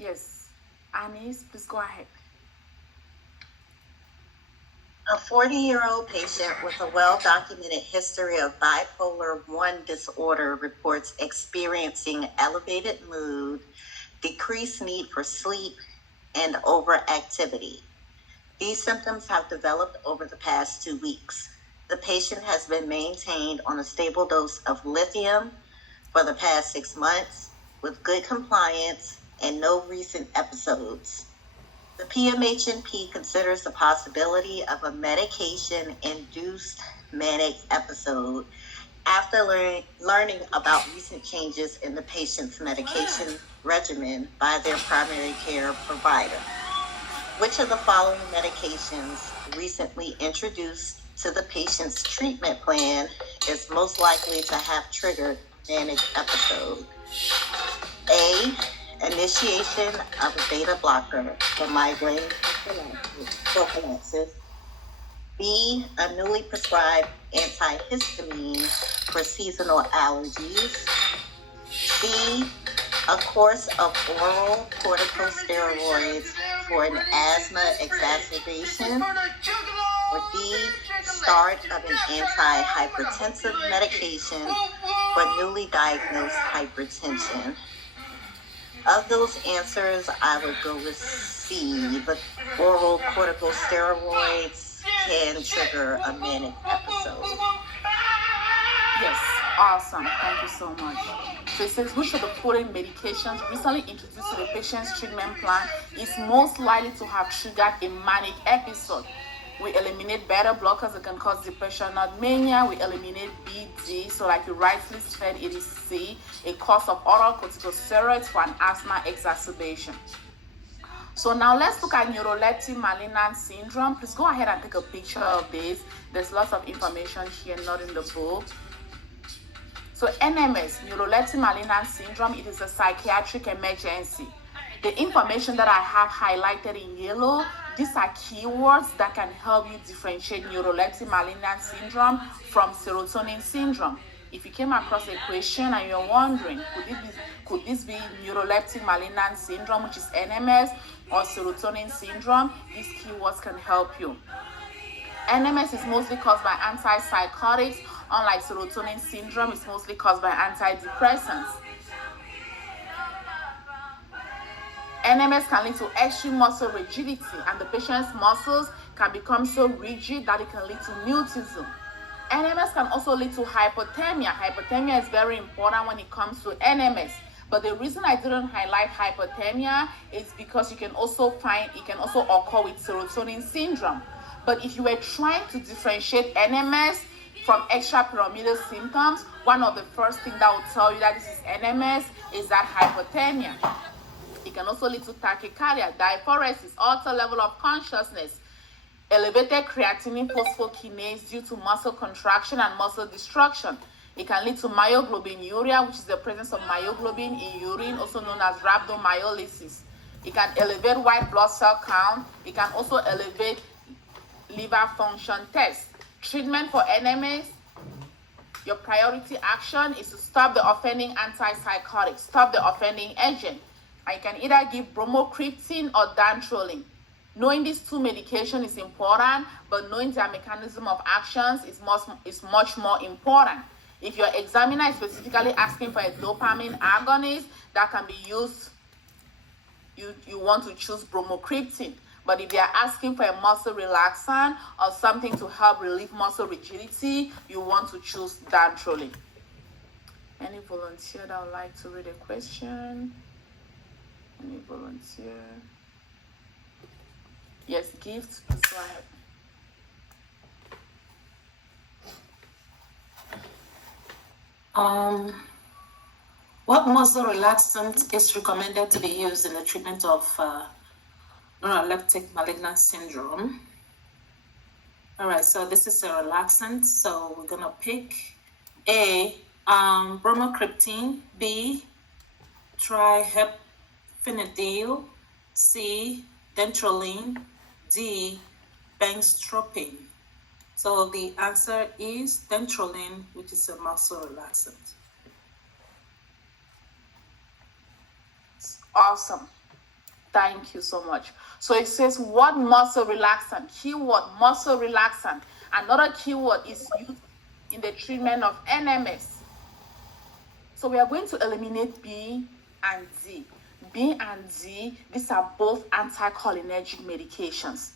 Yes. Anis, please go ahead. A 40-year-old patient with a well-documented history of bipolar 1 disorder reports experiencing elevated mood, decreased need for sleep, and overactivity. These symptoms have developed over the past 2 weeks. The patient has been maintained on a stable dose of lithium for the past 6 months with good compliance and no recent episodes. The PMHNP considers the possibility of a medication-induced manic episode after learning about recent changes in the patient's medication regimen by their primary care provider. Which of the following medications recently introduced to the patient's treatment plan is most likely to have triggered manic episode? A, initiation of a beta blocker for migraine prophylaxis. B, a newly prescribed antihistamine for seasonal allergies. C, a course of oral corticosteroids for an asthma exacerbation. Or D, start of an antihypertensive medication for newly diagnosed hypertension. Of those answers, I would go with C. The oral corticosteroids can trigger a manic episode. Yes, awesome. Thank you so much. So it says, which of the following medications recently introduced to the patient's treatment plan is most likely to have triggered a manic episode? We eliminate beta blockers that can cause depression, not mania. We eliminate BD, so like you rightly said, it is C, a course of oral corticosteroids for an asthma exacerbation. So now let's look at neuroleptic malignant syndrome. Please go ahead and take a picture of this. There's lots of information here, not in the book. So NMS, neuroleptic malignant syndrome, it is a psychiatric emergency. The information that I have highlighted in yellow, these are keywords that can help you differentiate neuroleptic malignant syndrome from serotonin syndrome. If you came across a question and you're wondering, could this be neuroleptic malignant syndrome, which is NMS, or serotonin syndrome, these keywords can help you. NMS is mostly caused by antipsychotics, unlike serotonin syndrome, it's mostly caused by antidepressants. NMS can lead to extreme muscle rigidity, and the patient's muscles can become so rigid that it can lead to mutism. NMS can also lead to hypothermia. Hypothermia is very important when it comes to NMS. But the reason I didn't highlight hypothermia is because it can also occur with serotonin syndrome. But if you were trying to differentiate NMS from extrapyramidal symptoms, one of the first things that will tell you that this is NMS is that hypothermia. It can also lead to tachycardia, diaphoresis, altered level of consciousness, elevated creatinine phosphokinase due to muscle contraction and muscle destruction. It can lead to myoglobinuria, which is the presence of myoglobin in urine, also known as rhabdomyolysis. It can elevate white blood cell count. It can also elevate liver function tests. Treatment for NMS, your priority action is to stop the offending antipsychotic, stop the offending agent. And you can either give bromocriptine or dantrolene. Knowing these two medications is important, but knowing their mechanism of actions is much more important. If your examiner is specifically asking for a dopamine agonist that can be used, you want to choose bromocriptine. But if they are asking for a muscle relaxant or something to help relieve muscle rigidity, you want to choose dantrolene. Any volunteer that would like to read a question? Any volunteer? Yes, Gift, please go ahead. What muscle relaxant is recommended to be used in the treatment of neuroleptic malignant syndrome? All right, so this is a relaxant. So we're gonna pick A, bromocriptine, B, trihepfenadil, C, dantrolene, D, benztropine. So the answer is dantrolene, which is a muscle relaxant. Awesome. Thank you so much. So it says what muscle relaxant? Keyword muscle relaxant. Another keyword is used in the treatment of NMS. So we are going to eliminate B and D. B and D, these are both anticholinergic medications.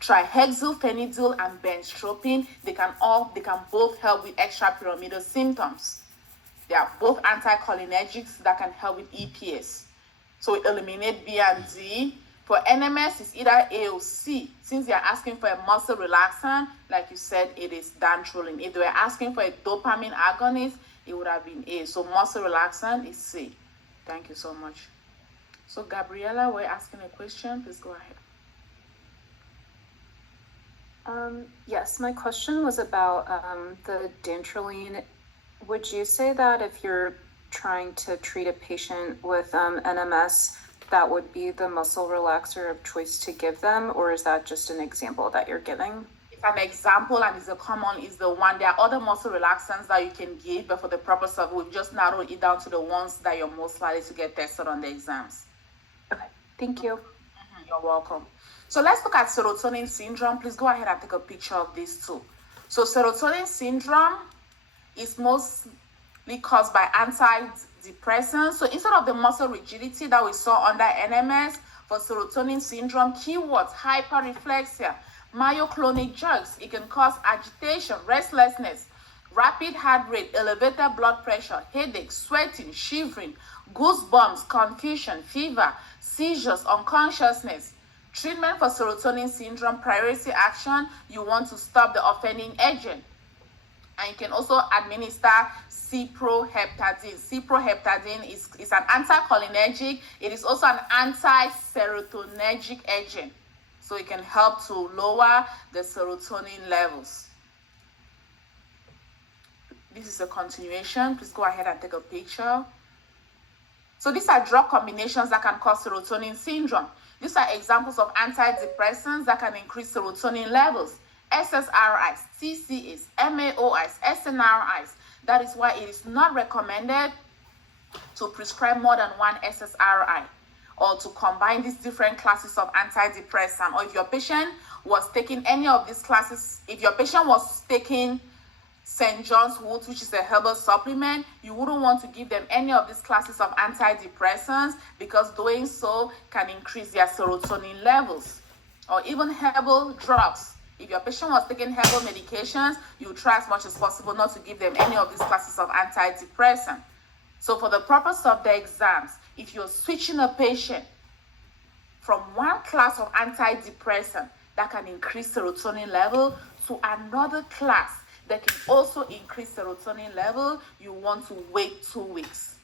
Trihexylphenidil and benztropine, they can both help with extrapyramidal symptoms. They are both anticholinergics that can help with EPS. So we eliminate B and D. For NMS, it's either A or C. Since they are asking for a muscle relaxant, like you said, it is dantrolene. If they were asking for a dopamine agonist, it would have been A. So muscle relaxant is C. Thank you so much. So Gabriella, we're asking a question. Please go ahead. Yes, my question was about the dantrolene. Would you say that if you're trying to treat a patient with NMS, that would be the muscle relaxer of choice to give them, or is that just an example that you're giving? It's an example, and is the one. There are other muscle relaxants that you can give, but for the purpose of, we've just narrowed it down to the ones that you're most likely to get tested on the exams. Okay, thank you. You're welcome. So let's look at serotonin syndrome. Please go ahead and take a picture of these two. So serotonin syndrome is mostly caused by antidepressants. So instead of the muscle rigidity that we saw under NMS, for serotonin syndrome, keywords, hyperreflexia, myoclonic jerks. It can cause agitation, restlessness, rapid heart rate, elevated blood pressure, headache, sweating, shivering, goosebumps, confusion, fever, seizures, unconsciousness. Treatment for serotonin syndrome, priority action, you want to stop the offending agent. And you can also administer ciproheptadine. Ciproheptadine is an anticholinergic. It is also an anti-serotonergic agent. So it can help to lower the serotonin levels. This is a continuation. Please go ahead and take a picture. So these are drug combinations that can cause serotonin syndrome. These are examples of antidepressants that can increase serotonin levels. SSRIs, TCAs, MAOIs, SNRIs. That is why it is not recommended to prescribe more than one SSRI or to combine these different classes of antidepressant. Or if your patient was taking any of these classes, if your patient was taking St. John's Wort, which is a herbal supplement, you wouldn't want to give them any of these classes of antidepressants because doing so can increase their serotonin levels. Or even herbal drugs. If your patient was taking herbal medications, you try as much as possible not to give them any of these classes of antidepressant. So for the purpose of the exams, if you're switching a patient from one class of antidepressant that can increase serotonin level to another class that can also increase serotonin level, you want to wait 2 weeks.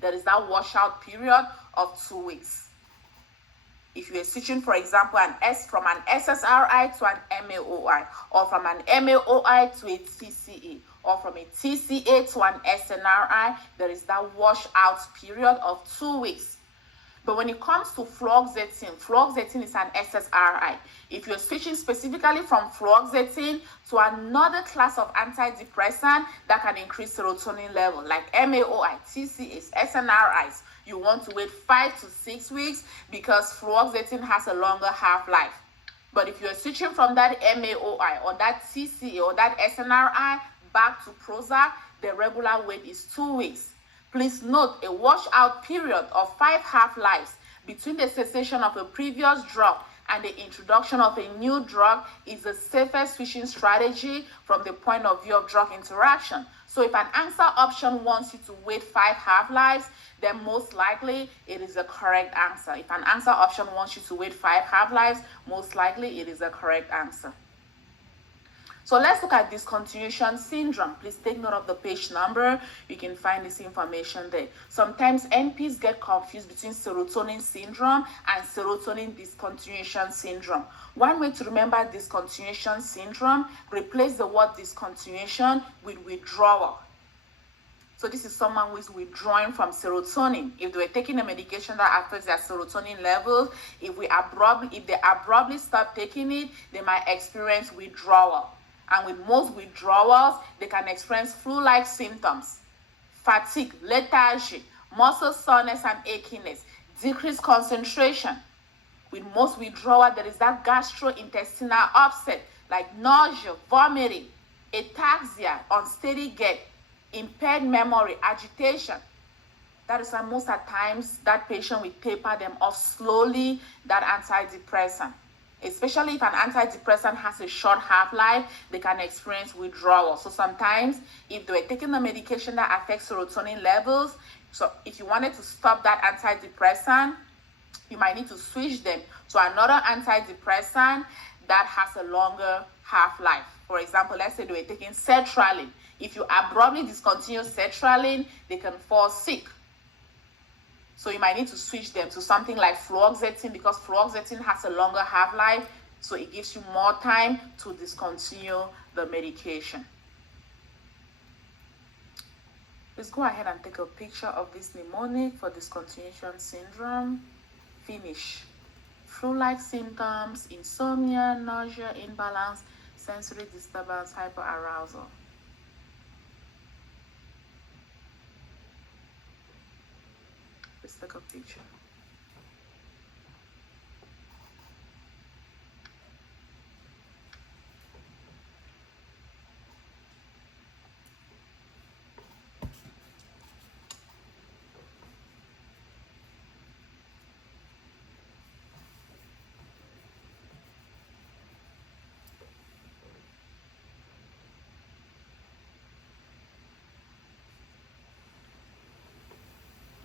There is that washout period of 2 weeks. If you are switching, for example, from an SSRI to an MAOI, or from an MAOI to a TCA, or from a TCA to an SNRI, there is that washout period of 2 weeks. But when it comes to fluoxetine is an SSRI. If you're switching specifically from fluoxetine to another class of antidepressant that can increase serotonin level, like MAOI, TCAs, SNRIs, you want to wait 5 to 6 weeks because fluoxetine has a longer half-life. But if you're switching from that MAOI or that TCA or that SNRI back to Prozac, the regular wait is 2 weeks. Please note a washout period of 5 half-lives between the cessation of a previous drug and the introduction of a new drug is the safest switching strategy from the point of view of drug interaction. So if an answer option wants you to wait 5 half-lives, then most likely it is the correct answer. If an answer option wants you to wait 5 half-lives, most likely it is the correct answer. So let's look at discontinuation syndrome. Please take note of the page number. You can find this information there. Sometimes NPs get confused between serotonin syndrome and serotonin discontinuation syndrome. One way to remember discontinuation syndrome, replace the word discontinuation with withdrawal. So this is someone who is withdrawing from serotonin. If they were taking a medication that affects their serotonin levels, if they abruptly stop taking it, they might experience withdrawal. And with most withdrawals, they can experience flu-like symptoms, fatigue, lethargy, muscle soreness and achiness, decreased concentration. With most withdrawal, there is that gastrointestinal upset, like nausea, vomiting, ataxia, unsteady gait, impaired memory, agitation. That is why most at times that patient will taper them off slowly, that antidepressant. Especially if an antidepressant has a short half-life, they can experience withdrawal. So sometimes if they were taking the medication that affects serotonin levels, so if you wanted to stop that antidepressant, you might need to switch them to another antidepressant that has a longer half-life. For example, let's say they were taking sertraline. If you abruptly discontinue sertraline, they can fall sick. So you might need to switch them to something like fluoxetine, because fluoxetine has a longer half-life, so it gives you more time to discontinue the medication. Let's go ahead and take a picture of this mnemonic for discontinuation syndrome. Finish. Flu-like symptoms, insomnia, nausea, imbalance, sensory disturbance, hyperarousal. Let's take a picture.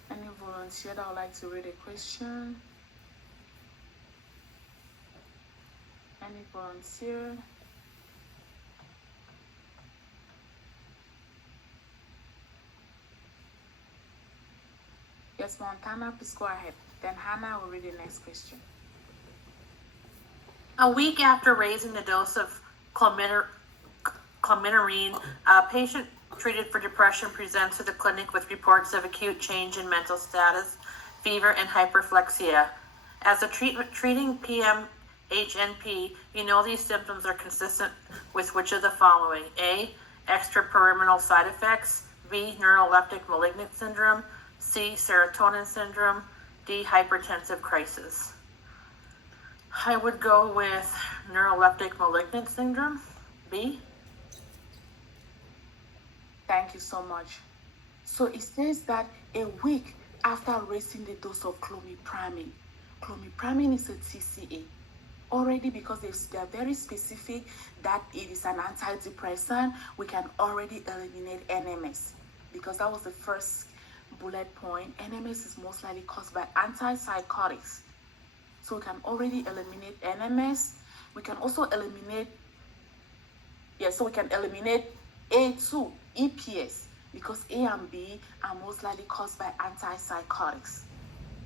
Any volunteer that would like to read a question? Any volunteer? Yes, Montana, please go ahead. Then Hannah will read the next question. A week after raising the dose of clomidorine, a patient treated for depression presents to the clinic with reports of acute change in mental status, fever, and hyperflexia. As a treating PMHNP, you know these symptoms are consistent with which of the following? A, extrapyramidal side effects. B, neuroleptic malignant syndrome. C, serotonin syndrome. D, hypertensive crisis. I would go with neuroleptic malignant syndrome. B. Thank you so much. So it says that a week after raising the dose of clomipramine is a TCA. Already, because they are very specific that it is an antidepressant, we can already eliminate NMS, because that was the first bullet point. NMS is most likely caused by antipsychotics. So we can already eliminate NMS. We can also eliminate, A2, EPS, because A and B are most likely caused by antipsychotics.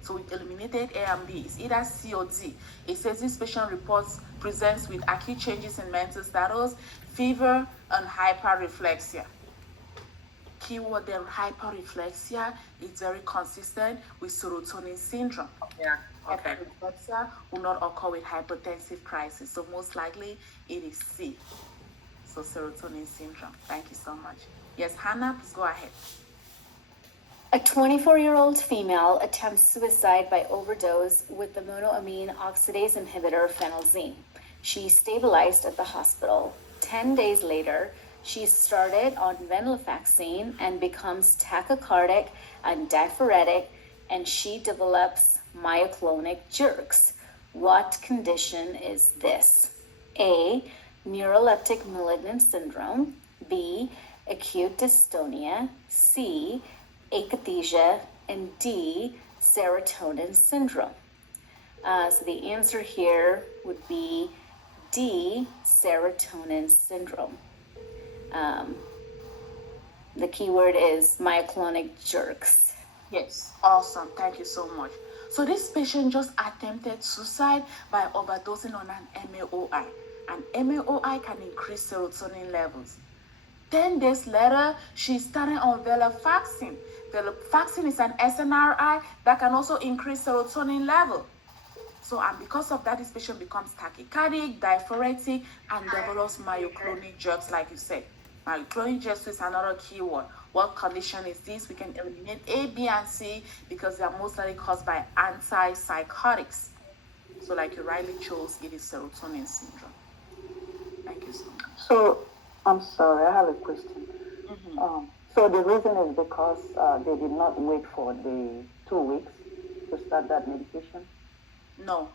So we eliminated A and B. It's either C or D. It says this patient presents with acute changes in mental status, fever, and hyperreflexia. Keyword there, hyperreflexia, is very consistent with serotonin syndrome. Yeah. Okay. Hyperreflexia will not occur with hypertensive crisis. So most likely it is C. So serotonin syndrome. Thank you so much. Yes, Hannah, please go ahead. A 24-year-old female attempts suicide by overdose with the monoamine oxidase inhibitor phenelzine. She stabilized at the hospital. 10 days later, she started on venlafaxine and becomes tachycardic and diaphoretic, and she develops myoclonic jerks. What condition is this? A, neuroleptic malignant syndrome. B, acute dystonia. C, akathisia. And D, serotonin syndrome. So the answer here would be D, serotonin syndrome. The keyword is myoclonic jerks. Yes, awesome. Thank you so much. So this patient just attempted suicide by overdosing on an MAOI. An MAOI can increase serotonin levels. 10 days later, she started on venlafaxine. Venlafaxine is an SNRI that can also increase serotonin level. So, and because of that, this patient becomes tachycardic, diaphoretic, and develops myoclonic jerks, like you said. Now, chronic jet is another keyword. What condition is this? We can eliminate A, B, and C because they are mostly caused by antipsychotics. So, like you rightly chose, it is serotonin syndrome. Thank you so much. So, I'm sorry, I have a question. So the reason is because they did not wait for the 2 weeks to start that medication? No.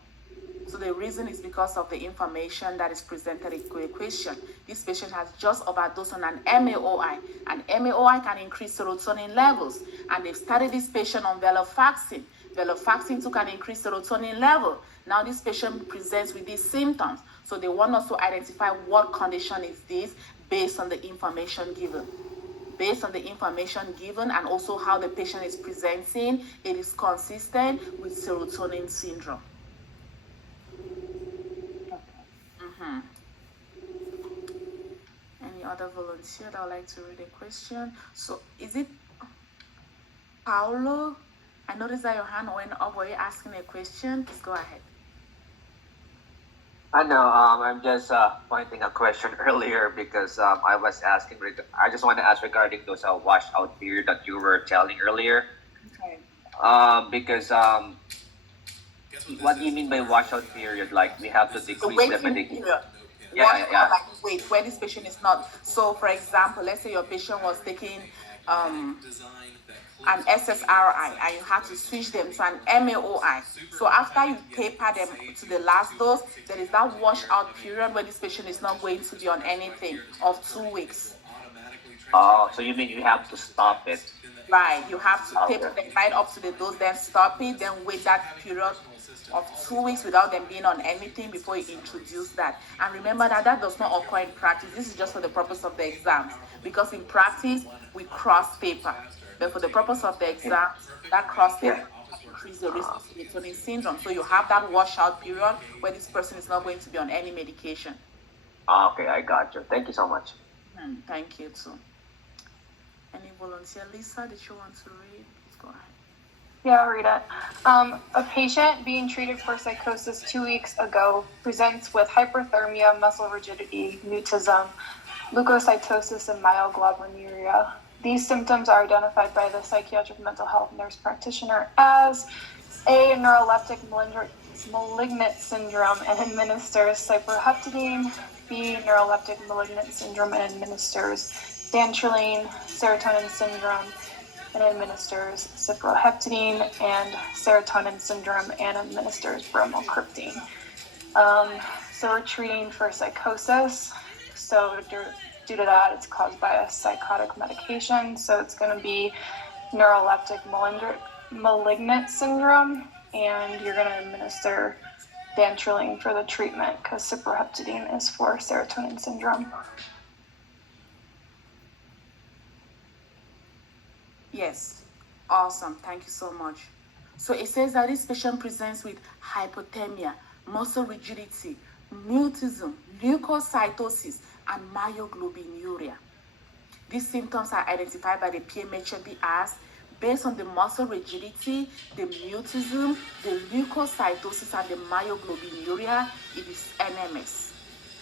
So the reason is because of the information that is presented in the question. This patient has just overdosed on an MAOI, and MAOI can increase serotonin levels. And they've started this patient on venlafaxine. Venlafaxine too can increase serotonin level. Now this patient presents with these symptoms. So they want us to identify what condition is this based on the information given. Based on the information given and also how the patient is presenting, it is consistent with serotonin syndrome. Any other volunteer that would like to read a question? So is it Paolo? I noticed that your hand went up. Were you asking a question? Please go ahead. I know. I'm just pointing a question earlier because I was asking. I just want to ask regarding those washout period that you were telling earlier. Okay. Because what do you mean by washout period? Like we have to The decrease the waiting medication. period. Yeah, yeah. Like wait, where this patient is not. So, for example, let's say your patient was taking an SSRI and you have to switch them to an MAOI. So after you taper them to the last dose, there is that washout period where this patient is not going to be on anything of 2 weeks. Oh, so you mean you have to stop it? Right, you have to Okay. taper them right up to the dose, then stop it, then wait that period of 2 weeks without them being on anything before you introduce that. And remember that that does not occur in practice. This is just for the purpose of the exams. Because in practice, we cross paper. But for the purpose of the exam, that cross paper increases the risk of serotonin syndrome. So you have that washout period where this person is not going to be on any medication. Okay, I got you. Thank you so much. Thank you too. Any volunteer? Lisa, did you want to read? Please go ahead. Yeah, I'll read it. A patient being treated for psychosis 2 weeks ago presents with hyperthermia, muscle rigidity, mutism, leukocytosis, and myoglobinuria. These symptoms are identified by the psychiatric mental health nurse practitioner as A, neuroleptic malignant syndrome and administers cyproheptadine, B, neuroleptic malignant syndrome and administers dantrolene, serotonin syndrome and administers cyproheptadine, and serotonin syndrome and administers bromocriptine. So we're treating for psychosis. So due to that, it's caused by a psychotic medication. So it's going to be neuroleptic malignant syndrome, and you're going to administer dantrolene for the treatment because cyproheptadine is for serotonin syndrome. Yes, awesome. Thank you so much. So it says that this patient presents with hypothermia, muscle rigidity, mutism, leukocytosis, and myoglobinuria. These symptoms are identified by the PMHNB as based on the muscle rigidity, the mutism, the leukocytosis, and the myoglobinuria. It is NMS.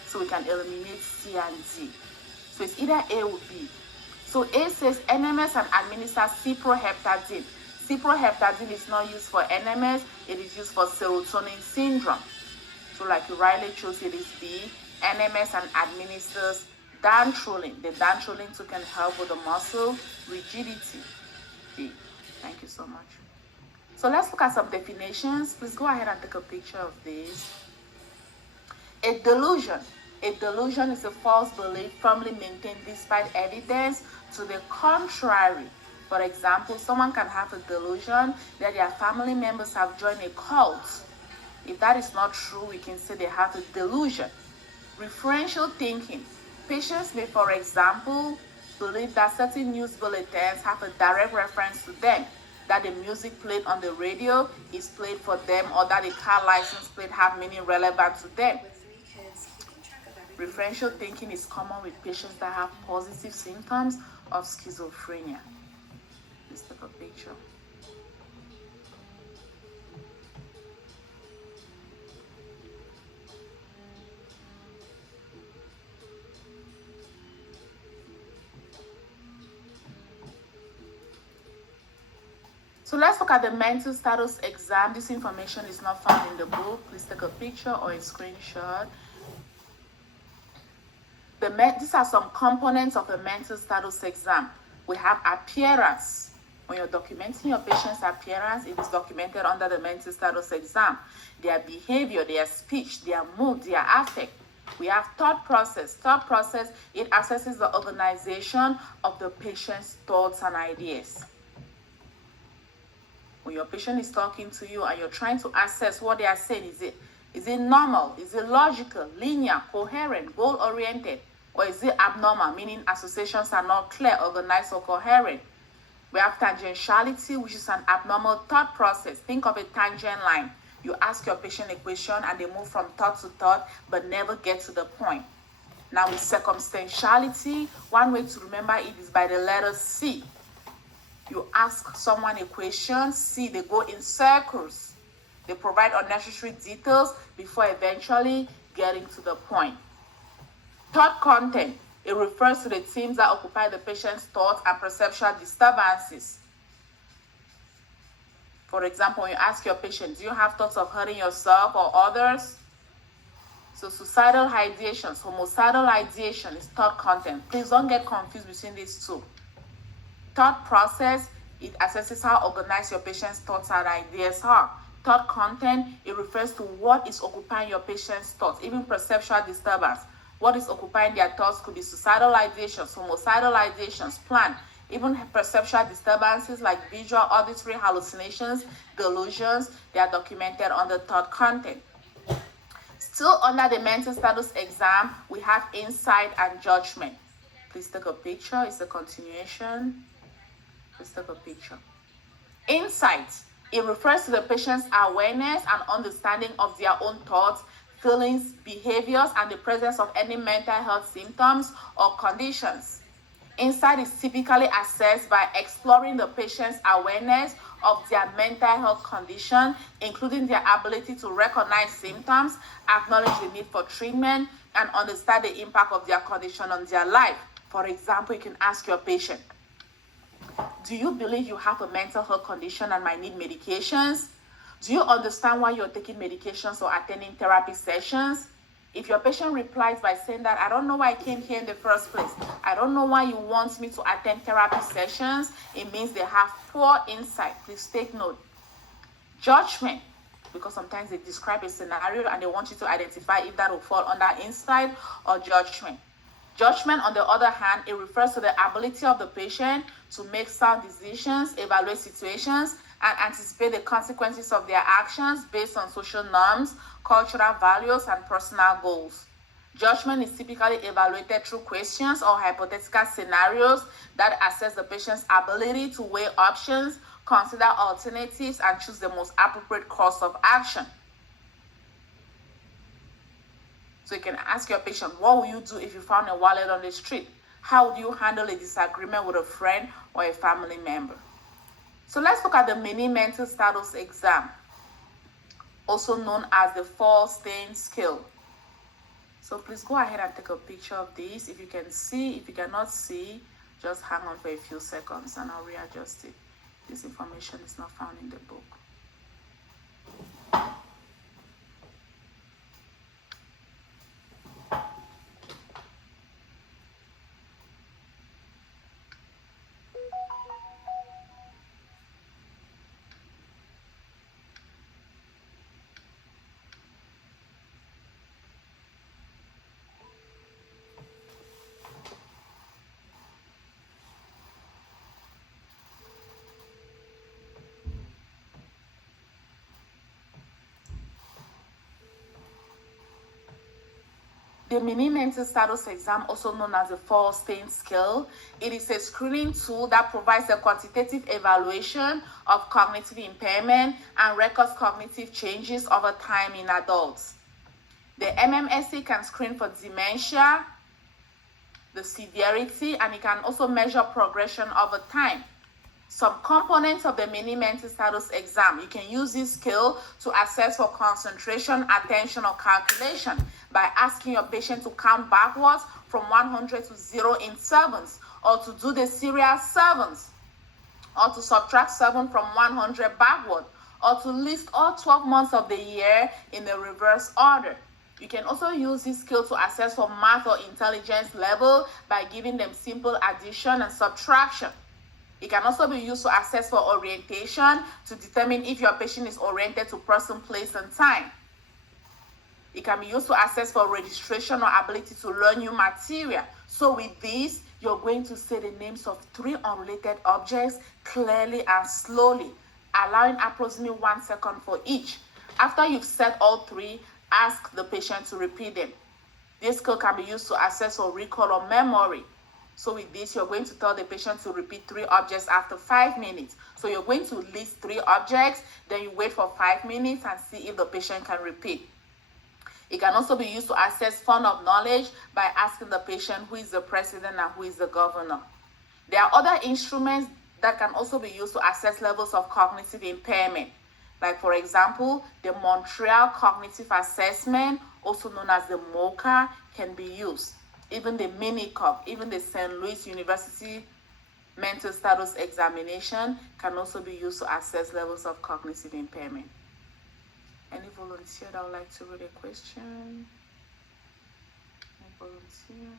So we can eliminate C and D. So it's either A or B. So A says NMS and administers cyproheptadine. Cyproheptadine is not used for NMS, it is used for serotonin syndrome. So like you rightly chose, it is B. NMS and administers dantrolene. The dantrolene too can help with the muscle rigidity. B. Thank you so much. So let's look at some definitions. Please go ahead and take a picture of this. A delusion. A delusion is a false belief firmly maintained despite evidence to the contrary. For example, someone can have a delusion that their family members have joined a cult. If that is not true, we can say they have a delusion. Referential thinking. Patients may, for example, believe that certain news bulletins have a direct reference to them, that the music played on the radio is played for them, or that the car license plate have meaning relevant to them. Referential thinking is common with patients that have positive symptoms of schizophrenia. Let's take a picture. So let's look at the mental status exam. This information is not found in the book. Please take a picture or a screenshot. These are some components of the mental status exam. We have appearance. When you're documenting your patient's appearance, it is documented under the mental status exam. Their behavior, their speech, their mood, their affect. We have thought process. Thought process, it assesses the organization of the patient's thoughts and ideas. When your patient is talking to you and you're trying to assess what they are saying, is it normal? Is it logical, linear, coherent, goal-oriented? Or is it abnormal, meaning associations are not clear, organized, or coherent? We have tangentiality, which is an abnormal thought process. Think of a tangent line. You ask your patient a question and they move from thought to thought, but never get to the point. Now with circumstantiality, one way to remember it is by the letter C. You ask someone a question, C, they go in circles. They provide unnecessary details before eventually getting to the point. Thought content, it refers to the themes that occupy the patient's thoughts and perceptual disturbances. For example, when you ask your patient, do you have thoughts of hurting yourself or others? So suicidal ideations, homicidal ideation is thought content. Please don't get confused between these two. Thought process, it assesses how organized your patient's thoughts and ideas are. Thought content, it refers to what is occupying your patient's thoughts, even perceptual disturbance. What is occupying their thoughts could be suicidal ideations, homicidal ideations, plan, even perceptual disturbances like visual, auditory hallucinations, delusions. They are documented under thought content. Still under the mental status exam, we have insight and judgment. Please take a picture. It's a continuation. Please take a picture. Insight, it refers to the patient's awareness and understanding of their own thoughts, feelings, behaviors, and the presence of any mental health symptoms or conditions. Insight is typically assessed by exploring the patient's awareness of their mental health condition, including their ability to recognize symptoms, acknowledge the need for treatment, and understand the impact of their condition on their life. For example, you can ask your patient, do you believe you have a mental health condition and might need medications? Do you understand why you're taking medications or attending therapy sessions? If your patient replies by saying that, I don't know why I came here in the first place, I don't know why you want me to attend therapy sessions, it means they have poor insight. Please take note. Judgment, because sometimes they describe a scenario and they want you to identify if that will fall under insight or judgment. Judgment, on the other hand, it refers to the ability of the patient to make sound decisions, evaluate situations, and anticipate the consequences of their actions based on social norms, cultural values, and personal goals. Judgment is typically evaluated through questions or hypothetical scenarios that assess the patient's ability to weigh options, consider alternatives, and choose the most appropriate course of action. So you can ask your patient, what will you do if you found a wallet on the street? How would you handle a disagreement with a friend or a family member? So let's look at the mini mental status exam, also known as the 4-stain scale. So please go ahead and take a picture of this. If you can see, if you cannot see, just hang on for a few seconds and I'll readjust it. This information is not found in the book. The mini mental status exam, also known as the 4-stain scale, it is a screening tool that provides a quantitative evaluation of cognitive impairment and records cognitive changes over time in adults. The MMSE can screen for dementia, the severity, and it can also measure progression over time. Some components of the mini mental status exam, you can use this scale to assess for concentration, attention, or calculation by asking your patient to count backwards from 100 to 0 in sevens, or to do the serial sevens, or to subtract 7 from 100 backward, or to list all 12 months of the year in a reverse order. You can also use this skill to assess for math or intelligence level by giving them simple addition and subtraction. It can also be used to assess for orientation to determine if your patient is oriented to person, place, and time. It can be used to assess for registration or ability to learn new material. So with this, you're going to say the names of 3 unrelated objects clearly and slowly, allowing approximately 1 second for each. After you've said all 3, ask the patient to repeat them. This skill can be used to assess for recall or memory. So with this, you're going to tell the patient to repeat 3 objects after 5 minutes. So you're going to list 3 objects, then you wait for 5 minutes and see if the patient can repeat. It can also be used to assess fund of knowledge by asking the patient who is the president and who is the governor. There are other instruments that can also be used to assess levels of cognitive impairment. Like, for example, the Montreal Cognitive Assessment, also known as the MOCA, can be used. Even the MiniCog, even the St. Louis University Mental Status Examination can also be used to assess levels of cognitive impairment. Any volunteer that would like to read a question? No volunteer.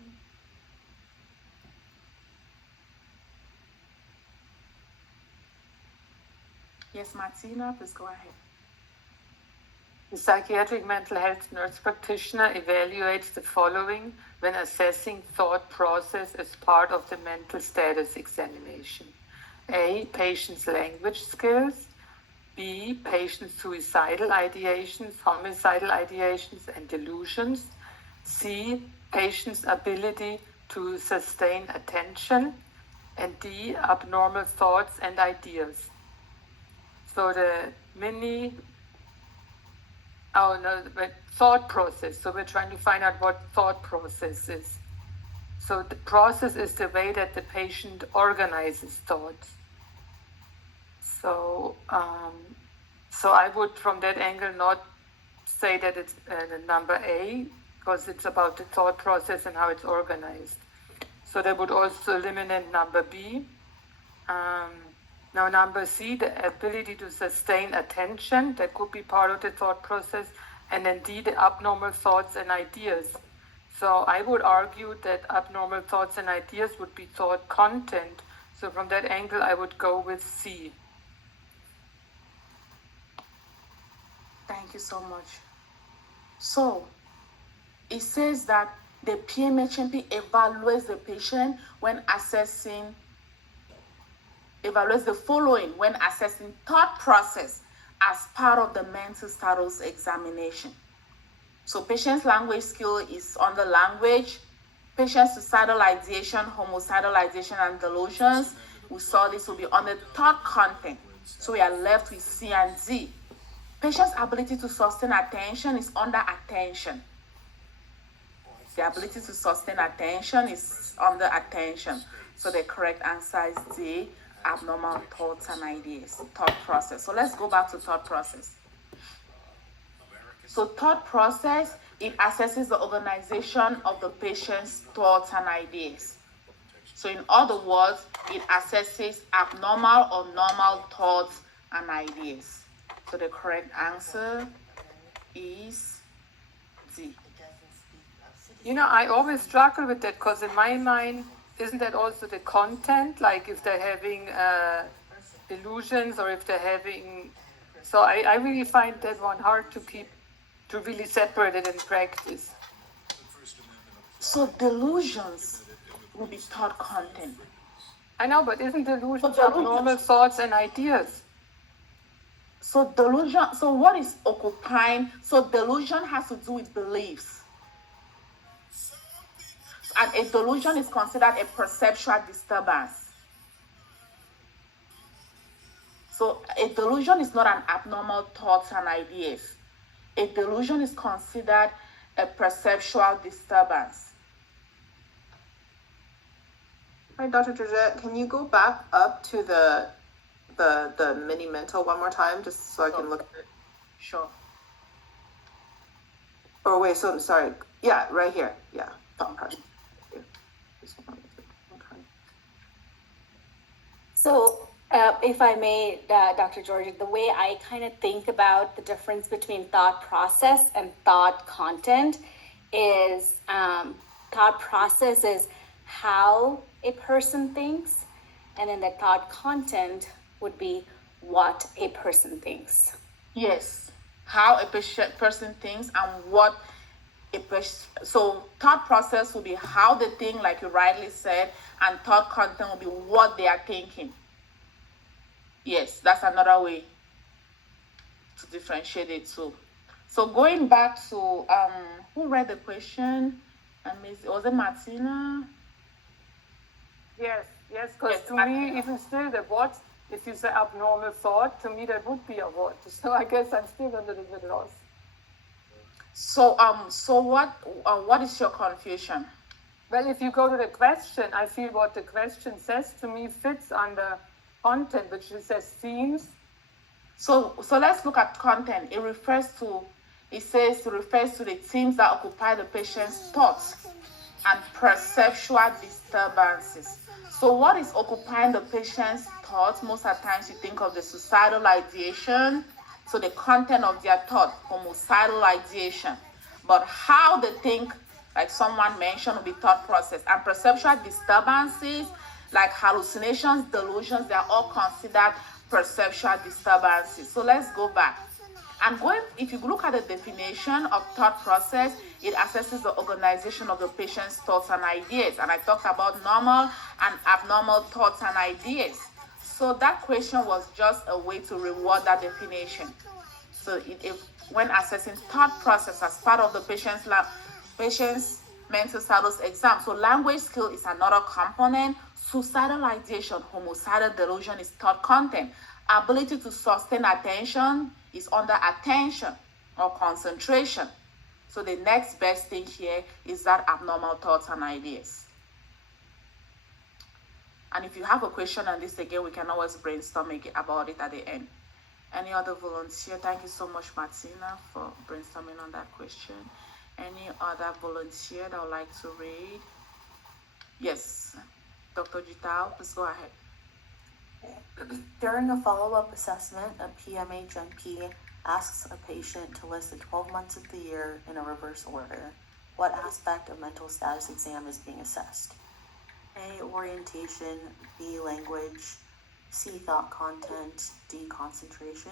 Yes, Martina, please go ahead. The psychiatric mental health nurse practitioner evaluates the following when assessing thought process as part of the mental status examination. A, patient's language skills. B, patient's suicidal ideations, homicidal ideations, and delusions. C, patient's ability to sustain attention. And D, abnormal thoughts and ideas. So the thought process. So we're trying to find out what thought process is. So the process is the way that the patient organizes thoughts. So I would, from that angle, not say that it's the number A, because it's about the thought process and how it's organized. So that would also eliminate number B. Now number C, the ability to sustain attention, that could be part of the thought process. And then D, the abnormal thoughts and ideas. So I would argue that abnormal thoughts and ideas would be thought content. So from that angle, I would go with C. Thank you so much. So it says that the PMHNP evaluates the patient when evaluates the following when assessing thought process as part of the mental status examination. So patient's language skill is on the language, patient's suicidal ideation, homicidal ideation, and delusions. We saw this will be on the thought content. So we are left with C and D. Patient's ability to sustain attention is under attention. The ability to sustain attention is under attention. So the correct answer is D, abnormal thoughts and ideas, thought process. So let's go back to thought process. So thought process, it assesses the organization of the patient's thoughts and ideas. So in other words, it assesses abnormal or normal thoughts and ideas. So the correct answer is D. I always struggle with that because in my mind, isn't that also the content? Like if they're having illusions or if they're having... So I really find that one hard to really separate it in practice. So delusions will be thought content. I know, but isn't delusions abnormal thoughts and ideas? So delusion, so what is occupying? So delusion has to do with beliefs. And a delusion is considered a perceptual disturbance. So a delusion is not an abnormal thoughts and ideas. A delusion is considered a perceptual disturbance. Hi, Dr. Georgette, can you go back up to the mini mental one more time, just so I can look at it? Sure. Oh, wait, so sorry. Yeah, right here. Yeah. Okay. So If I may, Dr. Georgia, the way I kind of think about the difference between thought process and thought content is thought process is how a person thinks, and then the thought content would be what a person thinks. Yes, how a person thinks and what so thought process will be how they think, like you rightly said, and thought content will be what they are thinking. Yes, that's another way to differentiate it too. So going back to who read the question? Was it Martina? Yes, because Yes, to me, even still, the what, if you say abnormal thought, to me that would be a what. So I guess I'm still a little bit lost. So what is your confusion? Well, if you go to the question, I feel what the question says to me fits under content, which it says themes. So let's look at content. It refers to the themes that occupy the patient's thoughts and perceptual disturbances. So what is occupying the patient's thoughts? Most of the times you think of the suicidal ideation, so the content of their thought, homicidal ideation. But how they think, like someone mentioned, will be thought process. And perceptual disturbances, like hallucinations, delusions, they are all considered perceptual disturbances. So let's go back. If you look at the definition of thought process, it assesses the organization of the patient's thoughts and ideas. And I talked about normal and abnormal thoughts and ideas. So that question was just a way to reward that definition. So when assessing thought process as part of the patient's mental status exam, so language skill is another component. Suicidal ideation, homicidal delusion is thought content. Ability to sustain attention is under attention or concentration. So the next best thing here is that abnormal thoughts and ideas. And if you have a question on this again, we can always brainstorm about it at the end. Any other volunteer? Thank you so much, Martina, for brainstorming on that question. Any other volunteer that would like to read? Yes, Dr. Gital, please go ahead. During a follow-up assessment, a PMHNP asks a patient to list the 12 months of the year in a reverse order. What aspect of mental status exam is being assessed? A, orientation, B, language, C, thought content, D, concentration.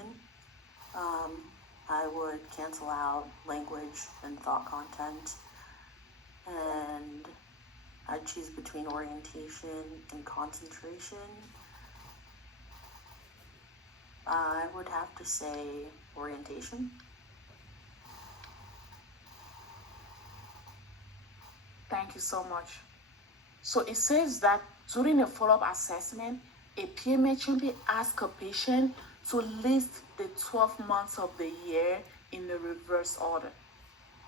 I would cancel out language and thought content, and I'd choose between orientation and concentration. I would have to say orientation. Thank you so much. So it says that during a follow-up assessment, a PMHNP asks a patient to list the 12 months of the year in the reverse order.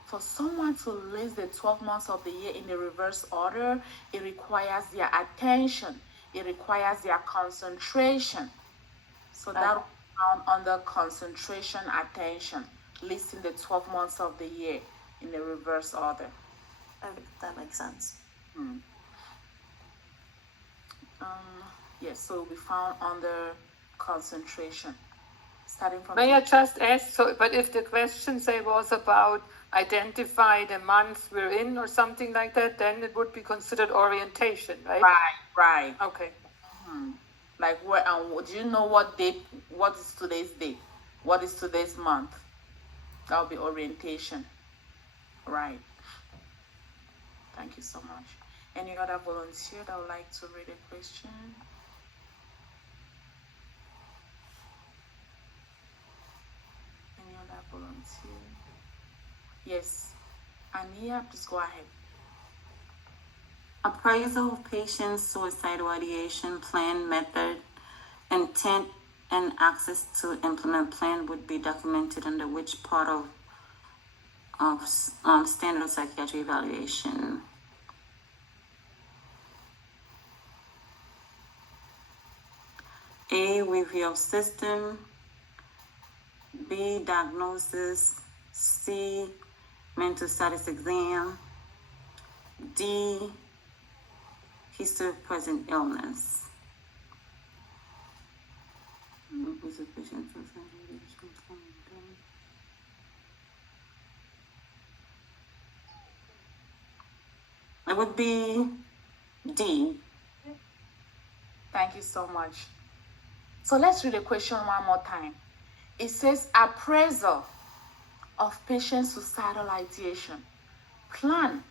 For someone to list the 12 months of the year in the reverse order, it requires their attention. It requires their concentration. So that will be found under concentration, attention, listing the 12 months of the year in the reverse order. That makes sense. Yes, so it will be found under concentration. Starting from May I just ask, but if the question, say, was about identify the month we're in or something like that, then it would be considered orientation, right? Right. Okay. Like, do you know what is today's date? What is today's month? That will be orientation. Right. Thank you so much. Any other volunteer that would like to read a question? Any other volunteer? Yes. Ania, please go ahead. Appraisal of patient's suicidal ideation plan, method, intent, and access to implement plan would be documented under which part of standard psychiatric evaluation? A, review of system. B, diagnosis. C, mental status exam. D, history of present illness. It would be D. Thank you so much. So let's read the question one more time. It says appraisal of patient suicidal ideation, plan,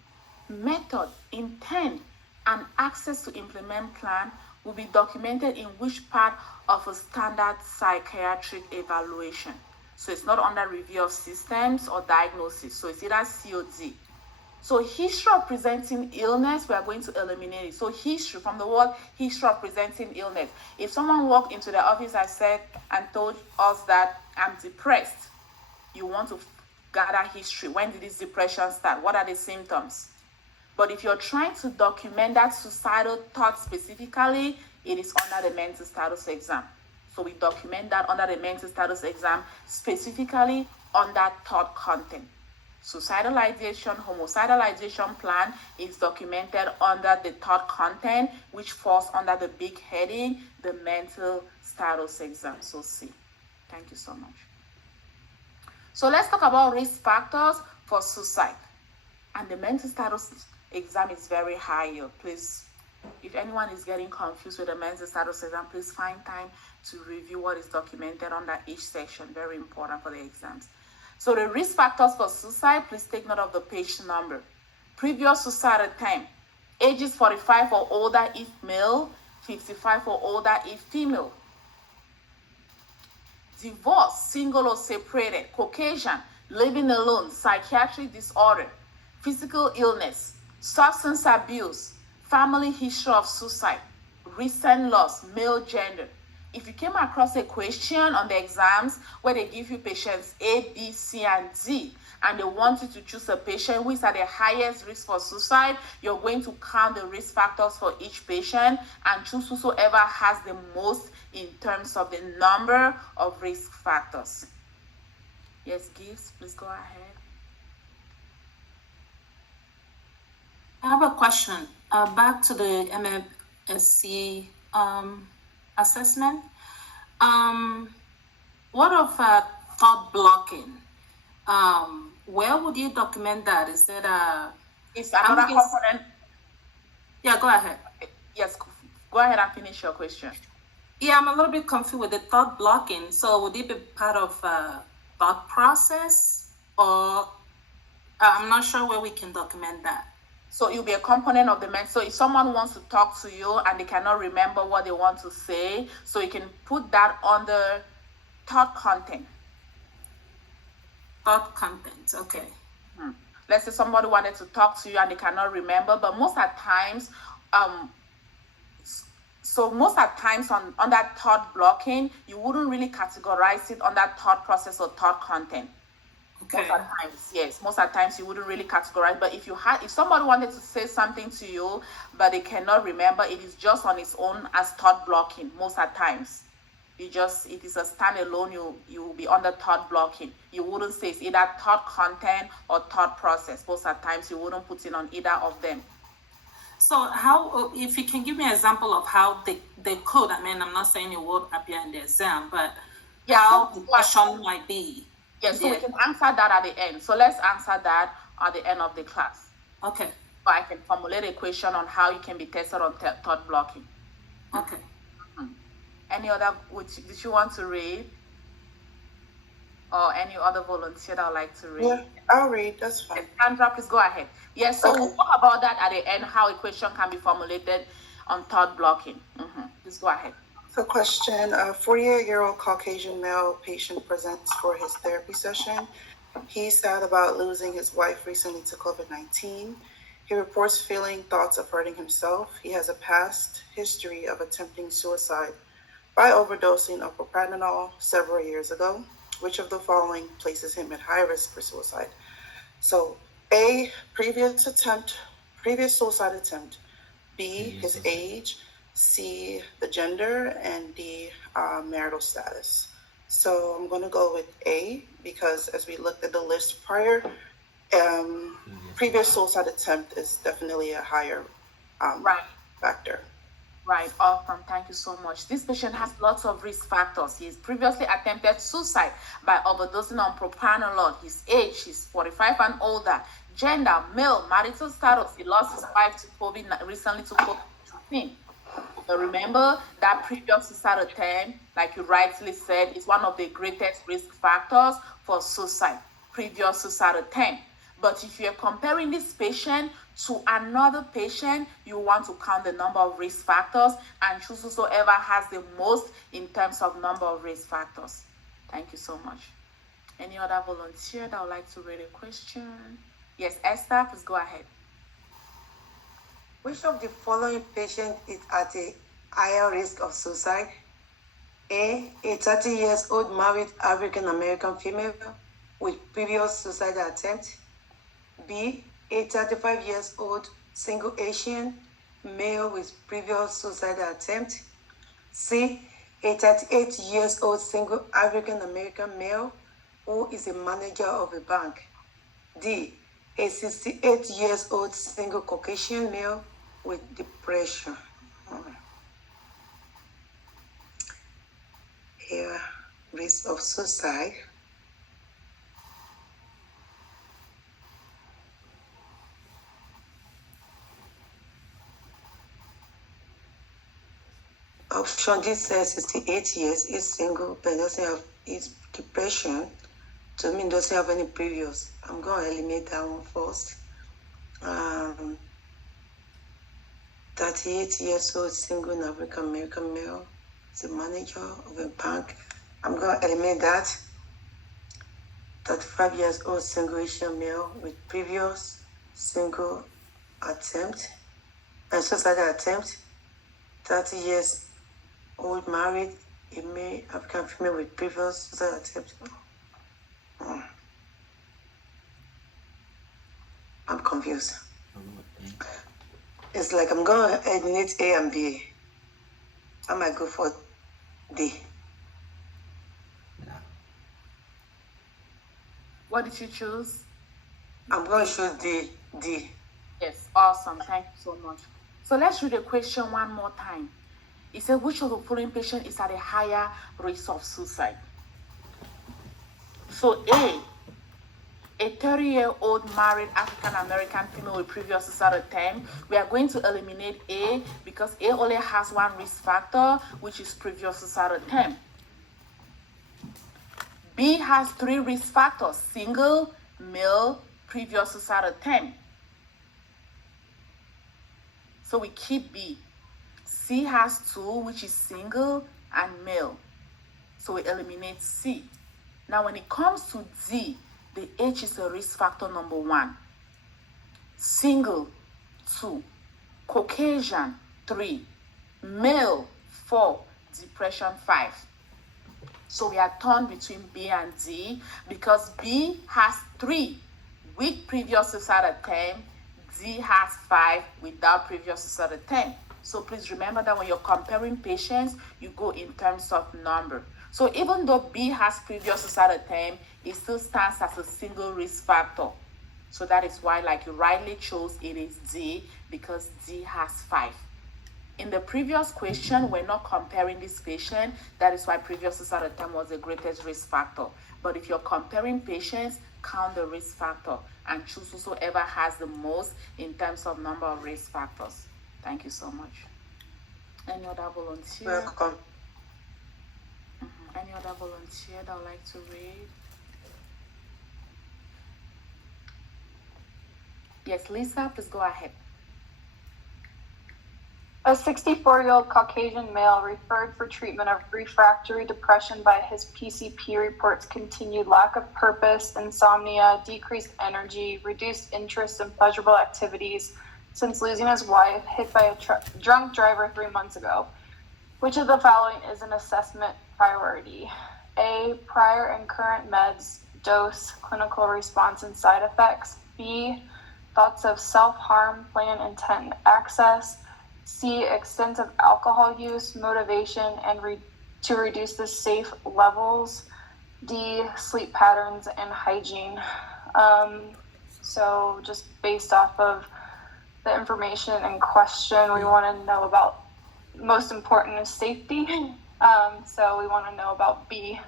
method, intent, and access to implement plan will be documented in which part of a standard psychiatric evaluation. So it's not under review of systems or diagnosis. So it's either C or D. So history of presenting illness, we are going to eliminate it. So history, from the word history of presenting illness. If someone walked into the office and told us that I'm depressed, you want to gather history. When did this depression start? What are the symptoms? But if you're trying to document that suicidal thought specifically, it is under the mental status exam. So we document that under the mental status exam, specifically under thought content. Suicidal ideation, homicidal ideation plan is documented under the thought content, which falls under the big heading, the mental status exam. So C. Thank you so much. So let's talk about risk factors for suicide. And the mental status exam is very high here. Please, if anyone is getting confused with the mental status exam, please find time to review what is documented under each section. Very important for the exams. So the risk factors for suicide, please take note of the page number. Previous suicide attempt, ages 45 or older if male, 55 or older if female. Divorce, single or separated, Caucasian, living alone, psychiatric disorder, physical illness, substance abuse, family history of suicide, recent loss, male gender. If you came across a question on the exams where they give you patients A, B, C, and D, and they want you to choose a patient who is at the highest risk for suicide, you're going to count the risk factors for each patient and choose whosoever has the most in terms of the number of risk factors. Yes, Gibbs, please go ahead. I have a question. Back to the MMSC assessment. What of thought blocking? Where would you document that? Is that It's another component. Yeah, go ahead. Yes, go ahead and finish your question. Yeah, I'm a little bit confused with the thought blocking. So would it be part of thought process, or I'm not sure where we can document that. So it will be a component of the mental. So if someone wants to talk to you and they cannot remember what they want to say, so you can put that under thought content. Thought content, okay. Let's say somebody wanted to talk to you and they cannot remember, but most of the times, on that thought blocking, you wouldn't really categorize it on that thought process or thought content. Okay. Most of the times, yes. Most of the times you wouldn't really categorize. But if somebody wanted to say something to you, but they cannot remember, it is just on its own as thought blocking. Most of the times, it is a standalone. You will be under thought blocking. You wouldn't say it's either thought content or thought process. Most of the times, you wouldn't put it on either of them. So how, if you can give me an example of how they could, I mean, I'm not saying it would appear in the exam, but how the question might be. Yes, so we can answer that at the end. So let's answer that at the end of the class. Okay. So I can formulate a question on how you can be tested on thought blocking. Okay. Any other, did you want to read? Or any other volunteer that would like to read? Yeah, I'll read, that's fine. Sandra, please go ahead. Yes, so we'll talk about that at the end, how a question can be formulated on thought blocking. Please go ahead. So question, a 48-year-old Caucasian male patient presents for his therapy session. He's sad about losing his wife recently to COVID-19. He reports feeling thoughts of hurting himself. He has a past history of attempting suicide by overdosing of propranolol several years ago. Which of the following places him at high risk for suicide? So A, previous suicide attempt. B, his age. C, the gender, and D, marital status. So I'm going to go with A because as we looked at the list prior, previous suicide attempt is definitely a higher factor. Right, awesome. Thank you so much. This patient has lots of risk factors. He's previously attempted suicide by overdosing on propranolol. His age, he's 45 and older. Gender, male, marital status. He lost his wife to COVID recently to COVID-19. But remember that previous suicide attempt, like you rightly said, is one of the greatest risk factors for suicide. Previous suicide attempt. But if you're comparing this patient to another patient, you want to count the number of risk factors and choose whosoever has the most in terms of number of risk factors. Thank you so much. Any other volunteer that would like to read a question? Yes, Esther, please go ahead. Which of the following patient is at a higher risk of suicide? A 30 years old married African American female with previous suicide attempt. B, a 35 years old single Asian male with previous suicide attempt. C, a 38 years old single African American male who is a manager of a bank. D, a 68 years old single Caucasian male with depression. Here, risk of suicide. Option D says 68 years, is single, but doesn't have his depression. To me, doesn't have any previous. I'm going to eliminate that one first. 38 years old, single African American male, is a manager of a bank. I'm going to eliminate that. 35 years old, single Asian male with previous single attempt, suicide attempt. 30 years old married, a male African female with previous suicide attempt. I'm confused. It's like I'm going to eliminate A and B. I might go for D. What did you choose? I'm going to choose D. Yes, awesome. Thank you so much. So let's read the question one more time. It said, which of the following patient is at a higher risk of suicide? So A 30-year-old married African-American female with previous suicide attempt. We are going to eliminate A because A only has one risk factor, which is previous suicide attempt. B has three risk factors: single, male, previous suicide attempt. So we keep B. C has two, which is single and male. So we eliminate C. Now when it comes to D, the H is a risk factor number 1. Single, 2. Caucasian, 3. Male, 4. Depression, 5. So we are torn between B and D because B has 3 with previous suicide attempt. D has 5 without previous suicide attempt. So please remember that when you're comparing patients, you go in terms of number. So even though B has previous suicide attempt, it still stands as a single risk factor. So that is why, like you rightly chose, it is D because D has 5. In the previous question, we're not comparing this patient. That is why previous suicide attempt was the greatest risk factor. But if you're comparing patients, count the risk factor and choose whosoever has the most in terms of number of risk factors. Thank you so much. Any other volunteer? Welcome. Any other volunteer that would like to read? Yes, Lisa, please go ahead. A 64-year-old Caucasian male referred for treatment of refractory depression by his PCP reports continued lack of purpose, insomnia, decreased energy, reduced interest in pleasurable activities since losing his wife, hit by a drunk driver 3 months ago. Which of the following is an assessment priority? A, prior and current meds, dose, clinical response, and side effects. B, thoughts of self-harm, plan, intent, and access. C, extent of alcohol use, motivation, and to reduce the safe levels. D, sleep patterns and hygiene. So just based off of the information in question, we want to know about most important is safety. So we want to know about B.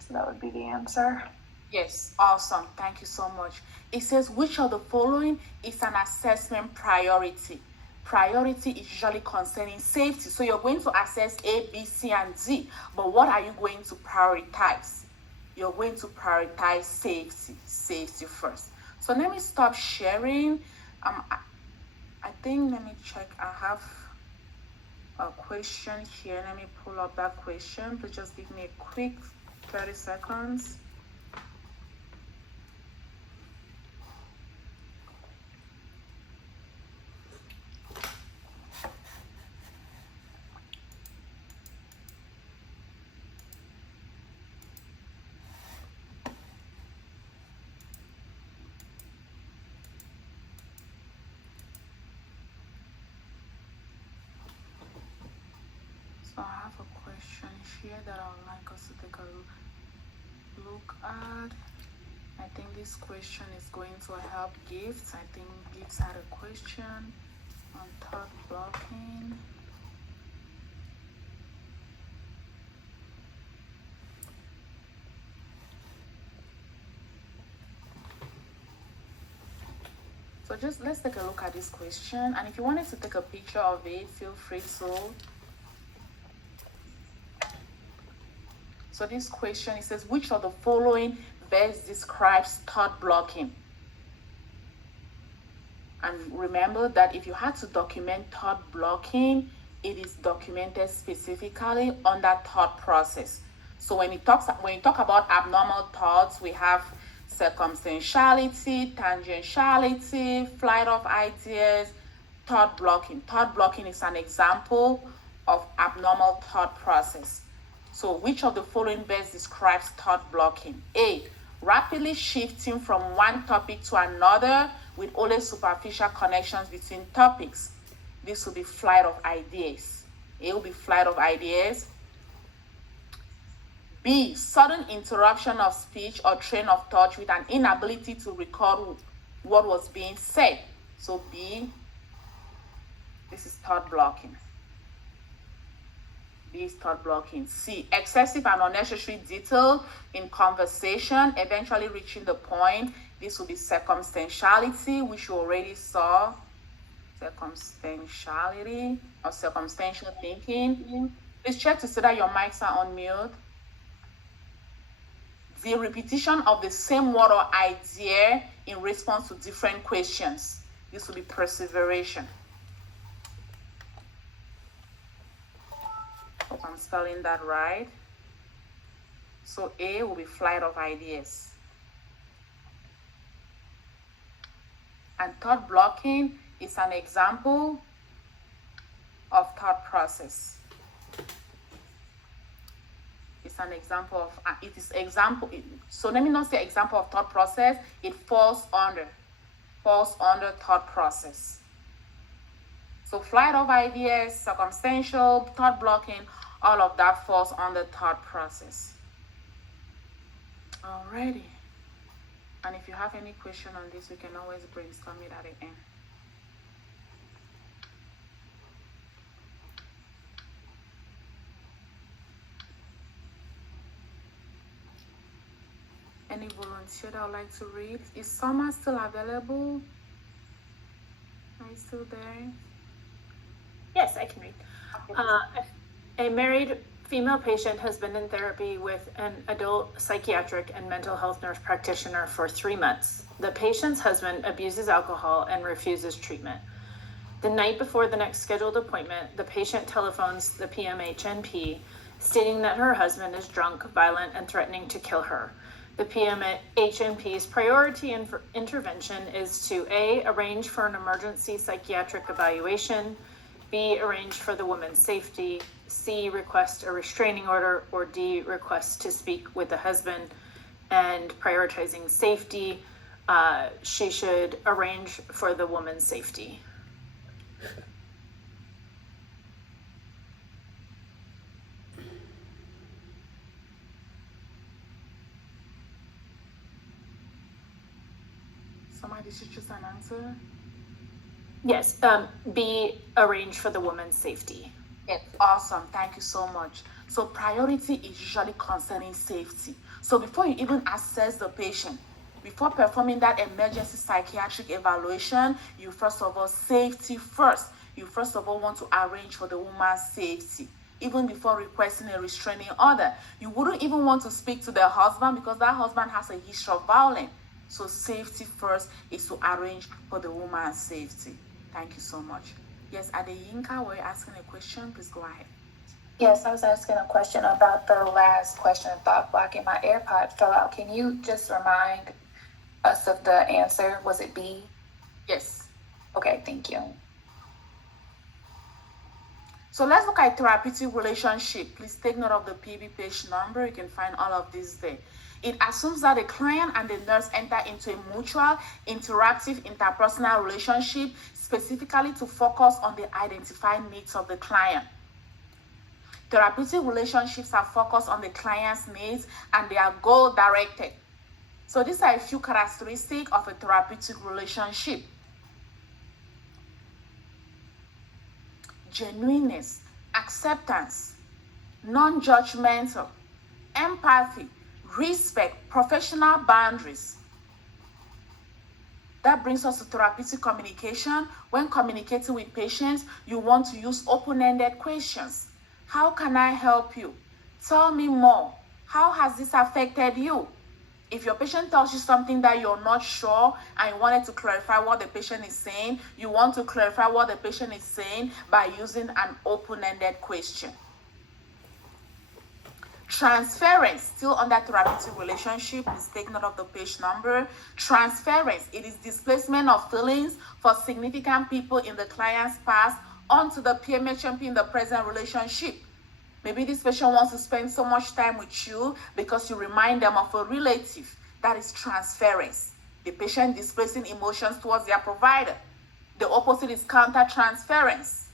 So that would be the answer. Yes, awesome. Thank you so much. It says, which of the following is an assessment priority? Priority is usually concerning safety. So you're going to assess A, B, C, and D. But what are you going to prioritize? You're going to prioritize safety first. So let me stop sharing. I think, let me check. I have a question here. Let me pull up that question. Please just give me a quick 30 seconds. So I have a question here that I would like us to take a look at. I think this question is going to help Gifts. I think Gifts had a question on thought blocking. So just let's take a look at this question. And if you wanted to take a picture of it, feel free to. So this question, it says, which of the following best describes thought blocking? And remember that if you had to document thought blocking, it is documented specifically under thought process. So when you talk about abnormal thoughts, we have circumstantiality, tangentiality, flight of ideas, thought blocking. Thought blocking is an example of abnormal thought process. So which of the following best describes thought blocking? A, rapidly shifting from one topic to another with only superficial connections between topics. This will be flight of ideas. A will be flight of ideas. B, sudden interruption of speech or train of thought with an inability to recall what was being said. So B, this is thought blocking. B is thought blocking. C, excessive and unnecessary detail in conversation, eventually reaching the point. This will be circumstantiality, which you already saw. Circumstantiality or circumstantial thinking. Please check to see that your mics are on mute. The repetition of the same word or idea in response to different questions. This will be perseveration. Hope I'm spelling that right. So A will be flight of ideas. And thought blocking is an example of thought process. It's an example of, so let me not say example of thought process, it falls under thought process. So flight of ideas, circumstantial, thought blocking, all of that falls under thought process. Alrighty. And if you have any question on this, we can always brainstorm it at the end. Any volunteer that would like to read? Is Summer still available? Are you still there? Yes, I can read. A married female patient has been in therapy with an adult psychiatric and mental health nurse practitioner for 3 months. The patient's husband abuses alcohol and refuses treatment. The night before the next scheduled appointment, the patient telephones the PMHNP, stating that her husband is drunk, violent, and threatening to kill her. The PMHNP's priority intervention is to A, arrange for an emergency psychiatric evaluation, B, arrange for the woman's safety, C, request a restraining order, or D, request to speak with the husband. And prioritizing safety, she should arrange for the woman's safety. Somebody should choose an answer. Yes, be arranged for the woman's safety. Yes, awesome. Thank you so much. So priority is usually concerning safety. So before you even assess the patient, before performing that emergency psychiatric evaluation, you first of all, safety first. You first of all want to arrange for the woman's safety. Even before requesting a restraining order, you wouldn't even want to speak to the husband because that husband has a history of violence. So safety first is to arrange for the woman's safety. Thank you so much. Yes, Adeyinka, were you asking a question? Please go ahead. Yes, I was asking a question about the last question, thought blocking. My AirPod fell out. Can you just remind us of the answer? Was it B? Yes. Okay, thank you. So let's look at therapeutic relationship. Please take note of the PB page number. You can find all of this there. It assumes that the client and the nurse enter into a mutual, interactive, interpersonal relationship, specifically to focus on the identified needs of the client. Therapeutic relationships are focused on the client's needs and they are goal-directed. So these are a few characteristics of a therapeutic relationship. Genuineness, acceptance, non-judgmental, empathy, respect, professional boundaries. That brings us to therapeutic communication. When communicating with patients, you want to use open-ended questions. How can I help you? Tell me more. How has this affected you? If your patient tells you something that you're not sure and you wanted to clarify what the patient is saying, you want to clarify what the patient is saying by using an open-ended question. Transference, still under therapeutic relationship, is take note of the page number. Transference, it is displacement of feelings for significant people in the client's past onto the PMHNP in the present relationship. Maybe this patient wants to spend so much time with you because you remind them of a relative. That is transference. The patient displacing emotions towards their provider. The opposite is counter-transference.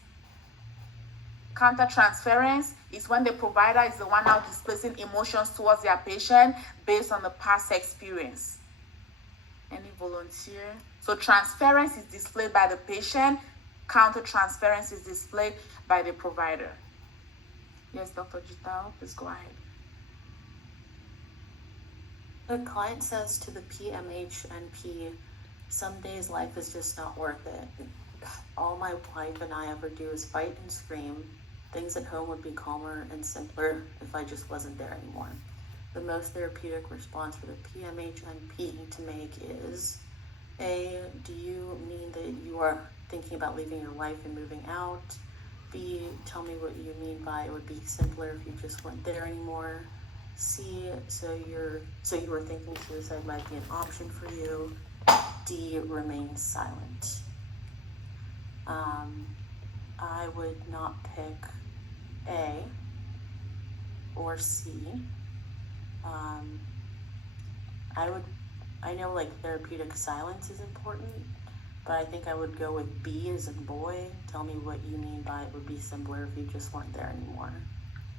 Counter-transference is when the provider is the one now displacing emotions towards their patient based on the past experience. Any volunteer? So transference is displayed by the patient. Counter-transference is displayed by the provider. Yes, Dr. Jital, please go ahead. The client says to the PMHNP, some days life is just not worth it. All my wife and I ever do is fight and scream. Things at home would be calmer and simpler if I just wasn't there anymore. The most therapeutic response for the PMHNP to make is, A, do you mean that you are thinking about leaving your wife and moving out? B, tell me what you mean by it would be simpler if you just weren't there anymore. C, so you were thinking suicide might be an option for you. D, remain silent. I would not pick A or C. I know like therapeutic silence is important, but I think I would go with B as in boy. Tell me what you mean by it would be simpler if you just weren't there anymore.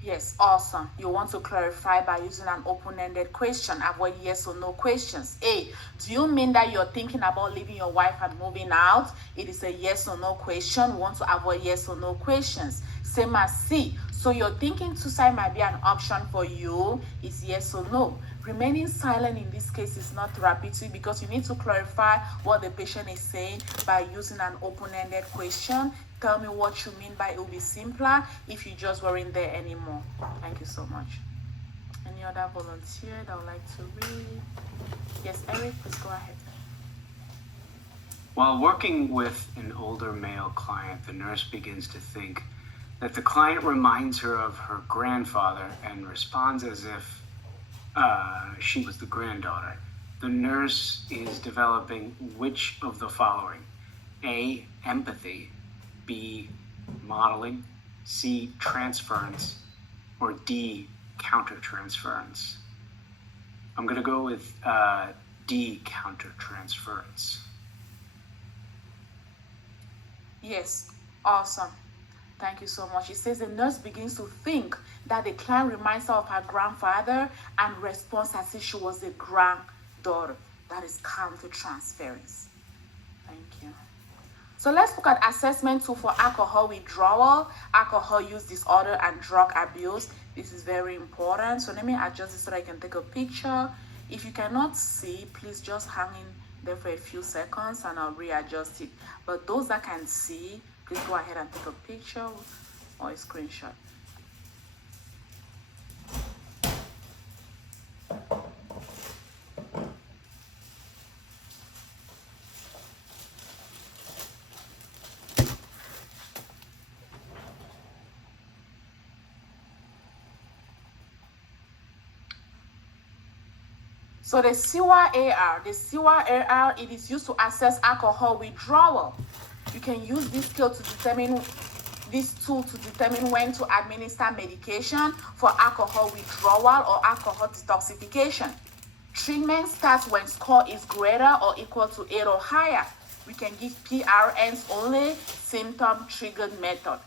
Yes, awesome. You want to clarify by using an open-ended question. Avoid yes or no questions. A, do you mean that you're thinking about leaving your wife and moving out? It is a yes or no question. We want to avoid yes or no questions. Same as C. So you're thinking suicide might be an option for you. It's yes or no. Remaining silent in this case is not therapeutic because you need to clarify what the patient is saying by using an open-ended question. Tell me what you mean by it will be simpler if you just weren't there anymore. Thank you so much. Any other volunteer that would like to read? Yes, Eric, please go ahead. While working with an older male client, the nurse begins to think that the client reminds her of her grandfather and responds as if she was the granddaughter. The nurse is developing which of the following? A, empathy. B, modeling. C, transference. Or D, countertransference. I'm going to go with D, countertransference. Yes, awesome. Thank you so much. It says the nurse begins to think that the client reminds her of her grandfather and responds as if she was the granddaughter. That is countertransference. Thank you. So let's look at assessment 2 for alcohol withdrawal, alcohol use disorder, and drug abuse. This is very important. So let me adjust this so that I can take a picture. If you cannot see, please just hang in there for a few seconds and I'll readjust it. But those that can see, please go ahead and take a picture or a screenshot. So the CYAR, it is used to assess alcohol withdrawal. You can use this skill to determine this tool to determine when to administer medication for alcohol withdrawal or alcohol detoxification. Treatment starts when score is greater or equal to 8 or higher. We can give PRNs only, symptom triggered method.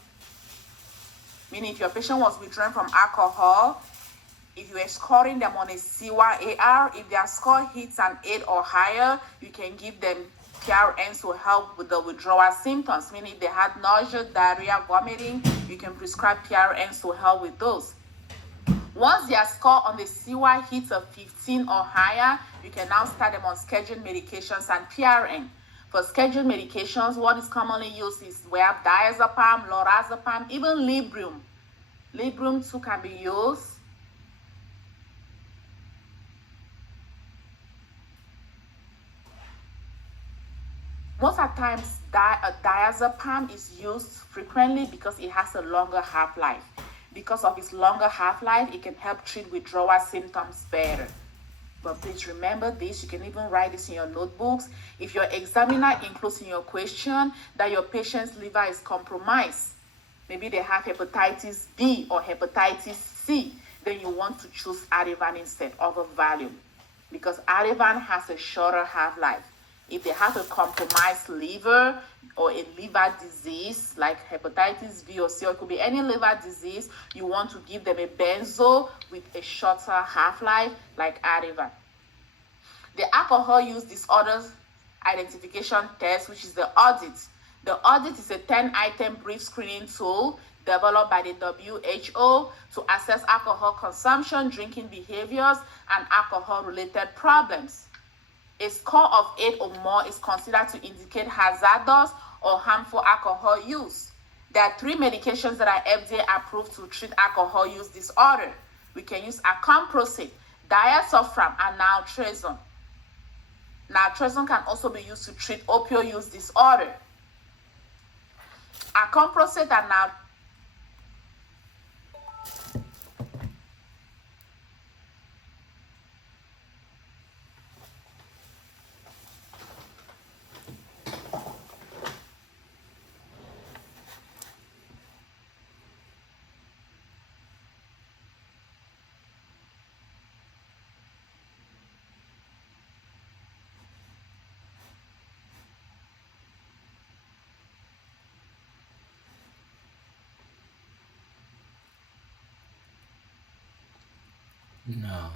Meaning if your patient was withdrawing from alcohol, if you are scoring them on a CYAR, if their score hits an 8 or higher, you can give them PRNs to help with the withdrawal symptoms. Meaning if they had nausea, diarrhea, vomiting, you can prescribe PRNs to help with those. Once their score on the CY hits a 15 or higher, you can now start them on scheduled medications and PRN. For scheduled medications, what is commonly used is we have diazepam, lorazepam, even Librium. Librium too can be used. Most of the times, diazepam is used frequently because it has a longer half-life. Because of its longer half-life, it can help treat withdrawal symptoms better. But please remember this, you can even write this in your notebooks. If your examiner includes in your question that your patient's liver is compromised, maybe they have hepatitis B or hepatitis C, then you want to choose Ativan instead of a Valium because Ativan has a shorter half-life. If they have a compromised liver or a liver disease like hepatitis B or C, or it could be any liver disease, you want to give them a benzo with a shorter half-life like Ativan. The alcohol use disorders identification test, which is the audit. The audit is a 10-item brief screening tool developed by the WHO to assess alcohol consumption, drinking behaviors, and alcohol-related problems. A score of 8 or more is considered to indicate hazardous or harmful alcohol use. There are 3 medications that are FDA approved to treat alcohol use disorder. We can use acamprosate, diazepam, and naltrexone. Naltrexone can also be used to treat opioid use disorder. Acamprosate and No.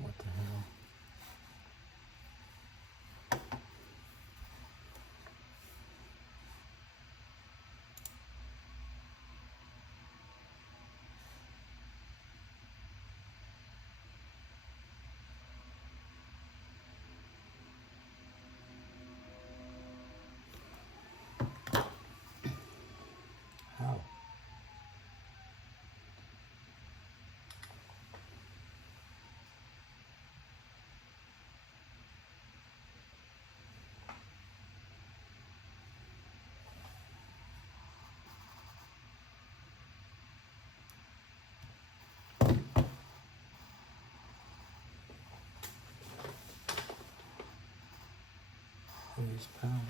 What the hell? How? Where's pound?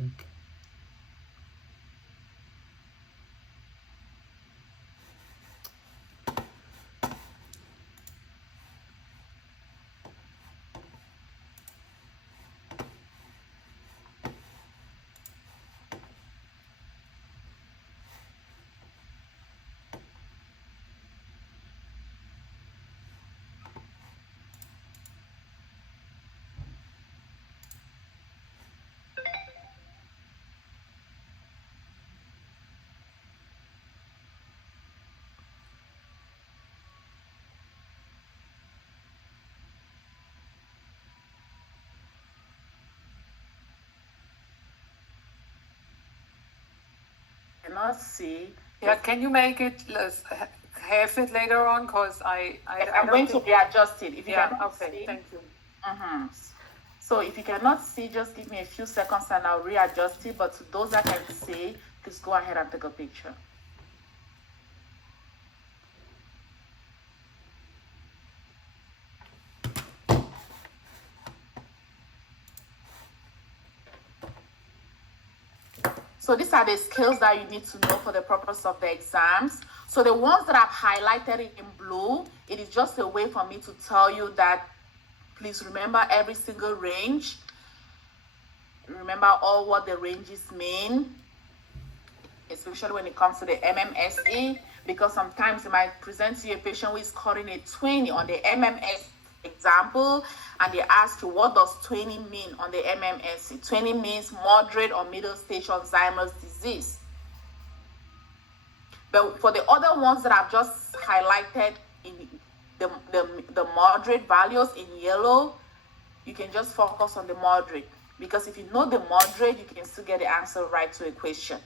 Okay. Cannot see. Yeah, can you make it have it later on? Because I'm going to readjust it. If you Yeah, cannot okay, see, thank you. So if you cannot see, just give me a few seconds and I'll readjust it. But to those that can see, please go ahead and take a picture. So these are the skills that you need to know for the purpose of the exams. So the ones that I've highlighted in blue, it is just a way for me to tell you that please remember every single range. Remember all what the ranges mean, especially when it comes to the MMSE, because sometimes it might present to you a patient who is scoring a 20 on the MMS example, and they ask you, what does 20 mean on the MMSE? 20 means moderate or middle stage Alzheimer's disease. But for the other ones that I've just highlighted in the moderate values in yellow, you can just focus on the moderate, because if you know the moderate, you can still get the answer right to a question.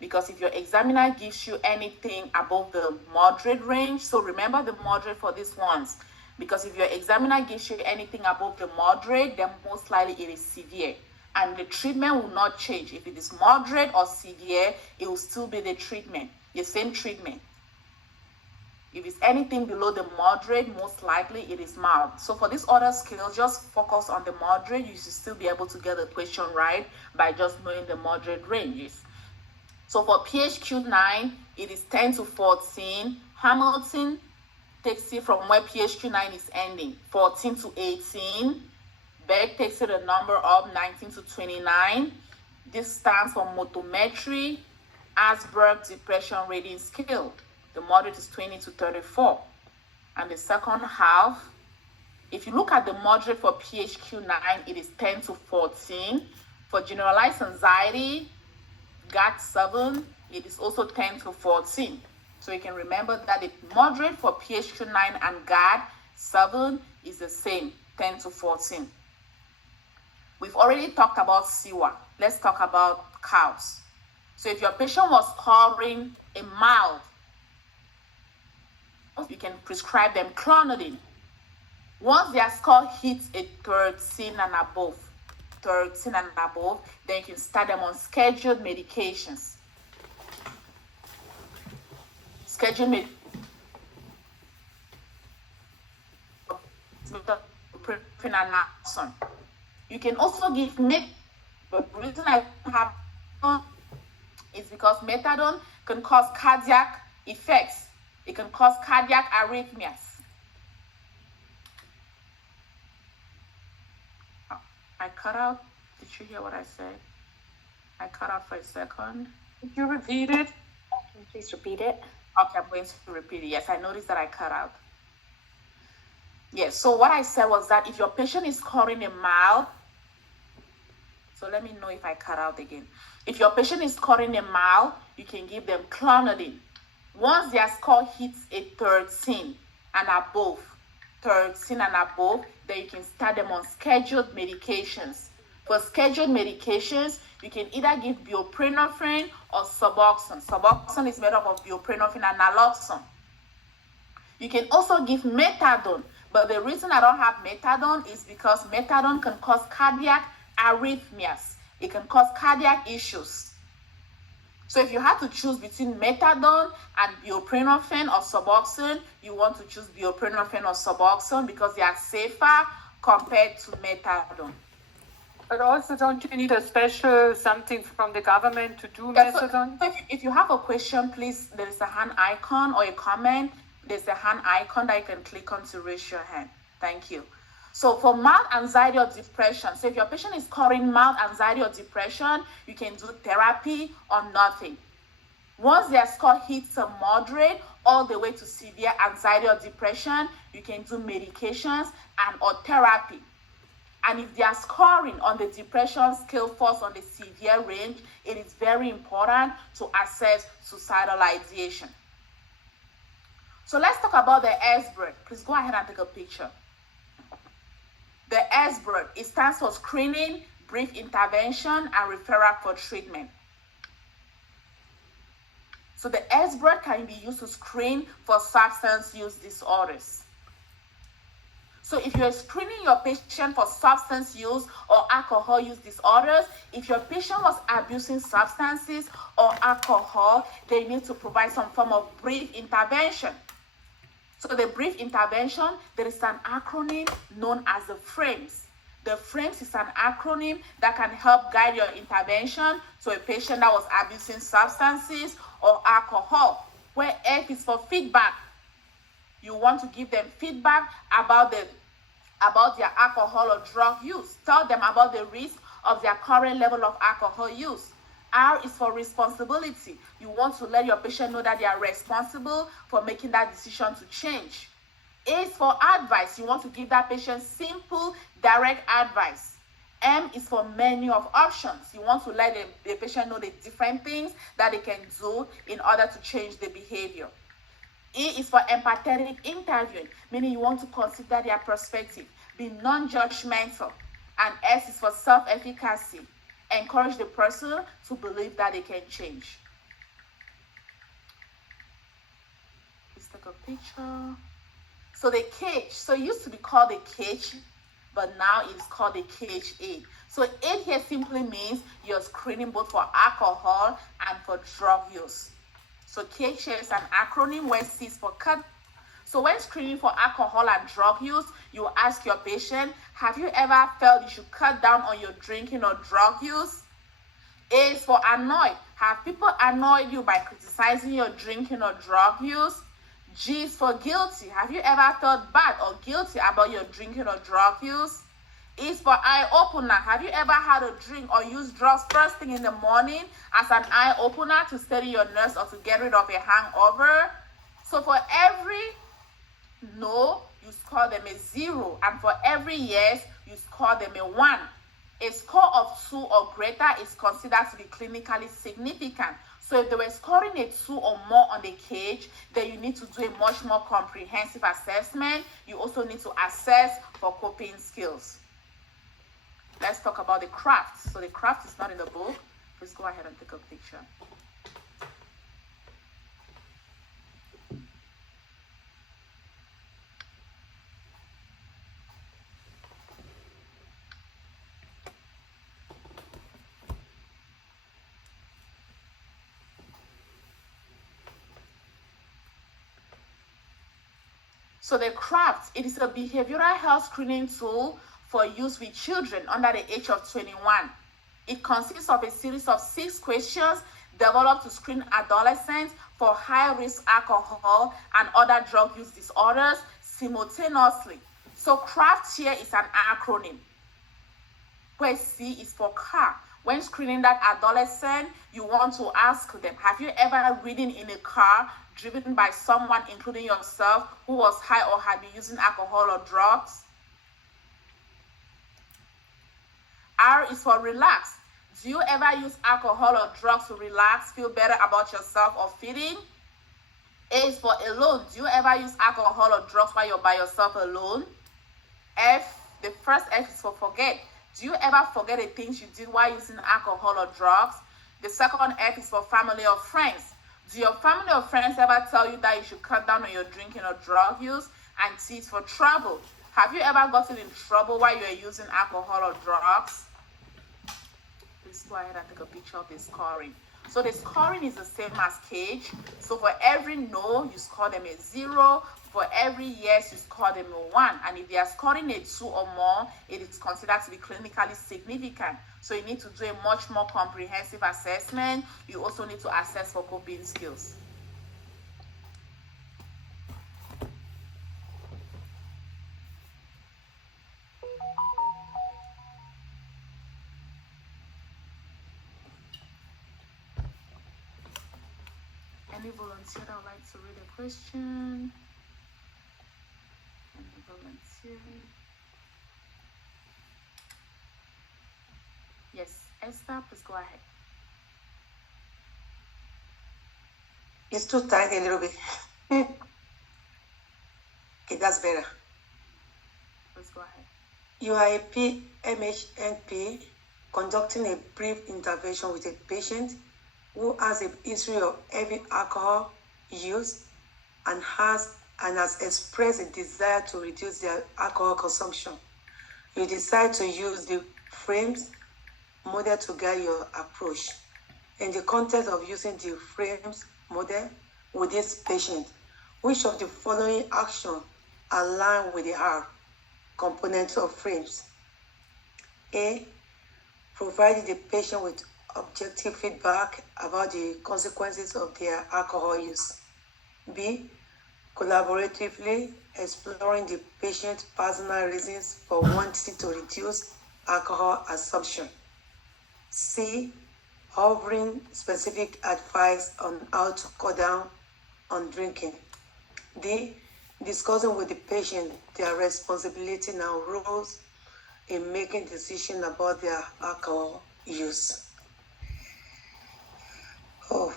Because if your examiner gives you anything above the moderate range, so remember the moderate for these ones, because if your examiner gives you anything above the moderate, then most likely it is severe. And the treatment will not change. If it is moderate or severe, it will still be the treatment, the same treatment. If it's anything below the moderate, most likely it is mild. So for these other skills, just focus on the moderate. You should still be able to get the question right by just knowing the moderate ranges. So for PHQ-9, it is 10 to 14. Hamilton takes it from where PHQ-9 is ending, 14 to 18. Beck takes it a number of 19 to 29. This stands for motometry, Asberg depression rating scale. The moderate is 20 to 34. And the second half, if you look at the moderate for PHQ-9, it is 10 to 14. For generalized anxiety, GAD-7, it is also 10 to 14. So you can remember that the moderate for PHQ-9 and GAD-7 is the same, 10 to 14. We've already talked about CIWA. Let's talk about COWS. So if your patient was scoring a mild, you can prescribe them clonidine. Once their score hits a 13 and above, then you can start them on scheduled medications. Scheduled medications. You can also give but the reason I have is because methadone can cause cardiac effects. It can cause cardiac arrhythmias. I cut out. Did you hear what I said? I cut out for a second. Could you repeat it? Can you please repeat it? Okay, I'm going to repeat it. Yes, I noticed that I cut out. Yes, so what I said was that if your patient is scoring a mild, so let me know if I cut out again. If your patient is scoring a mild, you can give them clonidine. Once their score hits a 13 and above, then you can start them on scheduled medications. For scheduled medications, you can either give buprenorphine or Suboxone. Suboxone is made up of buprenorphine and naloxone. You can also give methadone, but the reason I don't have methadone is because methadone can cause cardiac arrhythmias. It can cause cardiac issues. So if you had to choose between methadone and buprenorphine or Suboxone, you want to choose buprenorphine or Suboxone because they are safer compared to methadone. But also, don't you need a special something from the government to do Yeah, so methadone? if you have a question, please, there is a hand icon or a comment. There's a hand icon that you can click on to raise your hand. Thank you. So for mild anxiety or depression, so if your patient is scoring mild anxiety or depression, you can do therapy or nothing. Once their score hits a moderate all the way to severe anxiety or depression, you can do medications and or therapy. And if they are scoring on the depression scale falls on the severe range, it is very important to assess suicidal ideation. So let's talk about the SBIRT. Please go ahead and take a picture. The SBIRT, it stands for Screening, Brief Intervention, and Referral for Treatment. So the SBIRT can be used to screen for substance use disorders. So if you're screening your patient for substance use or alcohol use disorders, if your patient was abusing substances or alcohol, they need to provide some form of brief intervention. So the brief intervention, there is an acronym known as the FRAMES. The FRAMES is an acronym that can help guide your intervention to a patient that was abusing substances or alcohol, where F is for feedback. You want to give them feedback about their alcohol or drug use. Tell them about the risk of their current level of alcohol use. R is for responsibility. You want to let your patient know that they are responsible for making that decision to change. A is for advice. You want to give that patient simple, direct advice. M is for menu of options. You want to let the patient know the different things that they can do in order to change the behavior. E is for empathetic interviewing, meaning you want to consider their perspective, be non-judgmental. And S is for self-efficacy. Encourage the person to believe that they can change. Let's take a picture. So the cage, so it used to be called the cage, but now it's called the cage aid. So aid here simply means you're screening both for alcohol and for drug use. So cage here is an acronym where C is for cut. So when screening for alcohol and drug use, you ask your patient, have you ever felt you should cut down on your drinking or drug use? A is for annoyed. Have people annoyed you by criticizing your drinking or drug use? G is for guilty. Have you ever felt bad or guilty about your drinking or drug use? E is for eye opener. Have you ever had a drink or used drugs first thing in the morning as an eye opener to steady your nerves or to get rid of a hangover? So for every no, you score them a 0, and for every yes, you score them a 1. A score of 2 or greater is considered to be clinically significant. So if they were scoring a 2 or more on the cage, then you need to do a much more comprehensive assessment. You also need to assess for coping skills. Let's talk about the craft. So the craft is not in the book. Please go ahead and take a picture. So the CRAFT, it is a behavioral health screening tool for use with children under the age of 21. It consists of a series of 6 questions developed to screen adolescents for high-risk alcohol and other drug use disorders simultaneously. So CRAFT here is an acronym, where C is for car. When screening that adolescent, you want to ask them, have you ever ridden in a car driven by someone, including yourself, who was high or had been using alcohol or drugs? R is for relax. Do you ever use alcohol or drugs to relax, feel better about yourself or feeling? A is for alone. Do you ever use alcohol or drugs while you're by yourself alone? F, the first F is for forget. Do you ever forget the things you did while using alcohol or drugs? The second F is for family or friends. Do your family or friends ever tell you that you should cut down on your drinking or drug use? And T is for trouble. Have you ever gotten in trouble while you are using alcohol or drugs? Please go ahead and take a picture of the scoring. So the scoring is the same as cage. So for every no, you score them a 0. For every yes, you score them a 1. And if they are scoring a 2 or more, it is considered to be clinically significant. So you need to do a much more comprehensive assessment. You also need to assess for coping skills. Any volunteer that would like to read a question? Any volunteer? Yes, Esther, please go ahead. It's too tight a little bit. Okay, that's better. Please go ahead. You are a PMHNP conducting a brief intervention with a patient who has a history of heavy alcohol use and has expressed a desire to reduce their alcohol consumption. You decide to use the frames model to guide your approach. In the context of using the frames model with this patient, which of the following actions align with the R component of frames? A, providing the patient with objective feedback about the consequences of their alcohol use. B, collaboratively exploring the patient's personal reasons for wanting to reduce alcohol consumption. C, offering specific advice on how to cut down on drinking. D, discussing with the patient their responsibility and roles in making decisions about their alcohol use. Oh.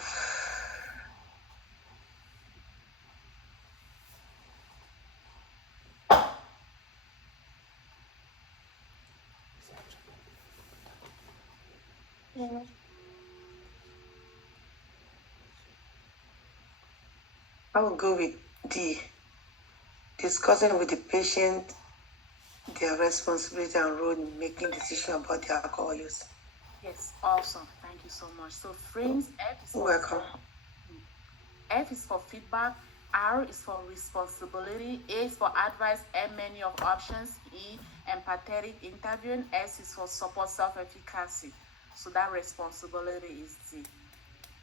I will go with D, discussing with the patient their responsibility and role in making decisions about their alcohol use. Yes, awesome. Thank you so much. So frames F is for welcome. F is for feedback, R is for responsibility, A is for advice, M menu of options, E empathetic interviewing, S is for support self-efficacy. So that responsibility is D.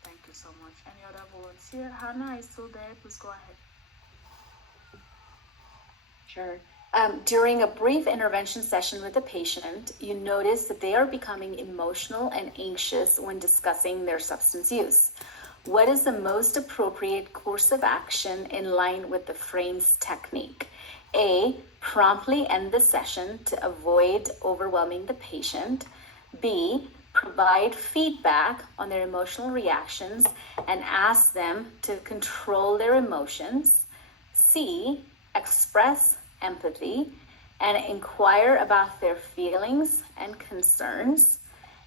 Thank you so much. Any other volunteer? Hannah is still there. Please go ahead. Sure. During a brief intervention session with the patient, you notice that they are becoming emotional and anxious when discussing their substance use. What is the most appropriate course of action in line with the frames technique? A, promptly end the session to avoid overwhelming the patient. B, provide feedback on their emotional reactions and ask them to control their emotions. C, express empathy and inquire about their feelings and concerns.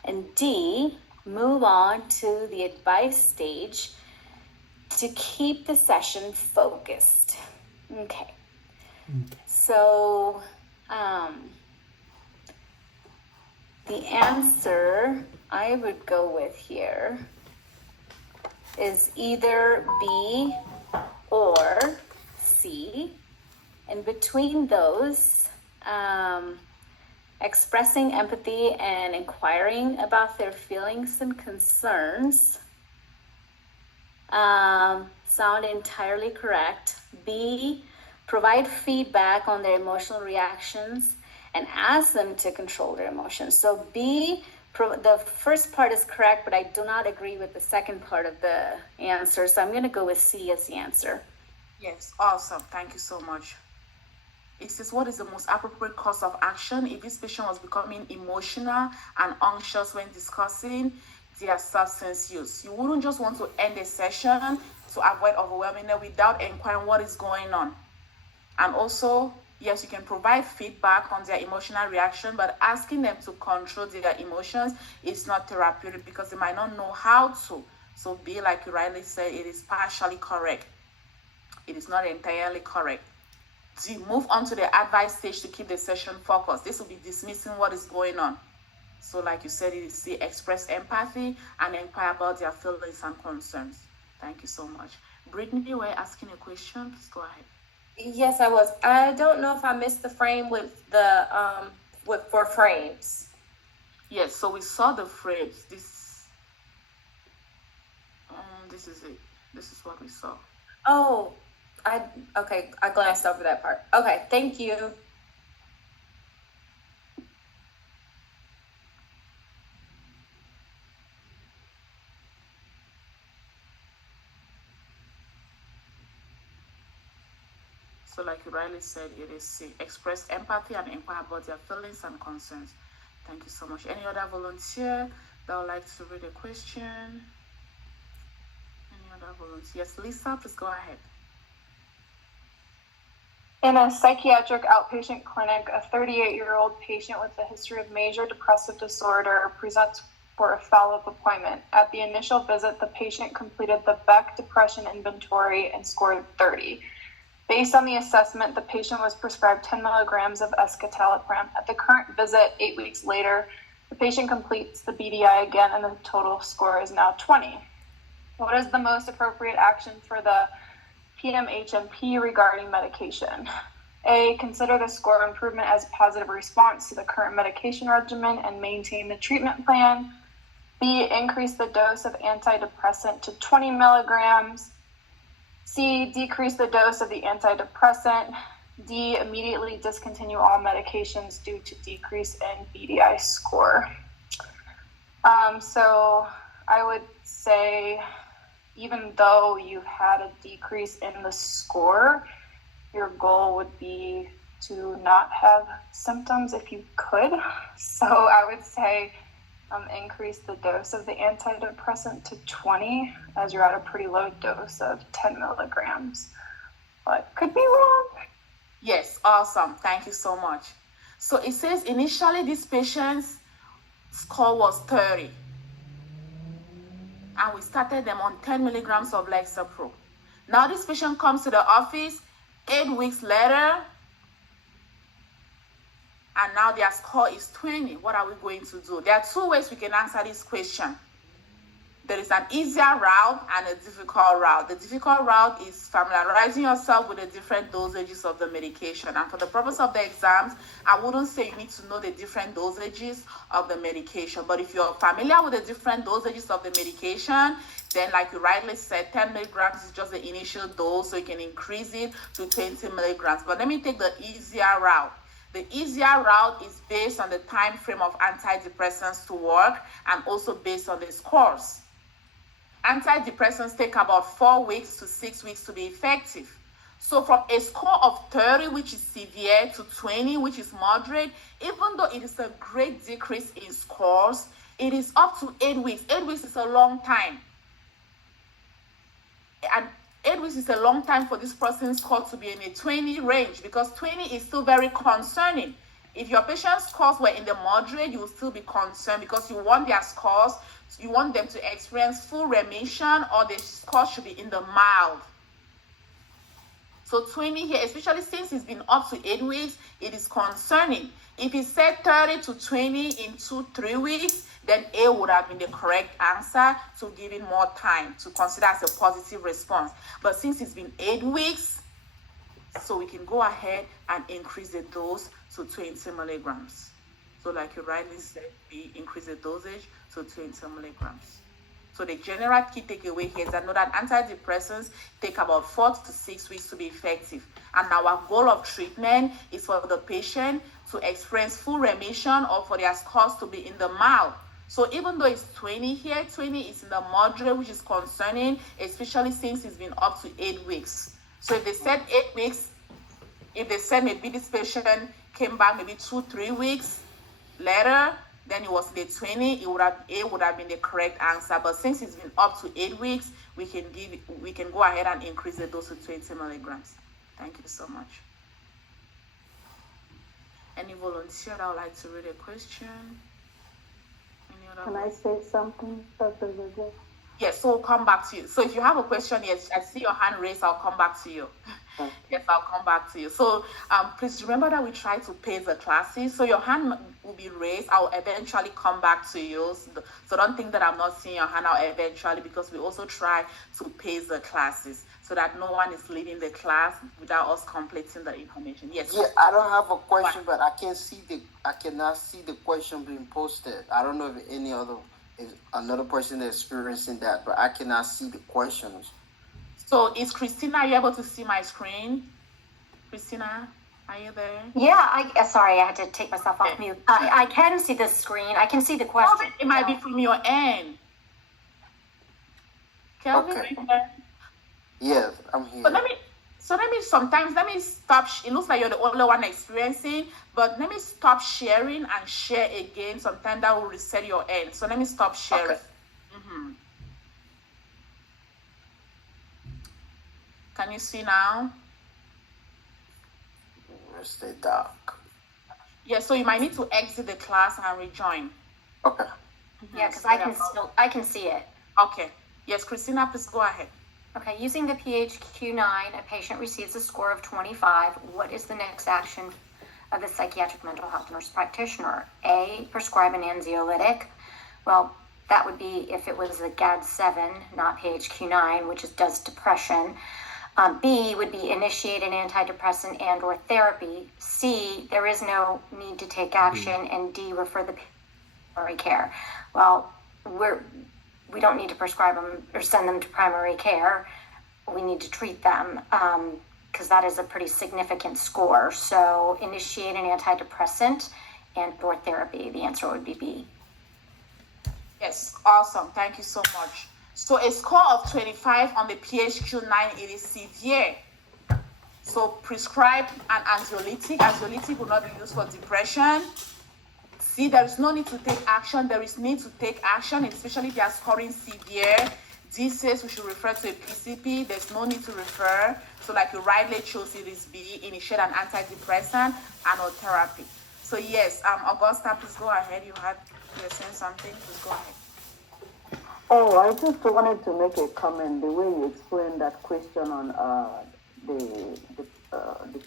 And D, move on to the advice stage to keep the session focused. Okay. So, the answer I would go with here is either B or C. And between those, expressing empathy and inquiring about their feelings and concerns sound entirely correct. B, provide feedback on their emotional reactions and ask them to control their emotions. So B, the first part is correct, but I do not agree with the second part of the answer. So I'm going to go with C as the answer. Yes, awesome. Thank you so much. It says, what is the most appropriate course of action if this patient was becoming emotional and anxious when discussing their substance use? You wouldn't just want to end a session to avoid overwhelming them without inquiring what is going on. And also, yes, you can provide feedback on their emotional reaction, but asking them to control their emotions is not therapeutic because they might not know how to. So B, like you rightly said, it is partially correct. It is not entirely correct. D, move on to the advice stage to keep the session focused. This will be dismissing what is going on. So like you said, it is C, express empathy and inquire about their feelings and concerns. Thank you so much. Brittany, you were asking a question. Please go ahead. Yes, I was. I don't know if I missed the frame with the with for frames. Yes, so we saw the frames. This is it. This is what we saw. Oh, I glanced over that part. Okay, thank you. So like you rightly said, it is C. Express empathy and inquire about their feelings and concerns. Thank you so much. Any other volunteer that would like to read a question? Any other volunteers? Lisa, please go ahead. In a psychiatric outpatient clinic, a 38-year-old patient with a history of major depressive disorder presents for a follow-up appointment. At the initial visit, the patient completed the Beck Depression Inventory and scored 30. Based on the assessment, the patient was prescribed 10 milligrams of escitalopram. At the current visit, 8 weeks later, the patient completes the BDI again, and the total score is now 20. What is the most appropriate action for the PMHNP regarding medication? A, consider the score improvement as a positive response to the current medication regimen and maintain the treatment plan. B, increase the dose of antidepressant to 20 milligrams. C, decrease the dose of the antidepressant. D, immediately discontinue all medications due to decrease in BDI score. So I would say, even though you've had a decrease in the score, your goal would be to not have symptoms if you could. So I would say increase the dose of the antidepressant to 20, as you're at a pretty low dose of 10 milligrams. But could be wrong. Yes, awesome. Thank you so much. So it says initially this patient's score was 30. And we started them on 10 milligrams of Lexapro. Now this patient comes to the office 8 weeks later, and now their score is 20. What are we going to do? There are two ways we can answer this question. There is an easier route and a difficult route. The difficult route is familiarizing yourself with the different dosages of the medication. And for the purpose of the exams, I wouldn't say you need to know the different dosages of the medication. But if you're familiar with the different dosages of the medication, then like you rightly said, 10 milligrams is just the initial dose, so you can increase it to 20 milligrams. But let me take the easier route. The easier route is based on the time frame of antidepressants to work and also based on the scores. Antidepressants take about 4 weeks to 6 weeks to be effective. So from a score of 30, which is severe, to 20, which is moderate, even though it is a great decrease in scores, it is up to 8 weeks. 8 weeks is a long time. And 8 weeks is a long time for this person's score to be in a 20 range, because 20 is still very concerning. If your patient's scores were in the moderate, you will still be concerned because you want their scores, you want them to experience full remission, or the score should be in the mild. So 20 here, especially since it's been up to 8 weeks, it is concerning. If it said 30 to 20 in 2-3 weeks, then A would have been the correct answer, to give it more time to consider as a positive response. But since it's been 8 weeks, so we can go ahead and increase the dose to 20 milligrams. So like you rightly said, we increase the dosage to 20 milligrams. So the general key takeaway here is that know that antidepressants take about 4 to 6 weeks to be effective. And our goal of treatment is for the patient to experience full remission or for their scores to be in the mild. So even though it's 20 here, 20 is in the moderate, which is concerning, especially since it's been up to 8 weeks. So if they said 8 weeks, if they said maybe this patient came back maybe 2-3 weeks later, then it was the 20, it would have been the correct answer. But since it's been up to 8 weeks, we can go ahead and increase the dose to 20 milligrams. Thank you so much. Any volunteer that would like to read a question? Can I say something, Dr. Jojo? Yes, so we'll come back to you. So if you have a question, yes, I see your hand raised, I'll come back to you. Yes, I'll come back to you. So please remember that we try to pace the classes. So your hand will be raised. I'll eventually come back to you. So don't think that I'm not seeing your hand out eventually, because we also try to pace the classes so that no one is leaving the class without us completing the information. Yes. Yeah, I don't have a question, but I cannot see the question being posted. I don't know if another person is experiencing that, but I cannot see the questions. So is Christina, are you able to see my screen? Christina, are you there? Yeah, sorry, I had to take myself off mute. I can see the screen. I can see the question. It might be from your end. Kelvin, Okay. are you there? Yes, I'm here. But let me stop. It looks like you're the only one experiencing, but let me stop sharing and share again. Sometimes that will reset your end. So let me stop sharing. Okay. Mhm. Can you see now? Stay dark. Yeah, so you might need to exit the class and rejoin. Okay. Yeah, because I can see it. Okay. Yes, Christina, please go ahead. Okay, using the PHQ-9, a patient receives a score of 25. What is the next action of the psychiatric mental health nurse practitioner? A, prescribe an anxiolytic. Well, that would be if it was a GAD-7, not PHQ-9, which does depression. B would be initiate an antidepressant and or therapy. C, there is no need to take action. And D, refer the primary care. Well, we don't need to prescribe them or send them to primary care. We need to treat them because that is a pretty significant score. So initiate an antidepressant and or therapy. The answer would be B. Yes, awesome. Thank you so much. So a score of 25 on the PHQ-9, it is severe. So prescribe an anxiolytic. Anxiolytic will not be used for depression. See, there is no need to take action. There is need to take action, especially if they are scoring severe. D says we should refer to a PCP. There's no need to refer. So like you rightly chose, it is B, initiate an antidepressant and or therapy. So yes, Augusta, please go ahead. You were saying something. Please go ahead. Oh, I just wanted to make a comment. The way you explained that question on the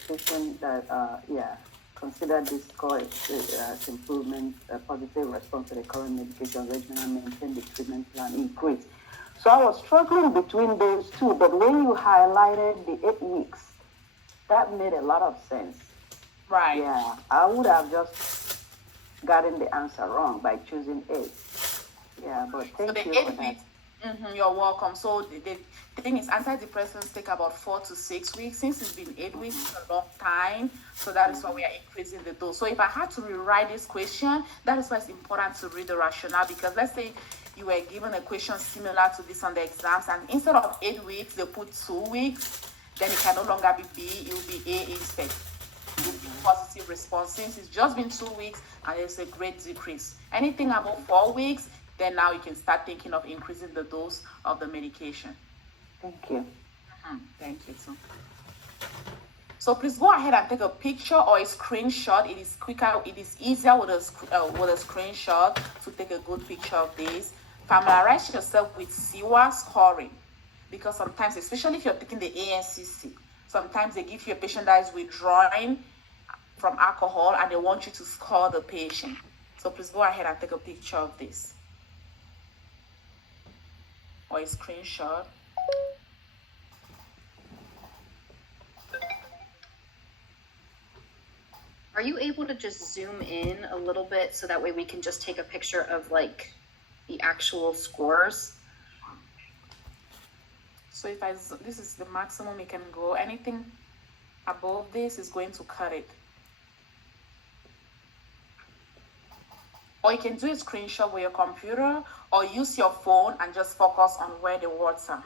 patient that consider this score as improvement, positive response to the current medication regimen, and maintain the treatment plan increase. So I was struggling between those two, but when you highlighted the 8 weeks, that made a lot of sense. Right. Yeah, I would have just gotten the answer wrong by choosing 8. Yeah, but thank you for that. You're welcome. So the thing is, antidepressants take about 4 to 6 weeks. Since it's been 8 weeks, it's a long time. So that is why we are increasing the dose. So if I had to rewrite this question, that is why it's important to read the rationale. Because let's say you were given a question similar to this on the exams, and instead of 8 weeks, they put 2 weeks, then it can no longer be B, it will be A instead. It will be positive response. Since it's just been 2 weeks and there's a great decrease. Anything above 4 weeks, then now you can start thinking of increasing the dose of the medication. Thank you. Thank you too. So please go ahead and take a picture or a screenshot. It is quicker, it is easier with a screenshot to take a good picture of this. Familiarize yourself with CWA scoring, because sometimes, especially if you're taking the ANCC, sometimes they give you a patient that is withdrawing from alcohol and they want you to score the patient. So please go ahead and take a picture of this or a screenshot. Are you able to just zoom in a little bit so that way we can just take a picture of like the actual scores? So if this is the maximum it can go, anything above this is going to cut it. Or you can do a screenshot with your computer or use your phone and just focus on where the words are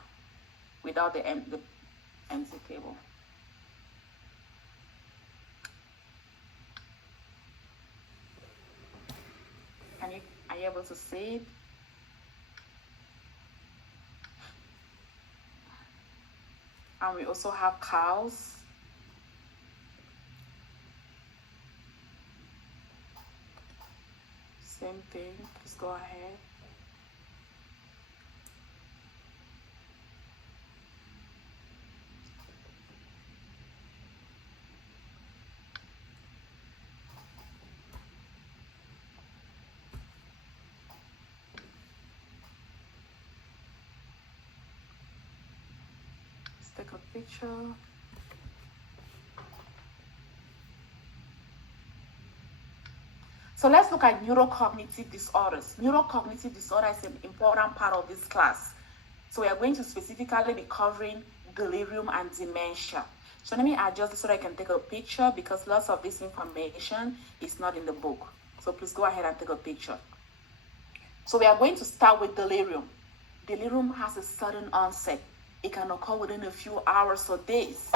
without the empty table. Are you able to see it? And we also have cows. Same thing, please go ahead. take a picture. So let's look at neurocognitive disorders. Neurocognitive disorder is an important part of this class. So we are going to specifically be covering delirium and dementia. So let me adjust this so that I can take a picture because lots of this information is not in the book. So please go ahead and take a picture. So we are going to start with delirium. Delirium has a sudden onset. It can occur within a few hours or days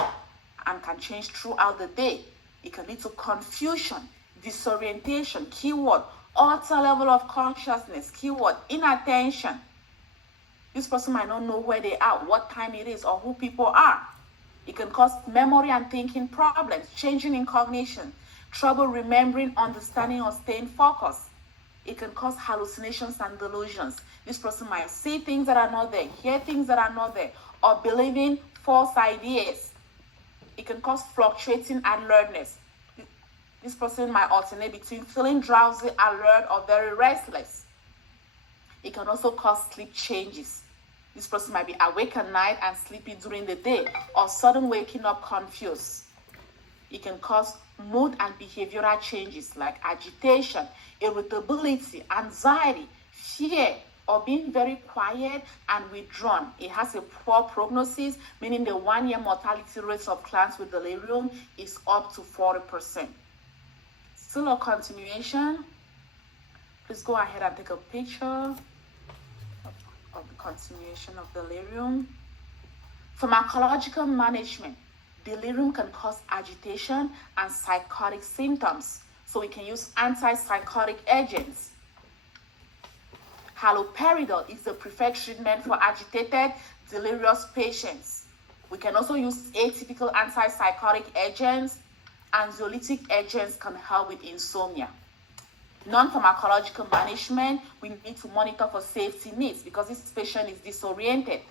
and can change throughout the day. It can lead to confusion, disorientation, keyword, altered level of consciousness, keyword, inattention. This person might not know where they are, what time it is, or who people are. It can cause memory and thinking problems, changing in cognition, trouble remembering, understanding, or staying focused. It can cause hallucinations and delusions. This person might see things that are not there, hear things that are not there, or believing false ideas. It can cause fluctuating alertness. This person might alternate between feeling drowsy, alert, or very restless. It can also cause sleep changes. This person might be awake at night and sleepy during the day, or sudden waking up confused. It can cause mood and behavioral changes like agitation, irritability, anxiety, fear, or being very quiet and withdrawn. It has a poor prognosis, meaning the 1-year mortality rate of clients with delirium is up to 40%. Still a continuation. Please go ahead and take a picture of the continuation of delirium. Pharmacological management. Delirium can cause agitation and psychotic symptoms, so we can use antipsychotic agents. Haloperidol is the preferred treatment for agitated, delirious patients. We can also use atypical antipsychotic agents. Anxiolytic agents can help with insomnia. Non-pharmacological management, we need to monitor for safety needs because this patient is disoriented.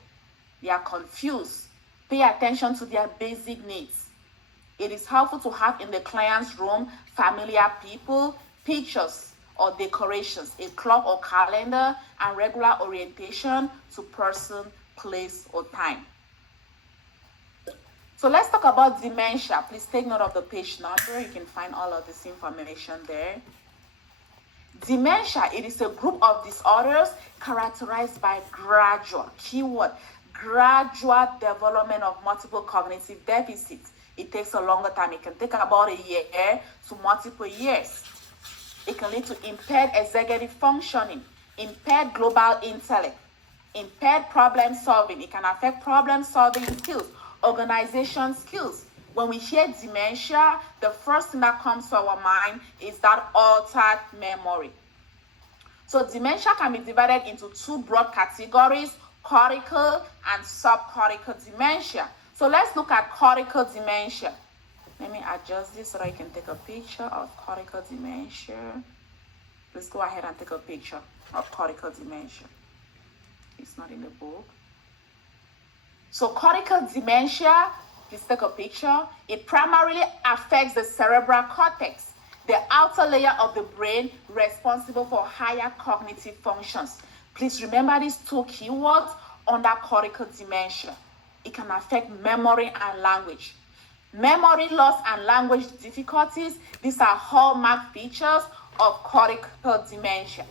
They are confused. Pay attention to their basic needs. It is helpful to have in the client's room familiar people, pictures or decorations, a clock or calendar, and regular orientation to person, place, or time. So let's talk about dementia. Please take note of the page number. You can find all of this information there. Dementia, it is a group of disorders characterized by gradual, keyword, gradual development of multiple cognitive deficits. It takes a longer time. It can take about a year to multiple years. It can lead to impaired executive functioning, impaired global intellect, impaired problem solving. It can affect problem solving skills, organization skills. When we hear dementia, the first thing that comes to our mind is that altered memory. So dementia can be divided into two broad categories, cortical and subcortical dementia. So let's look at cortical dementia. Let me adjust this so that I can take a picture of cortical dementia. Let's go ahead and take a picture of cortical dementia. It's not in the book. So cortical dementia, let's take a picture. It primarily affects the cerebral cortex, the outer layer of the brain responsible for higher cognitive functions. Please remember these two keywords under cortical dementia. It can affect memory and language. Memory loss and language difficulties, these are hallmark features of cortical dementia.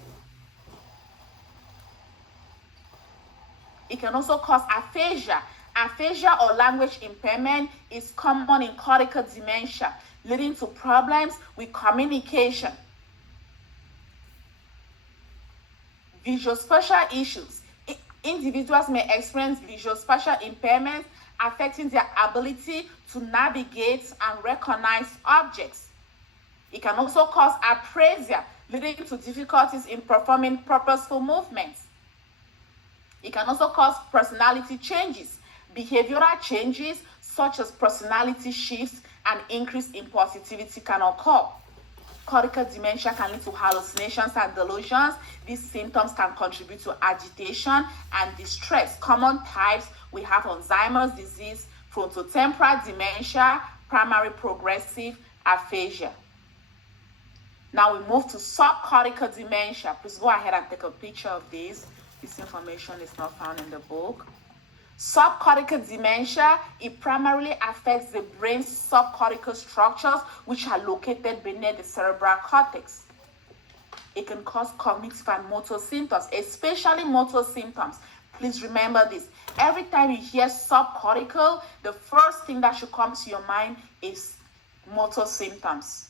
It can also cause aphasia. Aphasia or language impairment is common in cortical dementia, leading to problems with communication. Visuospatial issues. Individuals may experience visuospatial impairments affecting their ability to navigate and recognize objects. It can also cause apraxia, leading to difficulties in performing purposeful movements. It can also cause personality changes, behavioral changes such as personality shifts and increased impulsivity can occur. Cortical dementia can lead to hallucinations and delusions. These symptoms can contribute to agitation and distress. Common types, we have Alzheimer's disease, frontotemporal dementia, primary progressive aphasia. Now we move to subcortical dementia. Please go ahead and take a picture of this. This information is not found in the book. Subcortical dementia, it primarily affects the brain's subcortical structures, which are located beneath the cerebral cortex. It can cause cognitive and motor symptoms, especially motor symptoms. Please remember this. Every time you hear subcortical, the first thing that should come to your mind is motor symptoms.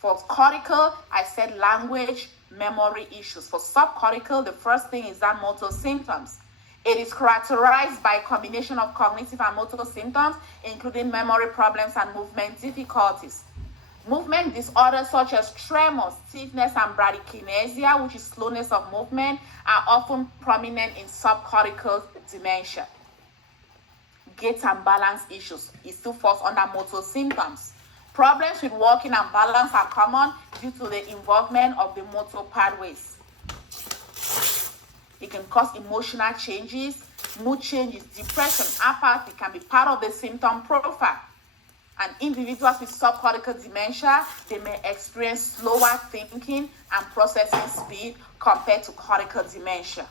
For cortical, I said language, memory issues. For subcortical, the first thing is that motor symptoms. It is characterized by a combination of cognitive and motor symptoms, including memory problems and movement difficulties. Movement disorders such as tremors, stiffness, and bradykinesia, which is slowness of movement, are often prominent in subcortical dementia. Gait and balance issues, it still falls under motor symptoms. Problems with walking and balance are common due to the involvement of the motor pathways. It can cause emotional changes, mood changes, depression, apathy can be part of the symptom profile. And individuals with subcortical dementia, they may experience slower thinking and processing speed compared to cortical dementia.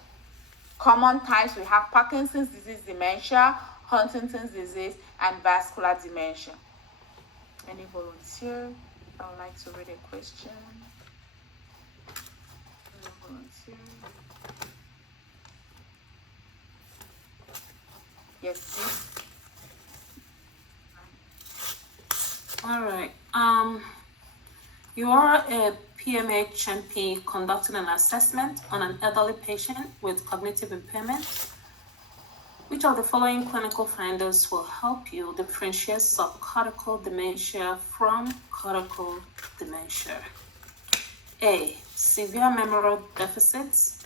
Common types, we have Parkinson's disease dementia, Huntington's disease, and vascular dementia. Any volunteer? I would like to read a question. Any volunteer? Yes, please. All right. You are a PMHNP conducting an assessment on an elderly patient with cognitive impairment. Which of the following clinical findings will help you differentiate subcortical dementia from cortical dementia? A. Severe memory deficits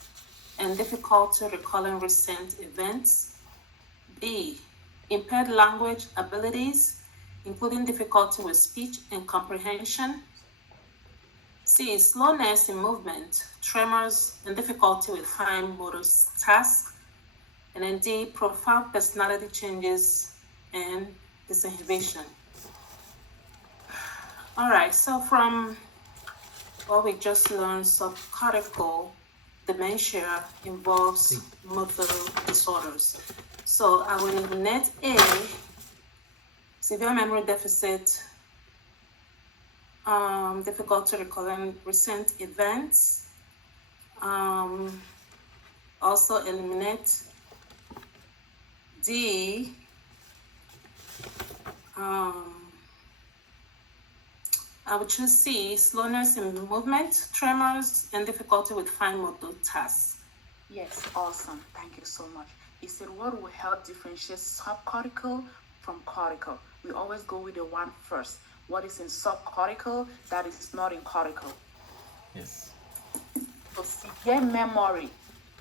and difficulty recalling recent events. B. Impaired language abilities, including difficulty with speech and comprehension. C. Slowness in movement, tremors, and difficulty with fine motor tasks. And then D. Profound personality changes and disinhibition. All right, so from what we just learned, subcortical dementia involves motor disorders. So I will eliminate A, severe memory deficit, difficulty recalling recent events. Also eliminate D, I would choose C, slowness in movement, tremors, and difficulty with fine motor tasks. Yes, awesome. Thank you so much. He said, what will help differentiate subcortical from cortical? We always go with the one first. What is in subcortical that is not in cortical? Yes. So severe memory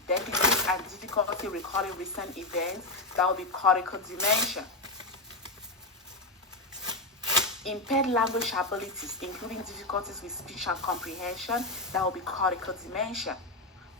deficit and difficulty recalling recent events, that will be cortical dementia. Impaired language abilities, including difficulties with speech and comprehension, that will be cortical dementia.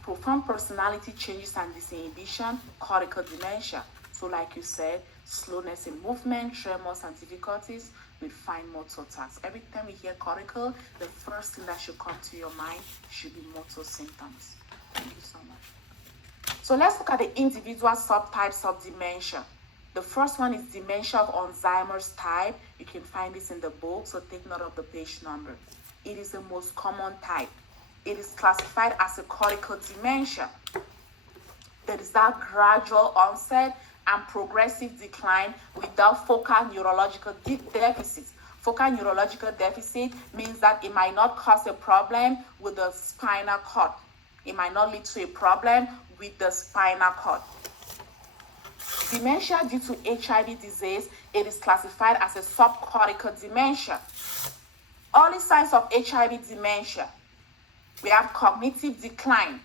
Profound personality changes and disinhibition, cortical dementia. So like you said, slowness in movement, tremors, and difficulties with fine motor tasks. Every time you hear cortical, the first thing that should come to your mind should be motor symptoms. Thank you so much. So let's look at the individual subtypes of dementia. The first one is dementia of Alzheimer's type. You can find this in the book, so take note of the page number. It is the most common type. It is classified as a cortical dementia. There is that gradual onset and progressive decline without focal neurological deficits. Focal neurological deficit means that it might not cause a problem with the spinal cord. It might not lead to a problem with the spinal cord. Dementia due to HIV disease, it is classified as a subcortical dementia. Early signs of HIV dementia, we have cognitive decline,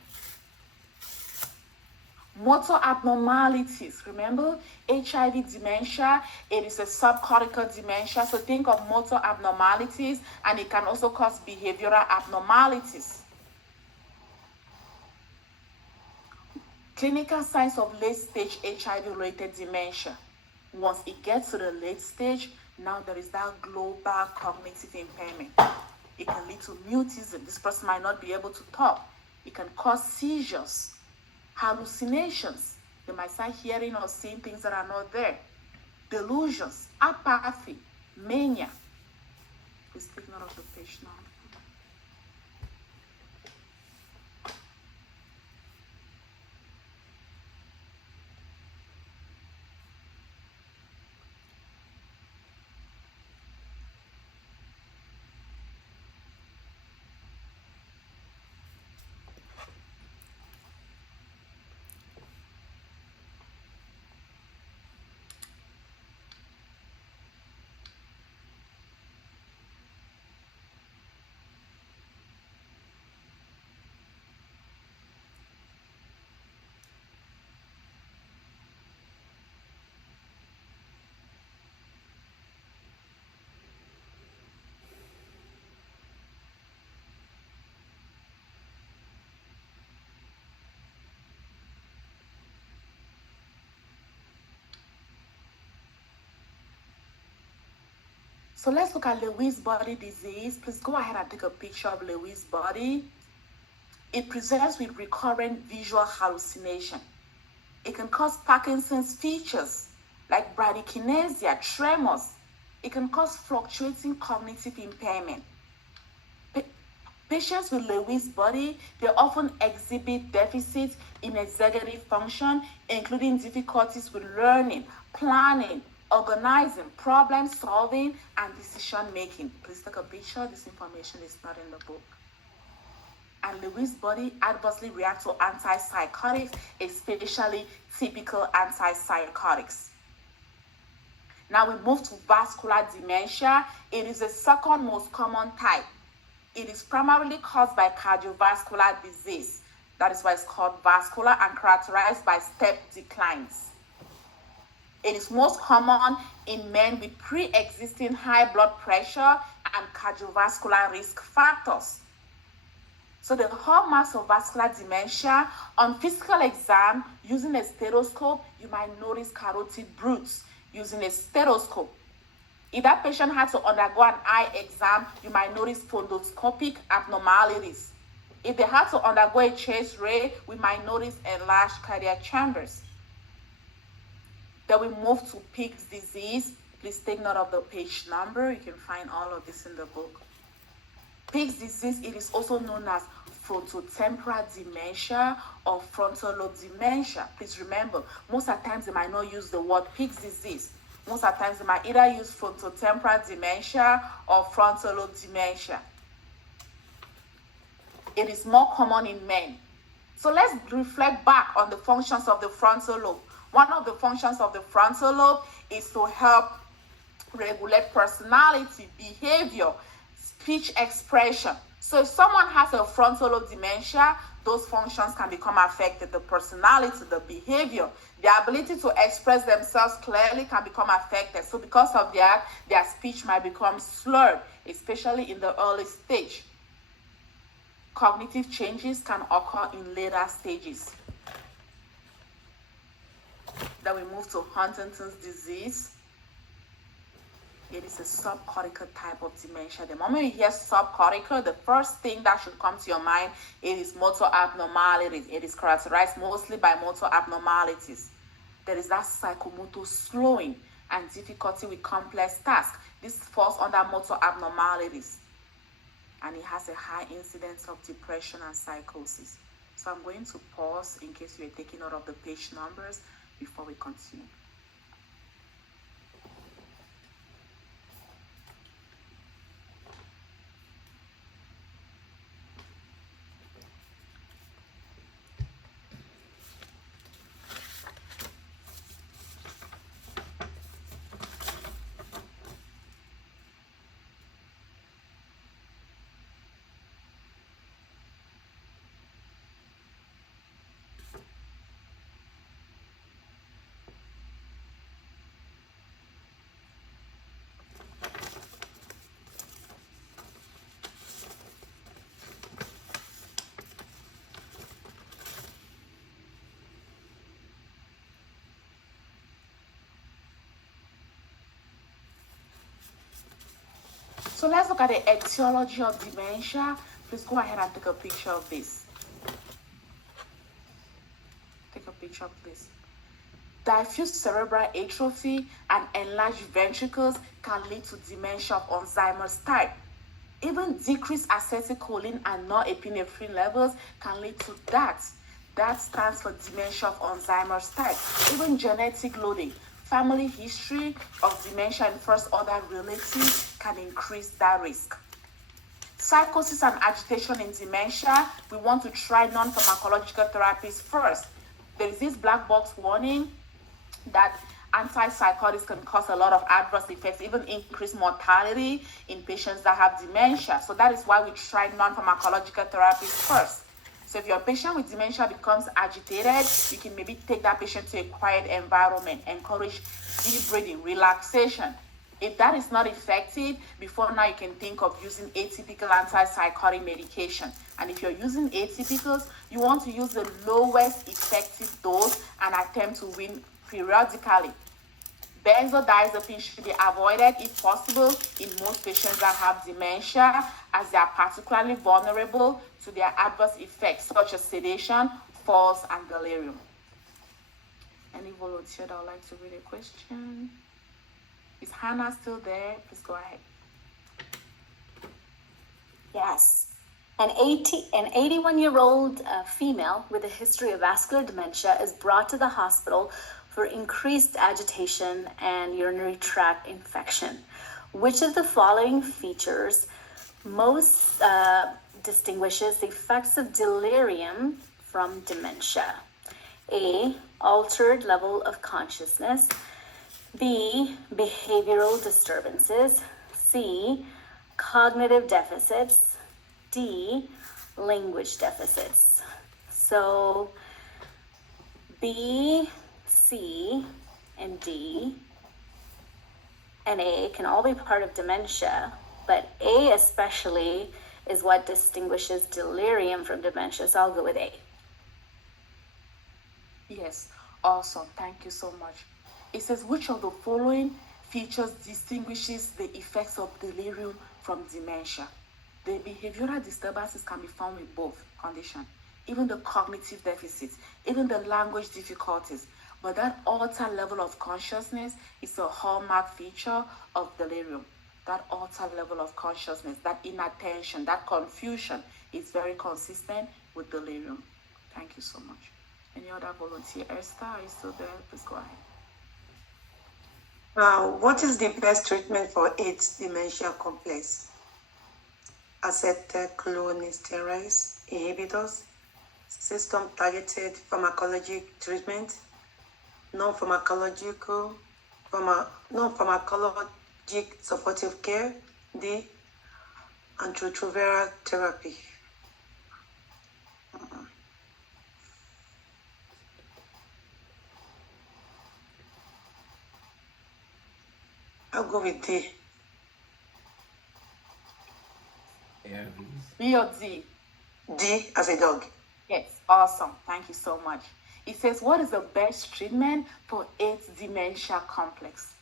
motor abnormalities. Remember, HIV dementia, it is a subcortical dementia, so think of motor abnormalities, and it can also cause behavioral abnormalities. Clinical signs of late-stage HIV-related dementia. Once it gets to the late stage, now there is that global cognitive impairment. It can lead to mutism. This person might not be able to talk. It can cause seizures, hallucinations, They might start hearing or seeing things that are not there. Delusions, apathy, mania. Please take note of the page now. So let's look at Lewy body disease. Please go ahead and take a picture of Lewy body. It presents with recurrent visual hallucination. It can cause Parkinson's features like bradykinesia, tremors. It can cause fluctuating cognitive impairment. Patients with Lewy body, they often exhibit deficits in executive function, including difficulties with learning, planning, organizing, problem solving, and decision making. Please take a picture. This information is not in the book. And Lewy body adversely reacts to antipsychotics, especially typical antipsychotics. Now we move to vascular dementia. It is the second most common type. It is primarily caused by cardiovascular disease. That is why it's called vascular and characterized by step declines. It is most common in men with pre-existing high blood pressure and cardiovascular risk factors. So the hallmarks of vascular dementia, on physical exam, using a stethoscope, you might notice carotid brutes using a stethoscope. If that patient had to undergo an eye exam, you might notice fundoscopic abnormalities. If they had to undergo a chest ray, we might notice enlarged cardiac chambers. Then we move to Pick's disease. Please take note of the page number. You can find all of this in the book. Pick's disease, it is also known as frontotemporal dementia or frontal lobe dementia. Please remember, most of the times they might not use the word Pick's disease. Most of the times they might either use frontotemporal dementia or frontal lobe dementia. It is more common in men. So let's reflect back on the functions of the frontal lobe. One of the functions of the frontal lobe is to help regulate personality, behavior, speech expression. So if someone has a frontal lobe dementia, those functions can become affected. The personality, the behavior, the ability to express themselves clearly can become affected. So because of that, their speech might become slurred, especially in the early stage. Cognitive changes can occur in later stages. Then we move to Huntington's disease. It is a subcortical type of dementia. The moment you hear subcortical, the first thing that should come to your mind is motor abnormalities. It is characterized mostly by motor abnormalities. There is that psychomotor slowing and difficulty with complex tasks. This falls under motor abnormalities. And it has a high incidence of depression and psychosis. So I'm going to pause in case you're taking note of the page numbers before we continue. So let's look at the etiology of dementia. Please go ahead and take a picture of this. Take a picture, please. Diffuse cerebral atrophy and enlarged ventricles can lead to dementia of Alzheimer's type. Even decreased acetylcholine and norepinephrine levels can lead to that. That stands for dementia of Alzheimer's type. Even genetic loading, family history of dementia and first-order relatives can increase that risk. Psychosis and agitation in dementia, we want to try non-pharmacological therapies first. There is this black box warning that antipsychotics can cause a lot of adverse effects, even increase mortality in patients that have dementia. So that is why we try non-pharmacological therapies first. So if your patient with dementia becomes agitated, you can maybe take that patient to a quiet environment, encourage deep breathing, relaxation. If that is not effective, before now you can think of using atypical antipsychotic medication. And if you're using atypicals, you want to use the lowest effective dose and attempt to wean periodically. Benzodiazepine should be avoided if possible in most patients that have dementia, as they are particularly vulnerable to their adverse effects such as sedation, falls, and delirium. Any volunteer that would like to read a question? Is Hannah still there? Please go ahead. Yes. An 81-year-old female with a history of vascular dementia is brought to the hospital for increased agitation and urinary tract infection. Which of the following features most distinguishes the effects of delirium from dementia? A, altered level of consciousness. B, behavioral disturbances. C, cognitive deficits. D, language deficits. So B, C, and D and A can all be part of dementia, but A especially is what distinguishes delirium from dementia. So I'll go with A. Yes, awesome. Thank you so much. It says, which of the following features distinguishes the effects of delirium from dementia? The behavioral disturbances can be found with both conditions, even the cognitive deficits, even the language difficulties. But that altered level of consciousness is a hallmark feature of delirium. That altered level of consciousness, that inattention, that confusion is very consistent with delirium. Thank you so much. Any other volunteer? Esther, are you still there? Please go ahead. What is the best treatment for AIDS dementia complex? Acetylcholinesterase inhibitors, system-targeted pharmacologic treatment, non-pharmacologic supportive care, D, antiretroviral therapy. I'll go with D. B or D? D as a dog. Yes, awesome. Thank you so much. It says, what is the best treatment for AIDS dementia complex?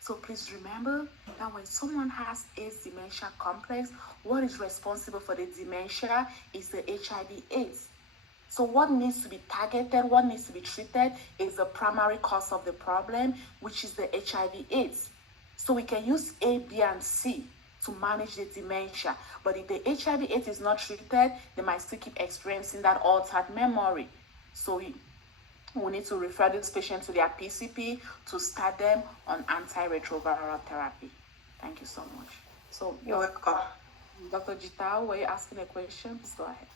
So please remember that when someone has AIDS dementia complex, what is responsible for the dementia is the HIV/AIDS. So what needs to be targeted, what needs to be treated is the primary cause of the problem, which is the HIV/AIDS. So we can use A, B, and C to manage the dementia. But if the HIV/AIDS is not treated, they might still keep experiencing that altered memory. So we need to refer this patient to their PCP to start them on antiretroviral therapy. Thank you so much. So you're welcome. Dr. Jita, were you asking a question? Please go ahead.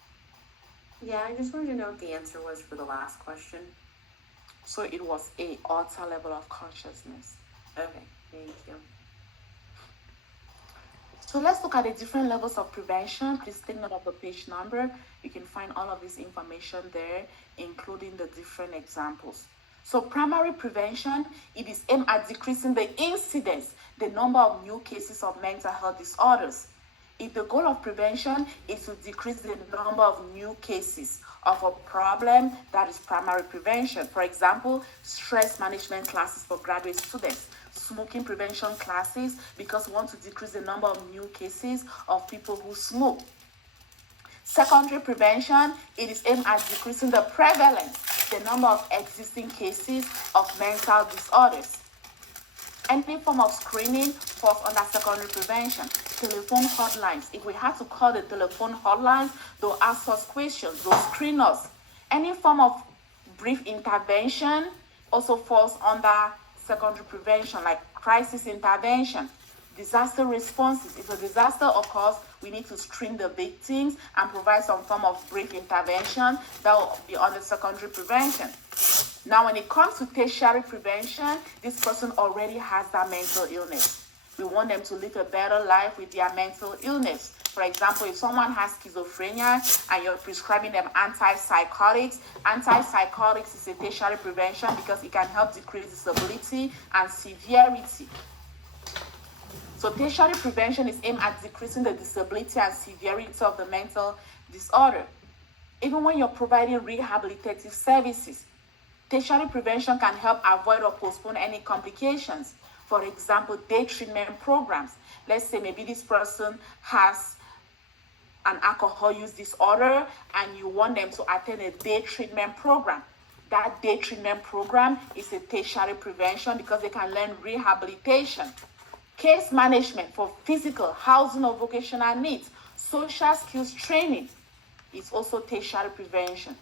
Yeah, I just wanted to know what the answer was for the last question. So it was A, altered level of consciousness. Okay, thank you. So let's look at the different levels of prevention. Please take note of the page number. You can find all of this information there, including the different examples. So primary prevention, it is aimed at decreasing the incidence, the number of new cases of mental health disorders. If the goal of prevention is to decrease the number of new cases of a problem, that is primary prevention. For example, stress management classes for graduate students, smoking prevention classes, because we want to decrease the number of new cases of people who smoke. Secondary prevention, it is aimed at decreasing the prevalence the number of existing cases of mental disorders. Any form of screening falls under secondary prevention. Telephone hotlines. If we have to call the telephone hotlines, they'll ask us questions, they'll screen us. Any form of brief intervention also falls under secondary prevention, like crisis intervention. Disaster responses. If a disaster occurs, we need to screen the victims and provide some form of brief intervention that will be under secondary prevention. Now, when it comes to tertiary prevention, this person already has that mental illness. We want them to live a better life with their mental illness. For example, if someone has schizophrenia and you're prescribing them antipsychotics is a tertiary prevention because it can help decrease disability and severity. So tertiary prevention is aimed at decreasing the disability and severity of the mental disorder. Even when you're providing rehabilitative services, tertiary prevention can help avoid or postpone any complications. For example, day treatment programs. Let's say maybe this person has an alcohol use disorder and you want them to attend a day treatment program. That day treatment program is a tertiary prevention because they can learn rehabilitation. Case management for physical, housing, or vocational needs. Social skills training is also tertiary prevention.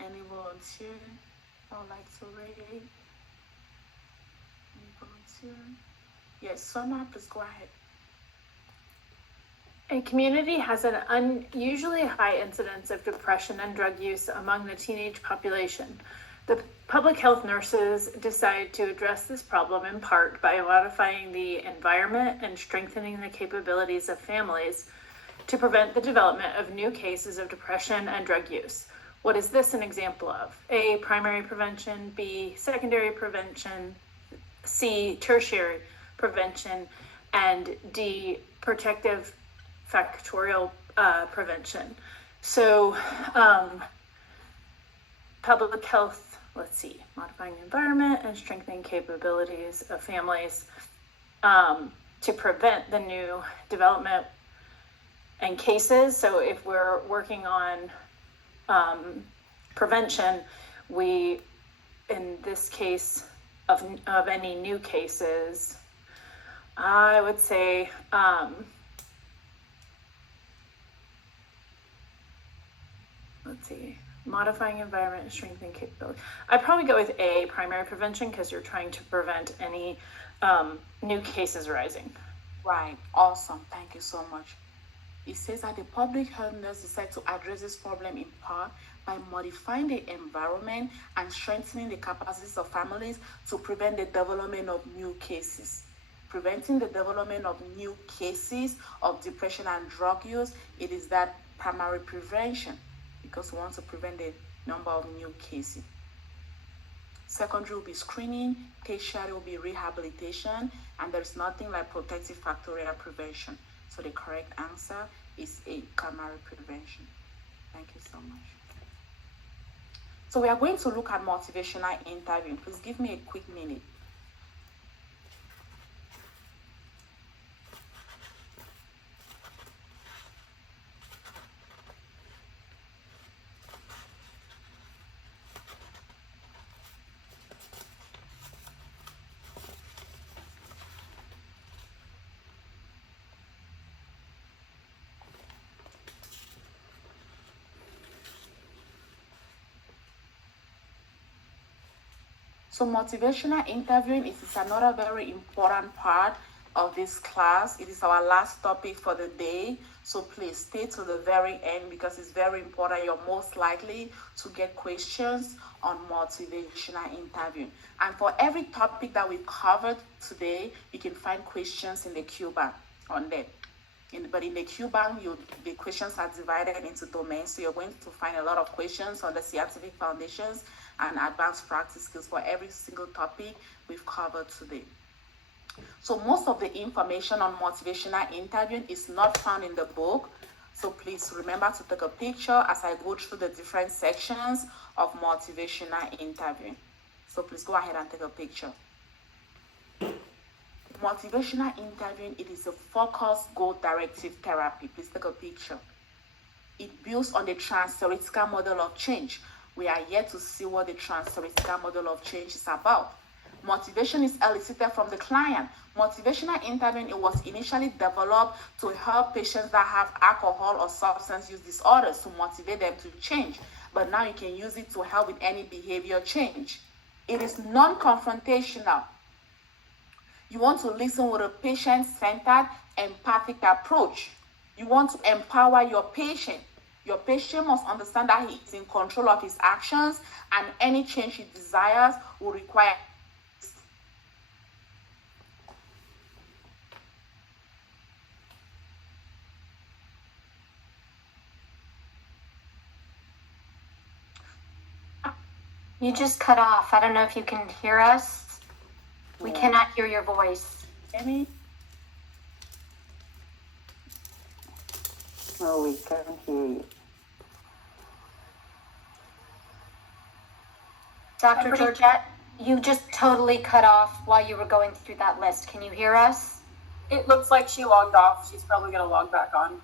Any volunteer I would like to rate? Any volunteer? Yes, Sona, please go ahead. A community has an unusually high incidence of depression and drug use among the teenage population. The public health nurses decide to address this problem in part by modifying the environment and strengthening the capabilities of families to prevent the development of new cases of depression and drug use. What is this an example of? A, primary prevention, B, secondary prevention, C, tertiary prevention, and D, protective factorial prevention. So public health, let's see, modifying the environment and strengthening capabilities of families to prevent the new development and cases. So if we're working on prevention, we, in this case of any new cases, I would say let's see, modifying environment and strengthening capability. I'd probably go with A, primary prevention, because you're trying to prevent any new cases rising. Right, awesome, thank you so much. It says that the public health nurse decided to address this problem in part by modifying the environment and strengthening the capacities of families to prevent the development of new cases. Preventing the development of new cases of depression and drug use, it is that primary prevention, because we want to prevent the number of new cases. Secondary will be screening, tertiary will be rehabilitation, and there's nothing like protective factorial prevention. So the correct answer is A, primary prevention. Thank you so much. So we are going to look at motivational interviewing. Please give me a quick minute. So motivational interviewing is another very important part of this class. It is our last topic for the day. So please stay to the very end because it's very important. You're most likely to get questions on motivational interviewing. And for every topic that we covered today, you can find questions in the Q bank on that. But in the Q bank, the questions are divided into domains. So you're going to find a lot of questions on the scientific foundations and advanced practice skills for every single topic we've covered today. So most of the information on motivational interviewing is not found in the book. So please remember to take a picture as I go through the different sections of motivational interviewing. So please go ahead and take a picture. Motivational interviewing, it is a focused goal-directive therapy. Please take a picture. It builds on the trans-theoretical model of change. We are yet to see what the trans-theoretical model of change is about. Motivation is elicited from the client. Motivational interviewing, it was initially developed to help patients that have alcohol or substance use disorders, to motivate them to change. But now you can use it to help with any behavior change. It is non-confrontational. You want to listen with a patient-centered, empathic approach. You want to empower your patient. Your patient must understand that he is in control of his actions, and any change he desires will require. You just cut off. I don't know if you can hear us. We cannot hear your voice. Amy? No, we can't hear you. Dr. Georgette, you just totally cut off while you were going through that list. Can you hear us? It looks like she logged off. She's probably going to log back on.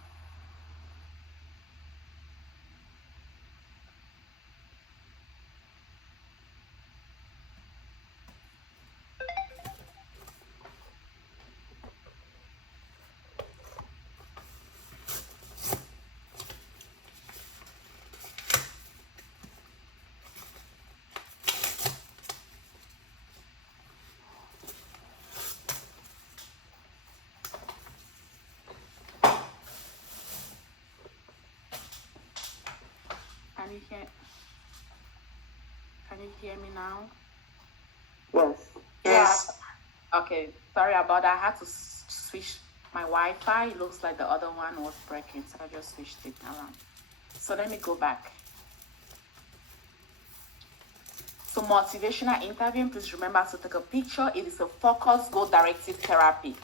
Can you hear me now? Yes. Yes. Okay, sorry about that. I had to switch my Wi-Fi. It looks like the other one was breaking, so I just switched it around. So let me go back. So motivational interviewing, please remember to take a picture. It is a focused, goal-directed therapy.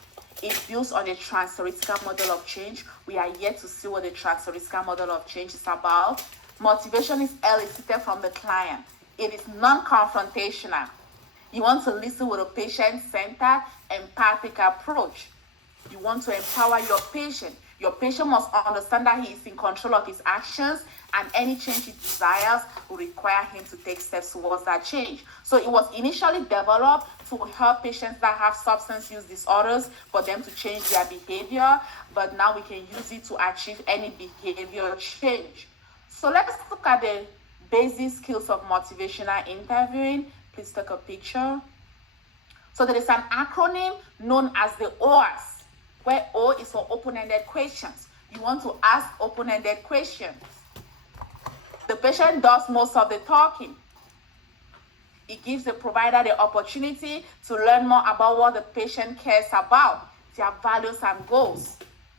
It builds on a trans-theoretical model of change. We are yet to see what the trans-theoretical model of change is about. Motivation is elicited from the client. It is non-confrontational. You want to listen with a patient-centered, empathic approach. You want to empower your patient. Your patient must understand that he is in control of his actions, and any change he desires will require him to take steps towards that change. So it was initially developed to help patients that have substance use disorders for them to change their behavior, but now we can use it to achieve any behavior change. So let's look at the basic skills of motivational interviewing. Please take a picture. So there is an acronym known as the OAS, where O is for open-ended questions. You want to ask open-ended questions. The patient does most of the talking. It gives the provider the opportunity to learn more about what the patient cares about, their values and goals.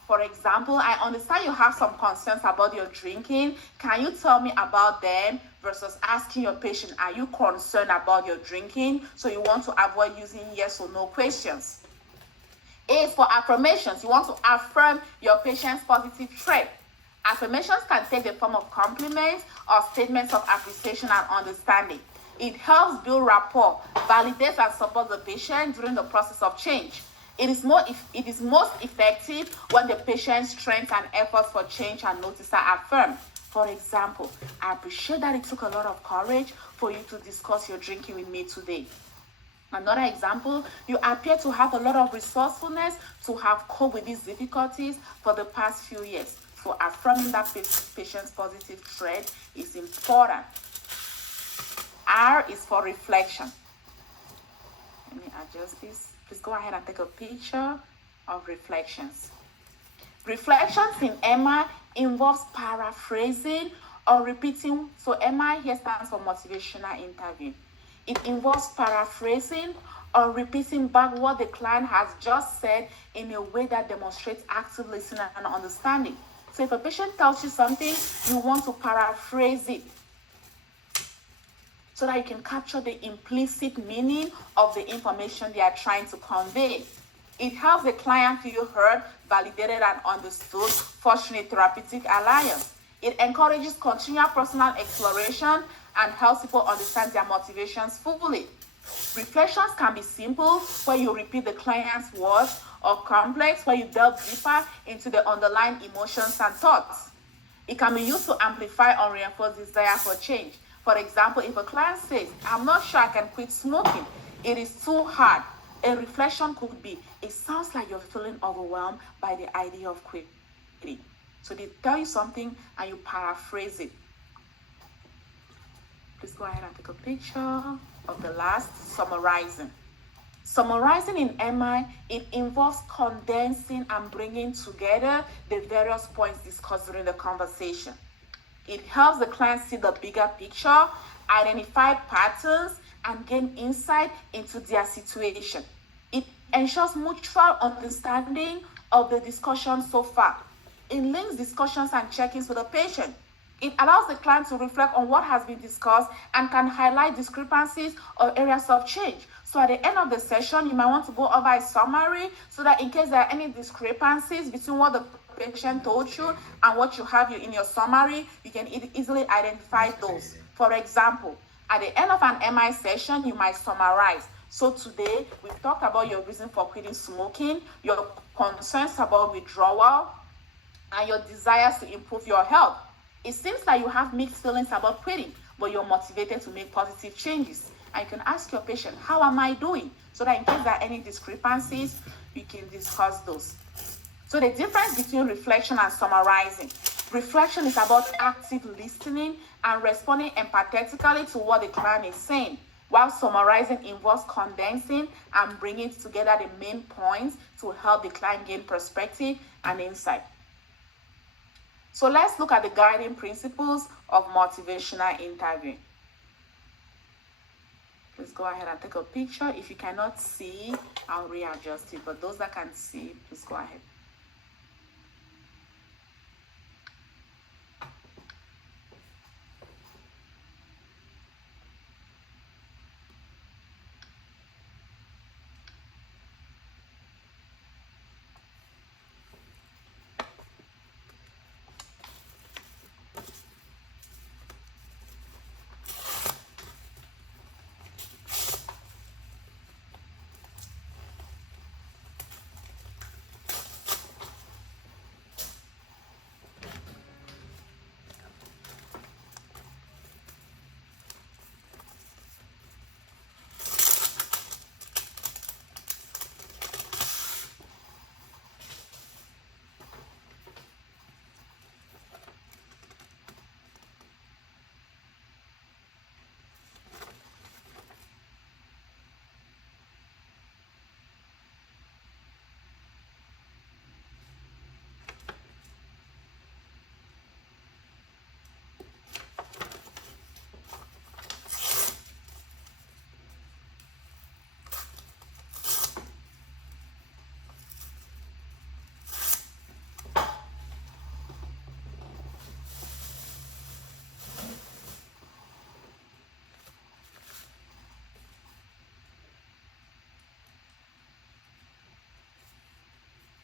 For example, I understand you have some concerns about your drinking. Can you tell me about them? Versus asking your patient, are you concerned about your drinking? So you want to avoid using yes or no questions. A is for affirmations. You want to affirm your patient's positive trait. Affirmations can take the form of compliments or statements of appreciation and understanding. It helps build rapport, validates and supports the patient during the process of change. It is most effective when the patient's strengths and efforts for change and notice are affirmed. For example, I appreciate that it took a lot of courage for you to discuss your drinking with me today. Another example, you appear to have a lot of resourcefulness to have coped with these difficulties for the past few years. So affirming that patient's positive trait is important. R is for reflection. Let me adjust this. Please go ahead and take a picture of reflections. Reflections in EMMA involves paraphrasing or repeating. So EMMA here stands for motivational interview. It involves paraphrasing or repeating back what the client has just said in a way that demonstrates active listening and understanding. So if a patient tells you something, you want to paraphrase it so that you can capture the implicit meaning of the information they are trying to convey. It helps the client feel heard, validated, and understood, fostering a therapeutic alliance. It encourages continual personal exploration and helps people understand their motivations fully. Reflections can be simple, where you repeat the client's words, or complex, where you delve deeper into the underlying emotions and thoughts. It can be used to amplify or reinforce desire for change. For example, if a client says, I'm not sure I can quit smoking, it is too hard. A reflection could be, it sounds like you're feeling overwhelmed by the idea of quitting. So they tell you something and you paraphrase it. Please go ahead and take a picture of the last, summarizing. Summarizing in MI, it involves condensing and bringing together the various points discussed during the conversation. It helps the client see the bigger picture, identify patterns, and gain insight into their situation. It ensures mutual understanding of the discussion so far. It links discussions and check-ins with the patient. It allows the client to reflect on what has been discussed and can highlight discrepancies or areas of change. So at the end of the session, you might want to go over a summary so that in case there are any discrepancies between what the patient told you and what you have in your summary, you can easily identify those. For example, at the end of an MI session, you might summarize. So today, we've talked about your reason for quitting smoking, your concerns about withdrawal, and your desires to improve your health. It seems like you have mixed feelings about quitting, but you're motivated to make positive changes. And you can ask your patient, how am I doing? So that in case there are any discrepancies, we can discuss those. So the difference between reflection and summarizing. Reflection is about active listening and responding empathetically to what the client is saying, while summarizing involves condensing and bringing together the main points to help the client gain perspective and insight. So let's look at the guiding principles of motivational interviewing. Please go ahead and take a picture. If you cannot see, I'll readjust it. But those that can see, please go ahead.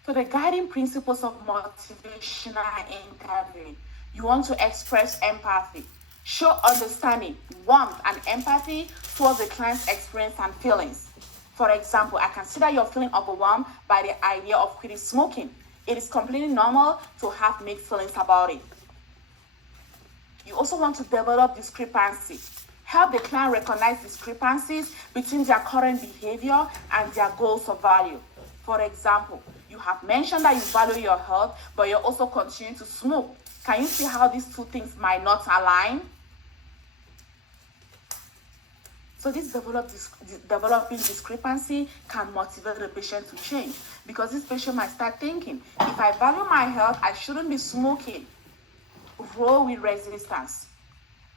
So the guiding principles of motivational interviewing. You want to express empathy, show understanding, warmth, and empathy towards the client's experience and feelings. For example, I consider you're feeling overwhelmed by the idea of quitting smoking. It is completely normal to have mixed feelings about it. You also want to develop discrepancy. Help the client recognize discrepancies between their current behavior and their goals or value. For example, you have mentioned that you value your health, but you're also continuing to smoke. Can you see how these two things might not align? So this developing discrepancy can motivate the patient to change, because this patient might start thinking, if I value my health, I shouldn't be smoking. Roll with resistance.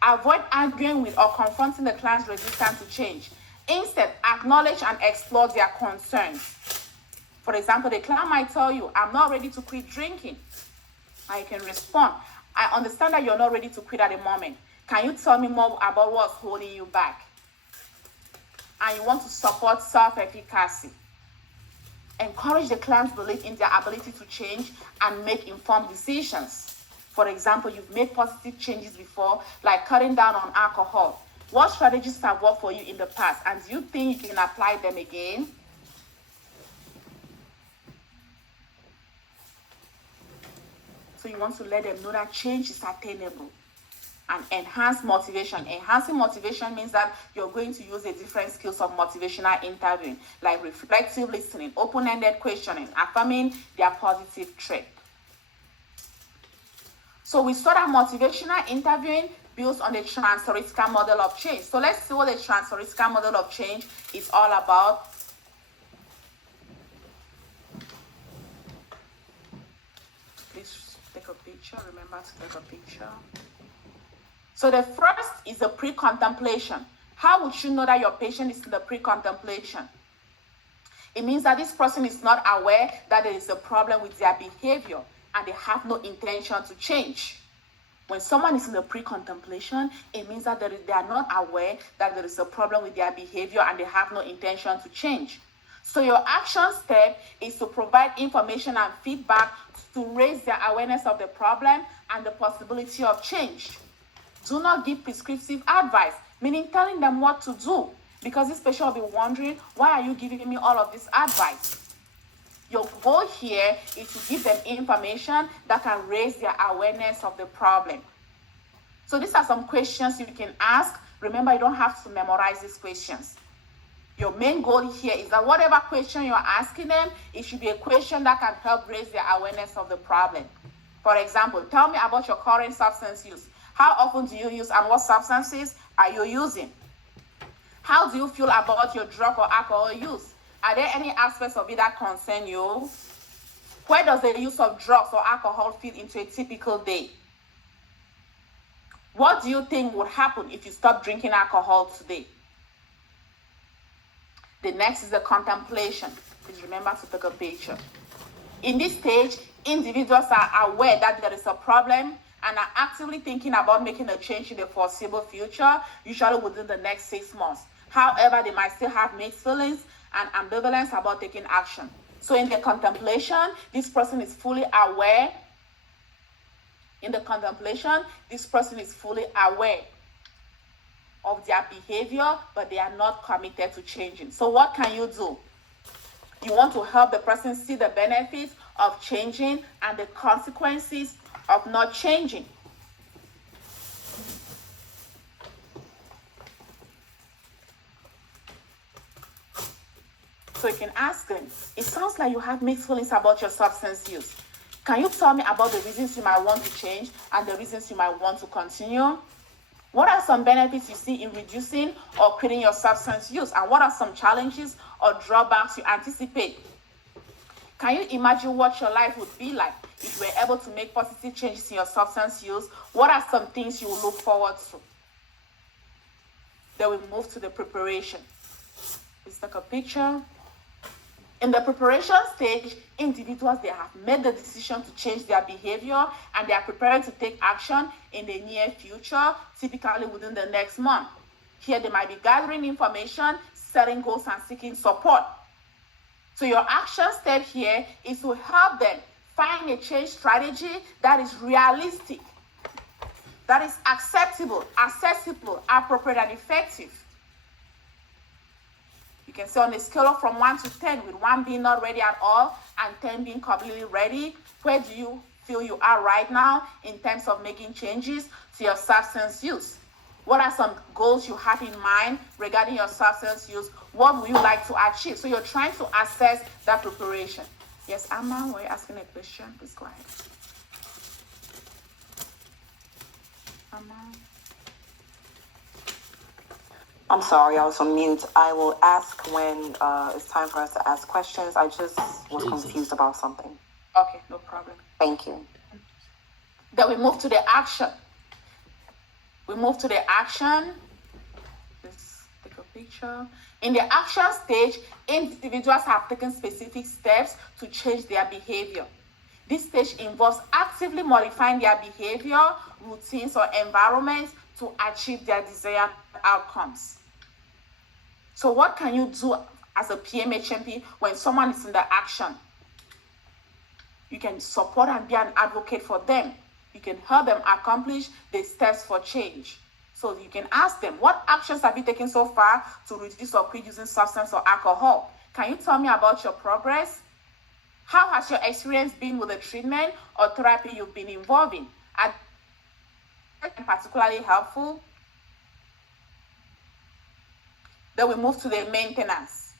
Avoid arguing with or confronting the client's resistance to change. Instead, acknowledge and explore their concerns. For example, the client might tell you, I'm not ready to quit drinking. And you can respond, I understand that you're not ready to quit at the moment. Can you tell me more about what's holding you back? And you want to support self-efficacy. Encourage the client's belief in their ability to change and make informed decisions. For example, you've made positive changes before, like cutting down on alcohol. What strategies have worked for you in the past, and do you think you can apply them again? So you want to let them know that change is attainable. and enhance motivation. Enhancing motivation means that you're going to use a different skills of motivational interviewing, like reflective listening, open-ended questioning, affirming their positive trait. So we saw that motivational interviewing builds on the transtheoretical model of change. So let's see what the transtheoretical model of change is all about. Please take a picture. Remember to take a picture. So the first is the pre-contemplation. How would you know that your patient is in the pre-contemplation? It means that this person is not aware that there is a problem with their behavior and they have no intention to change. When someone is in the pre-contemplation, it means that they are not aware that there is a problem with their behavior and they have no intention to change. So your action step is to provide information and feedback to raise their awareness of the problem and the possibility of change. Do not give prescriptive advice, meaning telling them what to do, because this patient will be wondering, why are you giving me all of this advice? Your goal here is to give them information that can raise their awareness of the problem. So these are some questions you can ask. Remember, you don't have to memorize these questions. Your main goal here is that whatever question you're asking them, it should be a question that can help raise their awareness of the problem. For example, tell me about your current substance use. How often do you use and what substances are you using? How do you feel about your drug or alcohol use? Are there any aspects of it that concern you? Where does the use of drugs or alcohol fit into a typical day? What do you think would happen if you stop drinking alcohol today? The next is the contemplation. Please remember to take a picture. In this stage, individuals are aware that there is a problem and are actively thinking about making a change in the foreseeable future, usually within the next 6 months. However, they might still have mixed feelings and ambivalence about taking action. So in the contemplation, this person is fully aware. In the contemplation, this person is fully aware of their behavior, but they are not committed to changing. So what can you do? You want to help the person see the benefits of changing and the consequences of not changing. So you can ask them, it sounds like you have mixed feelings about your substance use. Can you tell me about the reasons you might want to change and the reasons you might want to continue? What are some benefits you see in reducing or quitting your substance use? And what are some challenges or drawbacks you anticipate? Can you imagine what your life would be like if you were able to make positive changes in your substance use? What are some things you will look forward to? Then we move to the preparation. Let's take a picture. In the preparation stage, individuals, they have made the decision to change their behavior and they are preparing to take action in the near future, typically within the next month. Here, they might be gathering information, setting goals, and seeking support. So your action step here is to help them find a change strategy that is realistic, that is acceptable, accessible, appropriate, and effective. You can say on a scale of from 1 to 10, with 1 being not ready at all and 10 being completely ready, where do you feel you are right now in terms of making changes to your substance use? What are some goals you have in mind regarding your substance use? What would you like to achieve? So you're trying to assess that preparation. Yes, Amma, were you asking a question? Please go ahead. Amma. I'm sorry, I was on mute. I will ask when it's time for us to ask questions. I just was confused about something. Okay, no problem. Thank you. Then we move to the action. We move to the action. Let's take a picture. In the action stage, individuals have taken specific steps to change their behavior. This stage involves actively modifying their behavior, routines, or environments to achieve their desired outcomes. So what can you do as a PMHNP when someone is in the action? You can support and be an advocate for them. You can help them accomplish the steps for change. So you can ask them, what actions have you taken so far to reduce or quit using substance or alcohol? Can you tell me about your progress? How has your experience been with the treatment or therapy you've been involved in? particularly helpful. Then we move to the maintenance.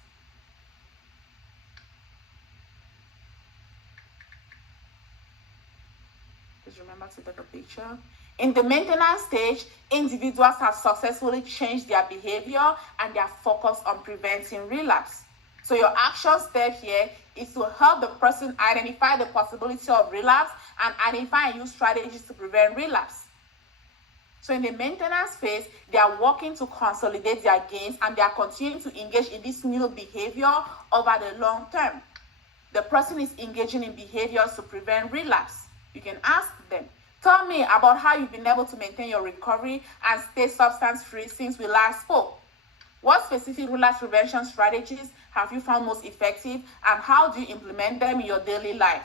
Just remember to take a picture. In the maintenance stage, individuals have successfully changed their behavior and they are focused on preventing relapse. So your action step here is to help the person identify the possibility of relapse and identify and use strategies to prevent relapse. So in the maintenance phase, they are working to consolidate their gains and they are continuing to engage in this new behavior over the long term. The person is engaging in behaviors to prevent relapse. You can ask them, tell me about how you've been able to maintain your recovery and stay substance-free since we last spoke. What specific relapse prevention strategies have you found most effective and how do you implement them in your daily life?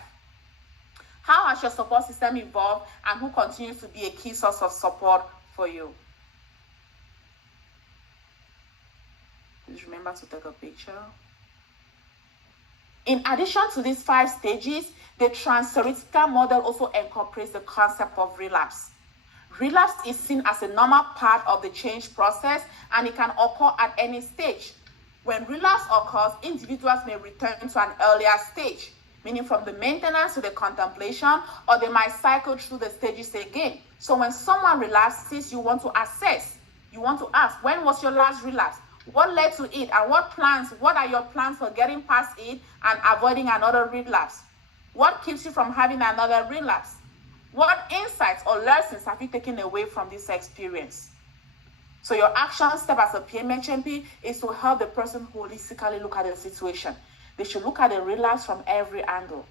How has your support system evolved and who continues to be a key source of support for you? Please remember to take a picture. In addition to these 5 stages, the transtheoretical model also incorporates the concept of relapse. Relapse is seen as a normal part of the change process and it can occur at any stage. When relapse occurs, individuals may return to an earlier stage, meaning from the maintenance to the contemplation, or they might cycle through the stages again. So when someone relapses, you want to assess, you want to ask, when was your last relapse? What led to it and what are your plans for getting past it and avoiding another relapse? What keeps you from having another relapse? What insights or lessons have you taken away from this experience? So your action step as a PMHNP is to help the person holistically look at the situation. They should look at the relapse from every angle.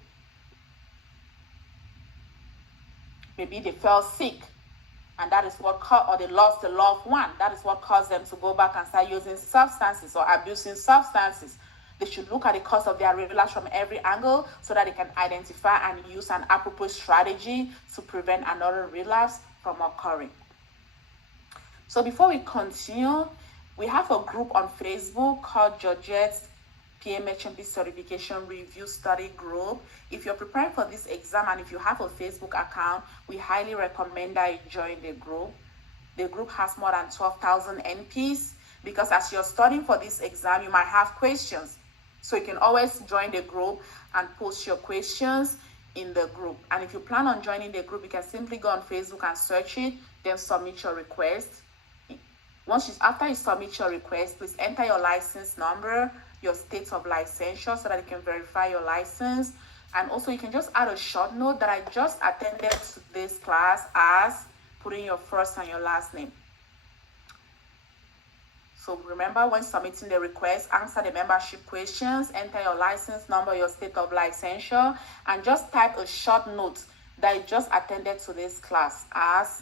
Maybe they fell sick, and that is what or they lost a loved one. That is what caused them to go back and start using substances or abusing substances. They should look at the cause of their relapse from every angle so that they can identify and use an appropriate strategy to prevent another relapse from occurring. So before we continue, we have a group on Facebook called Georgette's PMHNP Certification Review Study Group. If you're preparing for this exam and if you have a Facebook account, we highly recommend that you join the group. The group has more than 12,000 NPs because as you're studying for this exam, you might have questions. So you can always join the group and post your questions in the group. And if you plan on joining the group, you can simply go on Facebook and search it, then submit your request. After you submit your request, please enter your license number, your state of licensure so that you can verify your license. And also you can just add a short note that I just attended this class as putting your first and your last name. So remember, when submitting the request, answer the membership questions, enter your license number, your state of licensure, and just type a short note that you just attended to this class as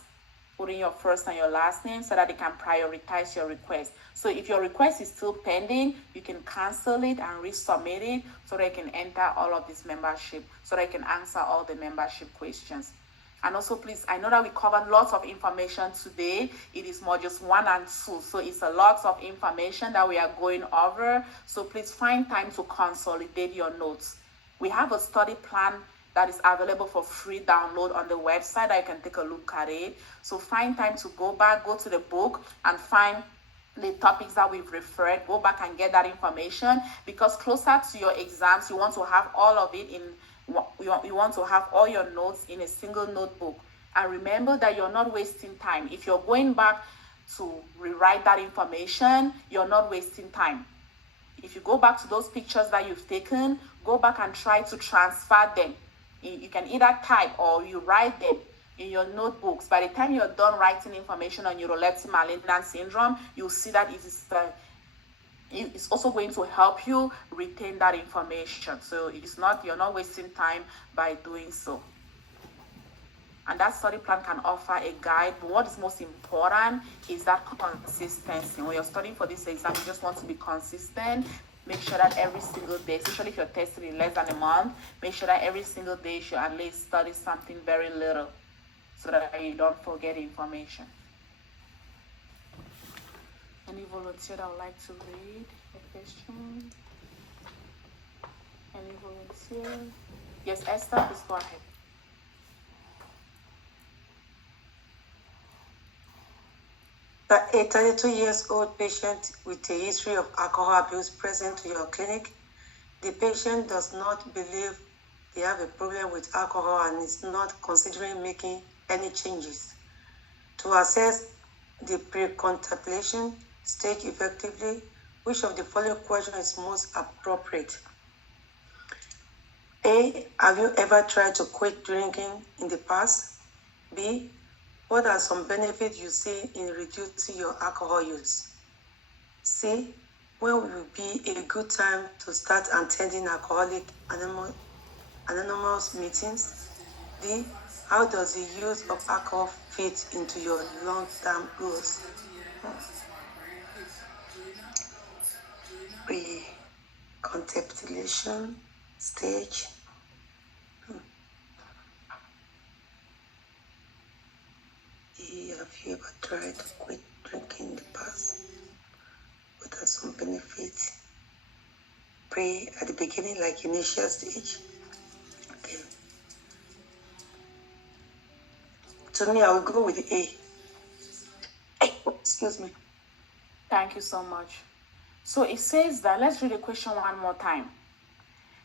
putting your first and your last name so that they can prioritize your request. So if your request is still pending, you can cancel it and resubmit it so that you can enter all of this membership, so that you can answer all the membership questions. And also, please, I know that we covered lots of information today. It is modules 1 and 2, so it's a lot of information that we are going over. So please find time to consolidate your notes. We have a study plan that is available for free download on the website that you can take a look at it. So find time to go back, go to the book and find the topics that we've referred, go back and get that information, because closer to your exams, you want to have all of it in, you want to have all your notes in a single notebook. And remember that you're not wasting time. If you're going back to rewrite that information, you're not wasting time. If you go back to those pictures that you've taken, go back and try to transfer them. You can either type or you write them in your notebooks. By the time you're done writing information on neuroleptic malignant syndrome, you'll see that it's also going to help you retain that information. So you're not wasting time by doing so. And that study plan can offer a guide, but what is most important is that consistency. When you're studying for this exam, you just want to be consistent. Make sure that every single day, especially if you're testing in less than a month, make sure that every single day you should at least study something very little so that you don't forget information. Any volunteer that would like to read a question? Any volunteer? Yes, Esther, please go ahead. that a 32-year-old patient with a history of alcohol abuse present to your clinic. The patient does not believe they have a problem with alcohol and is not considering making any changes. To assess the pre-contemplation stage effectively, which of the following questions is most appropriate? A, have you ever tried to quit drinking in the past? B, what are some benefits you see in reducing your alcohol use? C, when will be a good time to start attending Alcoholics Anonymous meetings? D, how does the use of alcohol fit into your long-term goals? Pre-contemplation stage. Have you ever tried to quit drinking in the past? What are some benefits? Pray at the beginning, like initial stage. Okay. To me, I will go with A. Excuse me. Thank you so much. So it says that, let's read the question one more time.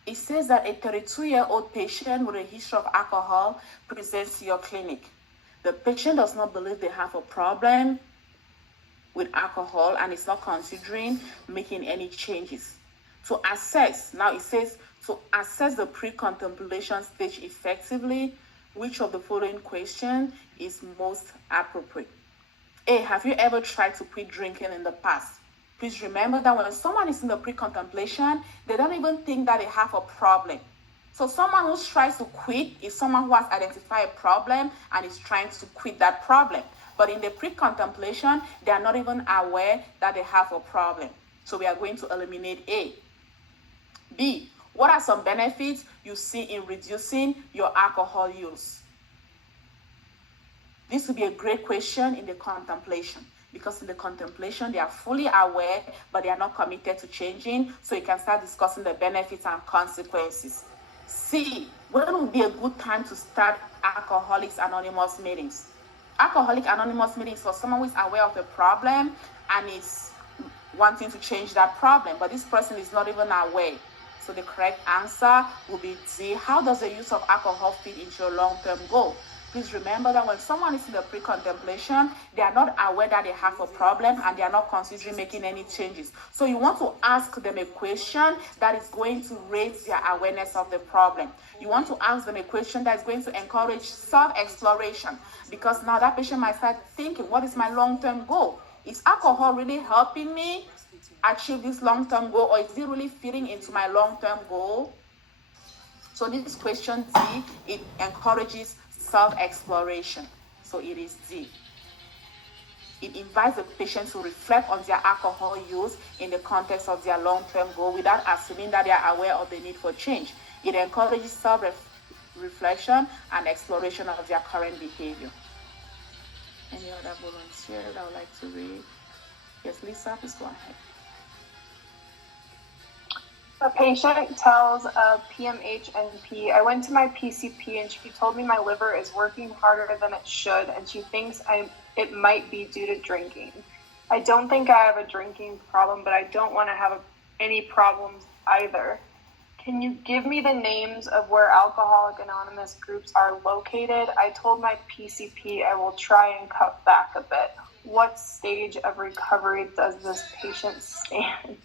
It says that a 32-year-old patient with a history of alcohol presents to your clinic. The patient does not believe they have a problem with alcohol and is not considering making any changes. To assess, now it says, to assess the pre-contemplation stage effectively, which of the following question is most appropriate? A, have you ever tried to quit drinking in the past? Please remember that when someone is in the pre-contemplation, they don't even think that they have a problem. So someone who tries to quit is someone who has identified a problem and is trying to quit that problem. But in the pre-contemplation, they are not even aware that they have a problem. So we are going to eliminate A. B, what are some benefits you see in reducing your alcohol use? This would be a great question in the contemplation, because in the contemplation, they are fully aware, but they are not committed to changing. So you can start discussing the benefits and consequences. C, when would be a good time to start Alcoholics Anonymous meetings? Alcoholics Anonymous meetings for someone who is aware of the problem and is wanting to change that problem, but this person is not even aware. So the correct answer will be D. How does the use of alcohol fit into your long-term goal? Please remember that when someone is in the pre-contemplation, they are not aware that they have a problem and they are not considering making any changes. So you want to ask them a question that is going to raise their awareness of the problem. You want to ask them a question that is going to encourage self-exploration, because now that patient might start thinking, what is my long-term goal? Is alcohol really helping me achieve this long-term goal, or is it really fitting into my long-term goal? So this question D, it encourages self-exploration. So it is D. It invites the patient to reflect on their alcohol use in the context of their long-term goal without assuming that they are aware of the need for change. It encourages self-reflection and exploration of their current behavior. Any other volunteer that would like to read? Yes, Lisa, please go ahead. A patient tells a PMHNP, I went to my PCP and she told me my liver is working harder than it should and she thinks it might be due to drinking. I don't think I have a drinking problem, but I don't want to have any problems either. Can you give me the names of where Alcoholics Anonymous groups are located? I told my PCP I will try and cut back a bit. What stage of recovery does this patient stand?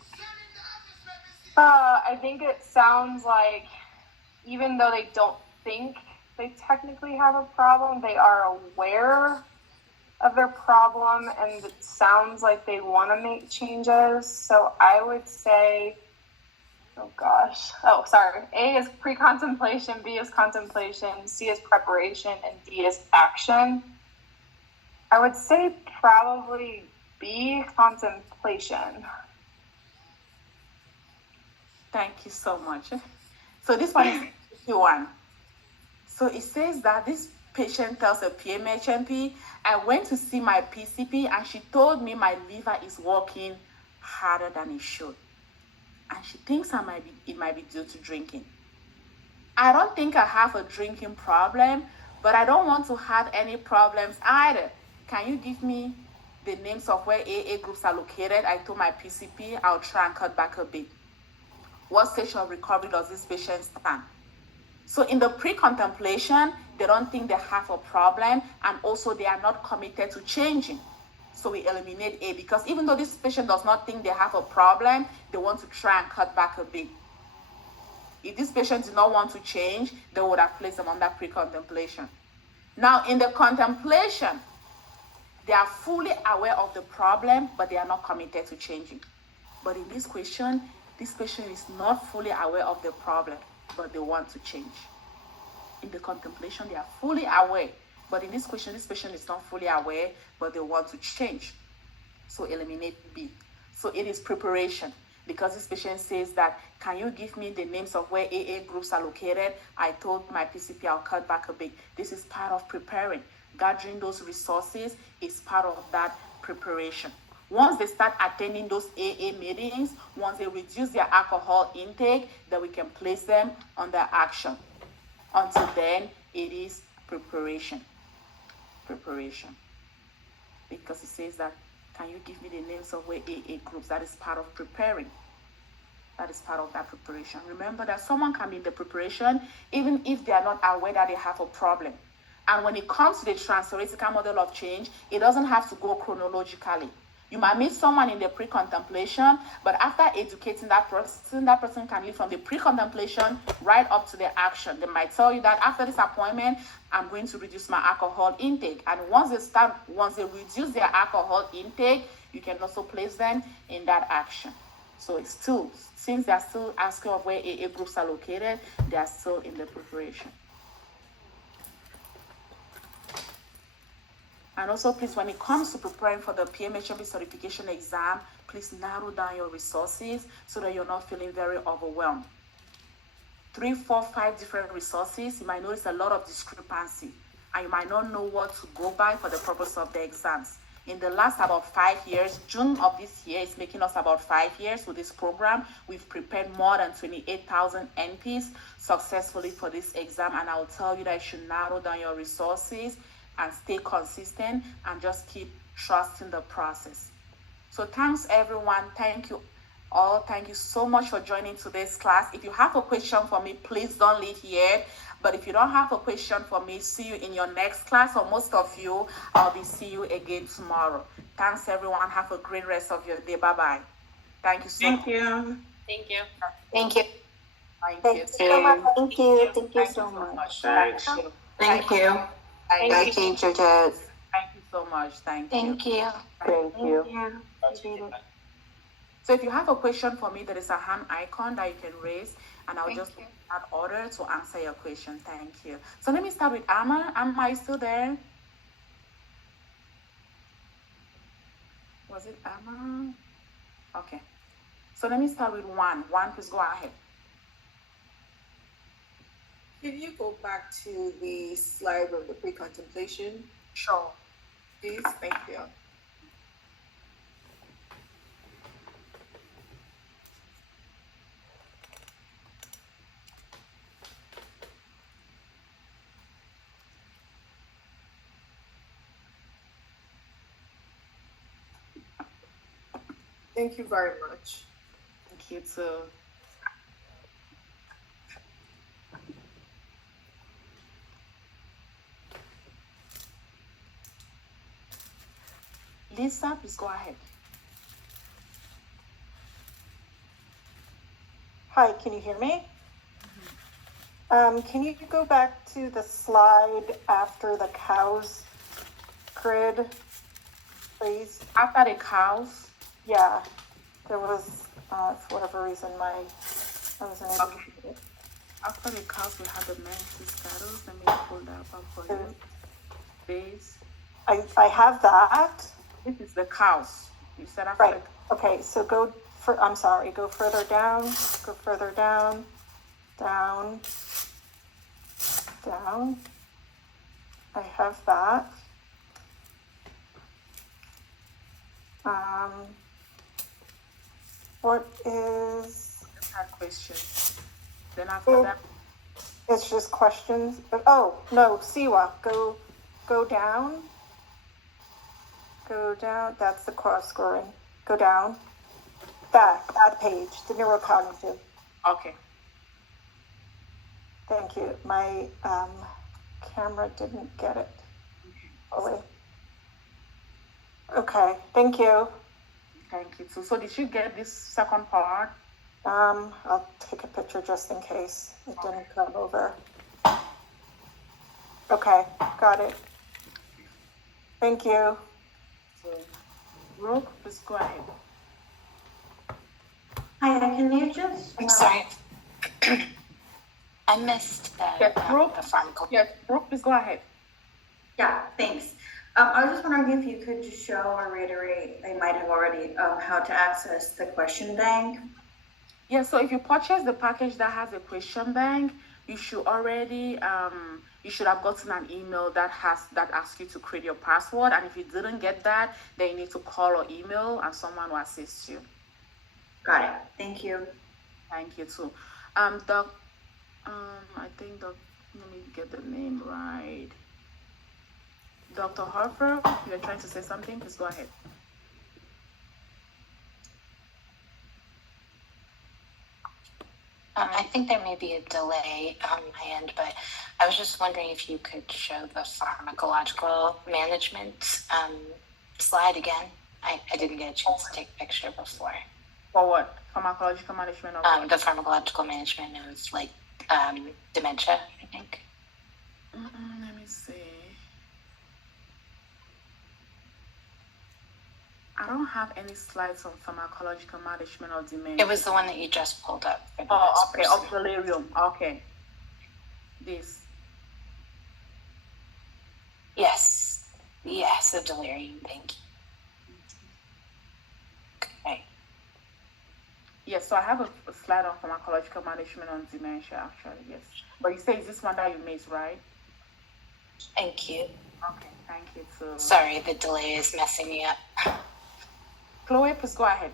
I think it sounds like even though they don't think they technically have a problem, they are aware of their problem and it sounds like they want to make changes. So I would say, A is pre-contemplation, B is contemplation, C is preparation, and D is action. I would say probably B, contemplation. Thank you so much. So this one is one. So it says that this patient tells a PMHNP, I went to see my PCP and she told me my liver is working harder than it should. And she thinks it might be due to drinking. I don't think I have a drinking problem, but I don't want to have any problems either. Can you give me the names of where AA groups are located, I told my PCP I'll try and cut back a bit. What stage of recovery does this patient stand? So in the pre-contemplation, they don't think they have a problem, and also they are not committed to changing. So we eliminate A, because even though this patient does not think they have a problem, they want to try and cut back a bit. If this patient did not want to change, they would have placed them under pre-contemplation. Now in the contemplation, they are fully aware of the problem, but they are not committed to changing. But in this question, this patient is not fully aware of the problem, but they want to change. In the contemplation, they are fully aware. But in this question, this patient is not fully aware, but they want to change. So eliminate B. So it is preparation. Because this patient says that, can you give me the names of where AA groups are located? I told my PCP I'll cut back a bit. This is part of preparing. Gathering those resources is part of that preparation. Once they start attending those AA meetings, once they reduce their alcohol intake, then we can place them under action. Until then, it is preparation. Preparation. Because it says that, can you give me the names of where AA groups? That is part of preparing. That is part of that preparation. Remember that someone can be in the preparation even if they are not aware that they have a problem. And when it comes to the transtheoretical model of change, it doesn't have to go chronologically. You might meet someone in the pre-contemplation, but after educating that person can live from the pre-contemplation right up to the action. They might tell you that after this appointment, I'm going to reduce my alcohol intake. And once they reduce their alcohol intake, you can also place them in that action. So it's still, since they're still asking of where AA groups are located, they are still in the preparation. And also, please, when it comes to preparing for the PMHMP certification exam, please narrow down your resources so that you're not feeling very overwhelmed. 3, 4, 5 different resources, you might notice a lot of discrepancy, and you might not know what to go by for the purpose of the exams. In the last about 5 years, June of this year is making us about 5 years with this program. We've prepared more than 28,000 NPs successfully for this exam, and I will tell you that you should narrow down your resources and stay consistent and just keep trusting the process. So thanks everyone. Thank you all. Thank you so much for joining today's class. If you have a question for me, please don't leave here. But if you don't have a question for me, see you in your next class, or most of you, I'll be seeing you again tomorrow. Thanks everyone. Have a great rest of your day. Bye-bye. Thank you so much. Thank you. Thank you. Thank you. Thank you so much. Thank you. Thank you so much. Thanks. Thank you. Thank you, Georgette. Thank you so much. Thank you. Thank you. Thank you. So if you have a question for me, there is a hand icon that you can raise, and I'll just you. add order to answer your question. Thank you. So let me start with Amma. Amma, are you still there? Was it Amma? Okay. So let me start with Juan. Juan, please go ahead. Can you go back to the slide of the pre-contemplation, Sure. please? Thank you. Thank you very much. Thank you too. Lisa, please go ahead. Hi, can you hear me? Can you go back to the slide after the cows grid, please? After the cows? Yeah, there was, for whatever reason, I wasn't able to see it. After the cows, we have the mental status. Let me pull that up for you. Base. I have that. This is the cows. You said after Right, okay, so go further down, down. I have that. What is? That question. Then after that, It's just questions. Oh no, Siwa, go down. Go down, that's the cross scoring. Go down. That page, the neurocognitive. Okay. Thank you. My camera didn't get it. Fully. Okay, thank you. Thank you too. So did you get this second part? I'll take a picture just in case it didn't come over. Okay, got it. Thank you. So, Brooke, please go ahead. Hi, can you just? I'm sorry. I missed the, Yes, Brooke. the pharmacal. Yes, Brooke, please go ahead. Yeah, thanks. I was just wondering if you could just show or reiterate, I might have already, how to access the question bank. Yeah, so if you purchase the package that has a question bank, you should already you should have gotten an email that asks you to create your password. And if you didn't get that, then you need to call or email and someone will assist you. Got it. Thank you. Thank you too. I think let me get the name right. Dr. Harper, you're trying to say something? Please go ahead. I think there may be a delay on my end, but I was just wondering if you could show the pharmacological management slide again. I didn't get a chance to take a picture before. For what? Pharmacological management of what? The pharmacological management of like dementia, I think. Let me see. I don't have any slides on pharmacological management of dementia. It was the one that you just pulled up. For the Oh, last okay, person. of delirium. Okay. This. Yes. Yes, the delirium. Thank you. Okay. Yes, so I have a slide on pharmacological management on dementia, actually, yes. But you say it's this one that you missed, right? Thank you. Okay, thank you too. Sorry, the delay is messing me up. Chloe, please go ahead.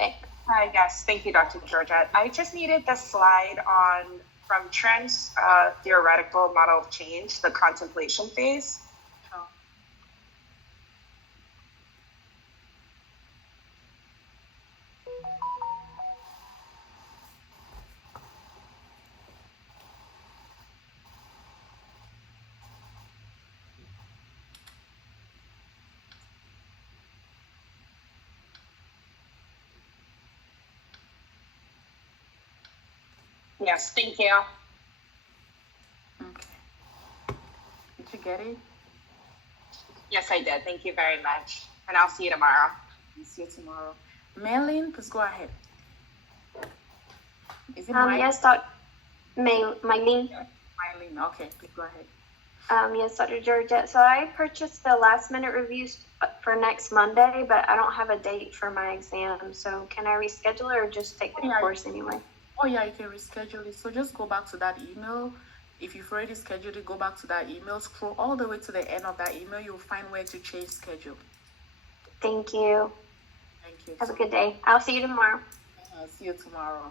Hi, yes, thank you, Dr. Georgette. I just needed the slide on from Trent's theoretical model of change, the contemplation phase. Yes, thank you. Okay. Did you get it? Yes, I did. Thank you very much. And I'll see you tomorrow. I'll see you tomorrow. Maylin, please go ahead. Is it Yes, Dr. Mylene. Mylene, okay, please go ahead. Yes, Dr. Georgette. So I purchased the last minute reviews for next Monday, but I don't have a date for my exam. So can I reschedule it or just take the course anyway? Oh yeah, you can reschedule it. So just go back to that email. If you've already scheduled it, go back to that email. Scroll all the way to the end of that email. You'll find where to change schedule. Thank you. Thank you. Have a good day. I'll see you tomorrow. I'll see you tomorrow.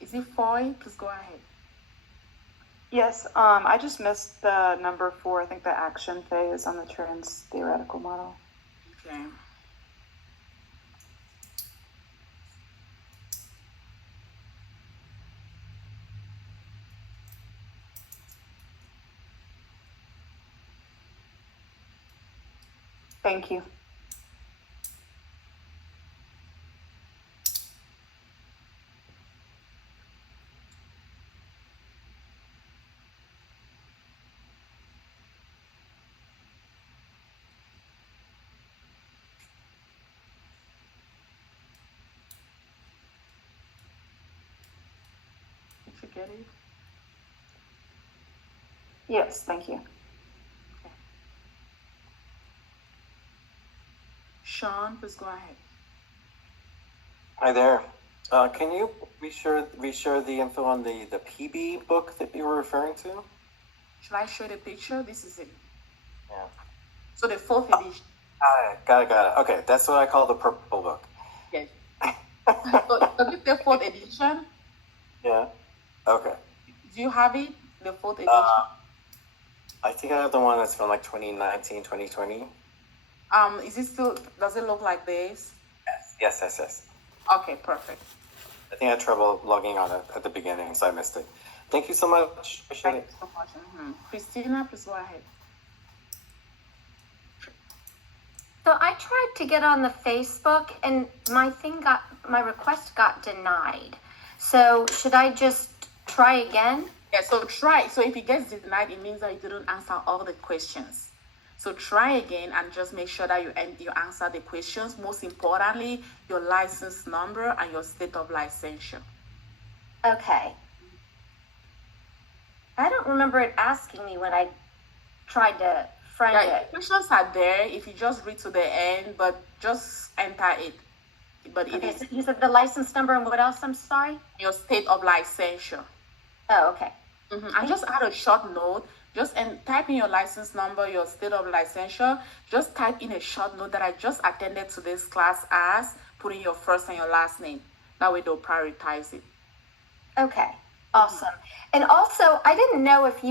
Is it Foy? Please go ahead. Yes, I just missed the number 4, I think the action phase on the trans theoretical model. Okay. Thank you. Did you get it? Yes, thank you. Sean, please go ahead. Hi there. Can you reshare the info on the PB book that you were referring to? Shall I show the picture? This is it. Yeah. So the 4th edition. Got it. Okay, that's what I call the purple book. Yes. So this is the 4th edition. Yeah. Okay. Do you have it? The 4th edition? I think I have the one that's from like 2019, 2020. Is it still, does it look like this? Yes. Okay, perfect. I think I had trouble logging on at the beginning, so I missed it. Thank you so much. Appreciate it. So much. Christina, please go ahead. So I tried to get on the Facebook and my request got denied. So should I just try again? Yeah, so try. So if it gets denied, it means that you didn't answer all the questions. So try again and just make sure that you answer the questions. Most importantly, your license number and your state of licensure. Okay. I don't remember it asking me when I tried to friend Yeah, it. questions are there if you just read to the end, but just enter it. But it Okay, is so you said the license number and what else? I'm sorry. your state of licensure. Oh, okay. And just add a short note. Just type in your license number, your state of licensure. Just type in a short note that I just attended to this class as, put in your first and your last name. That way they'll prioritize it. Okay, awesome. And also, I didn't know if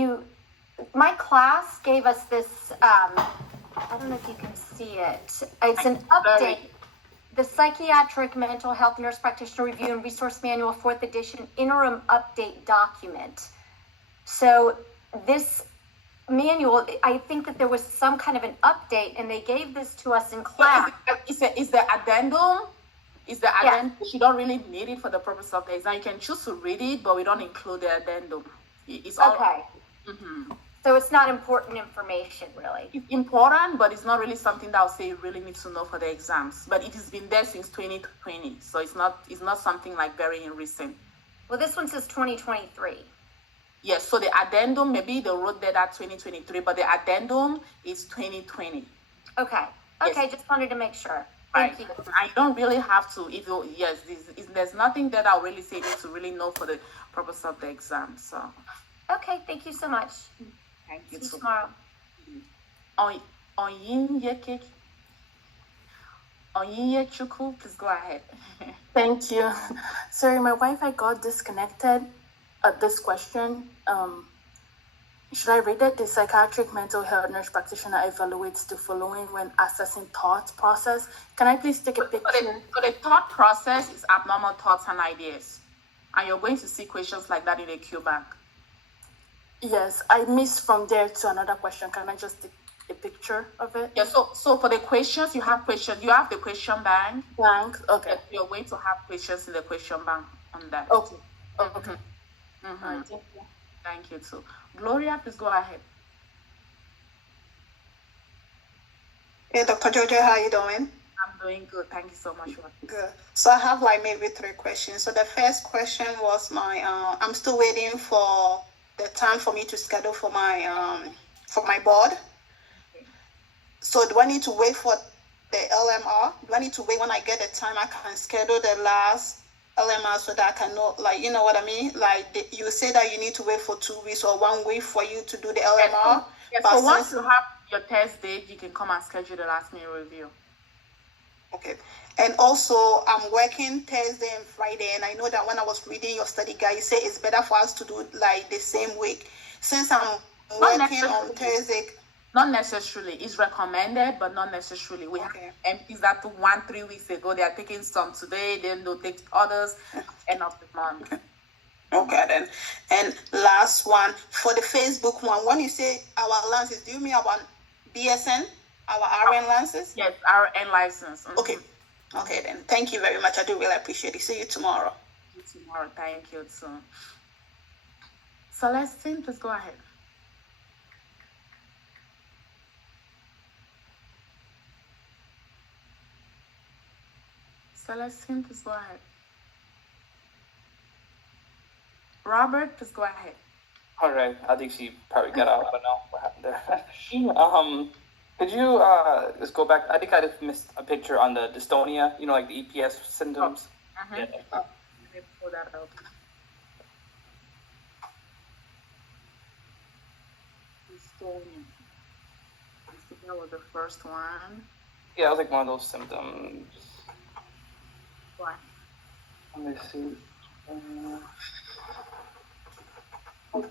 my class gave us this, I don't know if you can see it. It's an update. The Psychiatric Mental Health Nurse Practitioner Review and Resource Manual 4th edition interim update document. So this manual, I think that there was some kind of an update and they gave this to us in class. Is the addendum? You don't really need it for the purpose of the exam. You can choose to read it, but we don't include the addendum. It's all Okay. So it's not important information, really. It's important, but it's not really something that I'll say you really need to know for the exams. But it has been there since 2020, so it's not something like very recent. Well, this one says 2023. Yes, so the addendum, maybe they wrote there that 2023, but the addendum is 2020. Okay. Okay, Yes. Just wanted to make sure. Right. Thank you. I don't really have to. There's nothing that I'll really say you need to really know for the purpose of the exam. So. Okay, thank you so much. Thank you. See you tomorrow. Onyinye Chukwu, please go ahead. Thank you. Sorry, my Wi-Fi got disconnected at this question. Should I read it? The psychiatric mental health nurse practitioner evaluates the following when assessing thought process. Can I please take a picture? So the thought process is abnormal thoughts and ideas. And you're going to see questions like that in the Q bank. Yes, I missed from there to another question. Can I just take a picture of it? Yeah, so for the questions, you have the question bank. Okay. You're going to have questions in the question bank on that. Okay. Okay. All right, thank you. Thank you too. Gloria, please go ahead. Hey, Dr. Georgia, how are you doing? I'm doing good. Thank you so much. Good. So I have like maybe 3 questions. So the first question was I'm still waiting for the time for me to schedule for my board. So do I need to wait for the LMR? Do I need to wait when I get the time I can schedule the last LMR so that I can know, like, you know what I mean? Like you say that you need to wait for 2 weeks or 1 week for you to do the LMR. Yes, so once you have your test date, you can come and schedule the last minute review. Okay. And also, I'm working Thursday and Friday, and I know that when I was reading your study guide, you say it's better for us to do like the same week. Since I'm working on Thursday. Not necessarily. It's recommended, but not necessarily. We have MPs that took 3 weeks ago. They are taking some today, then they'll take others end of the month. Okay then. And last one, for the Facebook one, when you say our licenses, do you mean our BSN, our RN licenses? Yes, RN license. Okay. Okay then. Thank you very much. I do really appreciate it. See you tomorrow. See you tomorrow. Thank you too. Celestine, please go ahead. Celestine, please go ahead. Robert, please go ahead. All right, I think she probably got out. I don't know what happened there. Could you just go back? I think I just missed a picture on the dystonia. You know, like the EPS symptoms. Yeah. Let me pull that up. Dystonia. I think that was the first one. Yeah, it was like one of those symptoms. What? Let me see. Okay,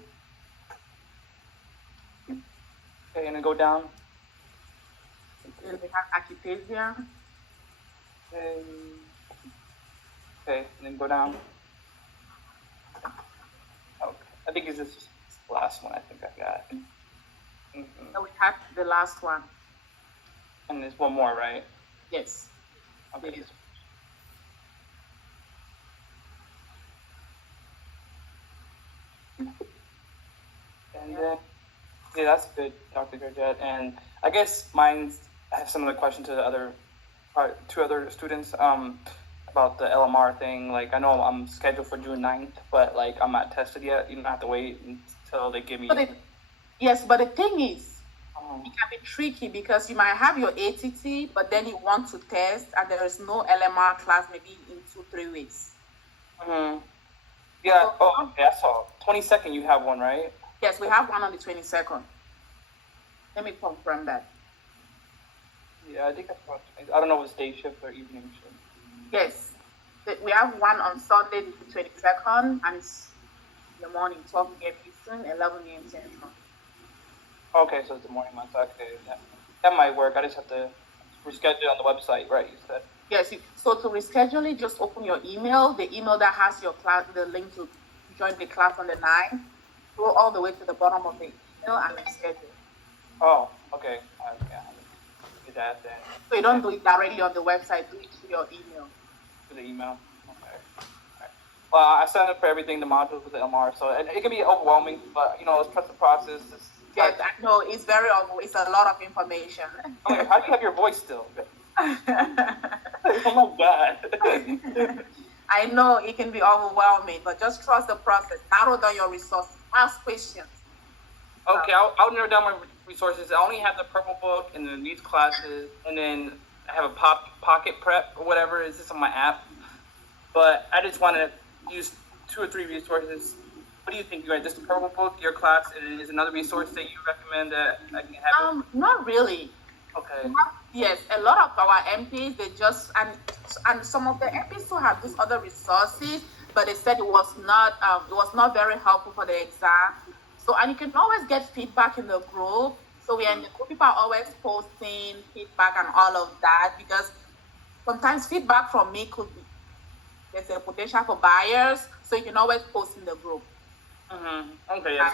and then go down. Then we have akathisia. Okay, and then go down. Okay, I think it's this last one I think I got. Then we have the last one. And there's one more, right? Yes. Okay. Yes. And then, yeah, that's good, Dr. Georgette. And I guess I have similar question to the other, two other students, about the LMR thing. Like, I know I'm scheduled for June 9th, but like, I'm not tested yet. You don't have to wait until they give me. Yes, but the thing is, it can be tricky because you might have your ATT, but then you want to test, and there is no LMR class maybe in 2-3 weeks. Yeah. Oh, okay. I saw 22nd. You have one, right? Yes, we have one on the 22nd. Let me confirm that. Yeah, I think I saw. I don't know if it's day shift or evening shift. Yes, we have one on Sunday, the 22nd, and it's in the morning, 12 p.m. Eastern, 11 a.m. Central. Okay, so it's the morning months. Okay, that might work. I just have to reschedule it on the website, right? You said. Yes. So to reschedule it, just open your email, the email that has your class, the link to join the class on the 9th. Go all the way to the bottom of the email and reschedule. Oh, okay. Yeah, do that then. So you don't do it directly on the website. Do it through your email. To the email. Okay. Right. Well, I signed up for everything, the modules with the LMR, so it can be overwhelming, but let's trust the process. Yes, I know it's it's a lot of information. Okay, how do you have your voice still? Oh my God. I know it can be overwhelming, but just trust the process. Narrow down your resources. Ask questions. Okay, I'll narrow down my resources. I only have the purple book and then these classes, and then I have a pocket prep or whatever. It's just on my app. But I just want to use 2 or 3 resources. What do you think? This the purple book, your class, is another resource that you recommend that I can have? Not really. Okay. Yes, a lot of our MPs, they just, and some of the MPs still have these other resources, but they said it was not very helpful for the exam. So, and you can always get feedback in the group. So we are in the group, people are always posting feedback and all of that, because sometimes feedback from me could be, there's a potential for bias, so you can always post in the group. Okay, yes.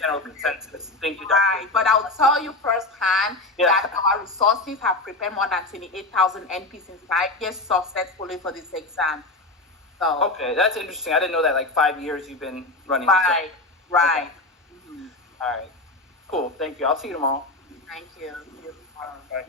General consensus. Thank you, Dr. Right, but I'll tell you firsthand that our resources have prepared more than 28,000 NPs in 5 years successfully for this exam. So. Okay, that's interesting. I didn't know that. Like 5 years you've been running. Right, right. Okay. All right. Cool. Thank you. I'll see you tomorrow. Thank you. Bye.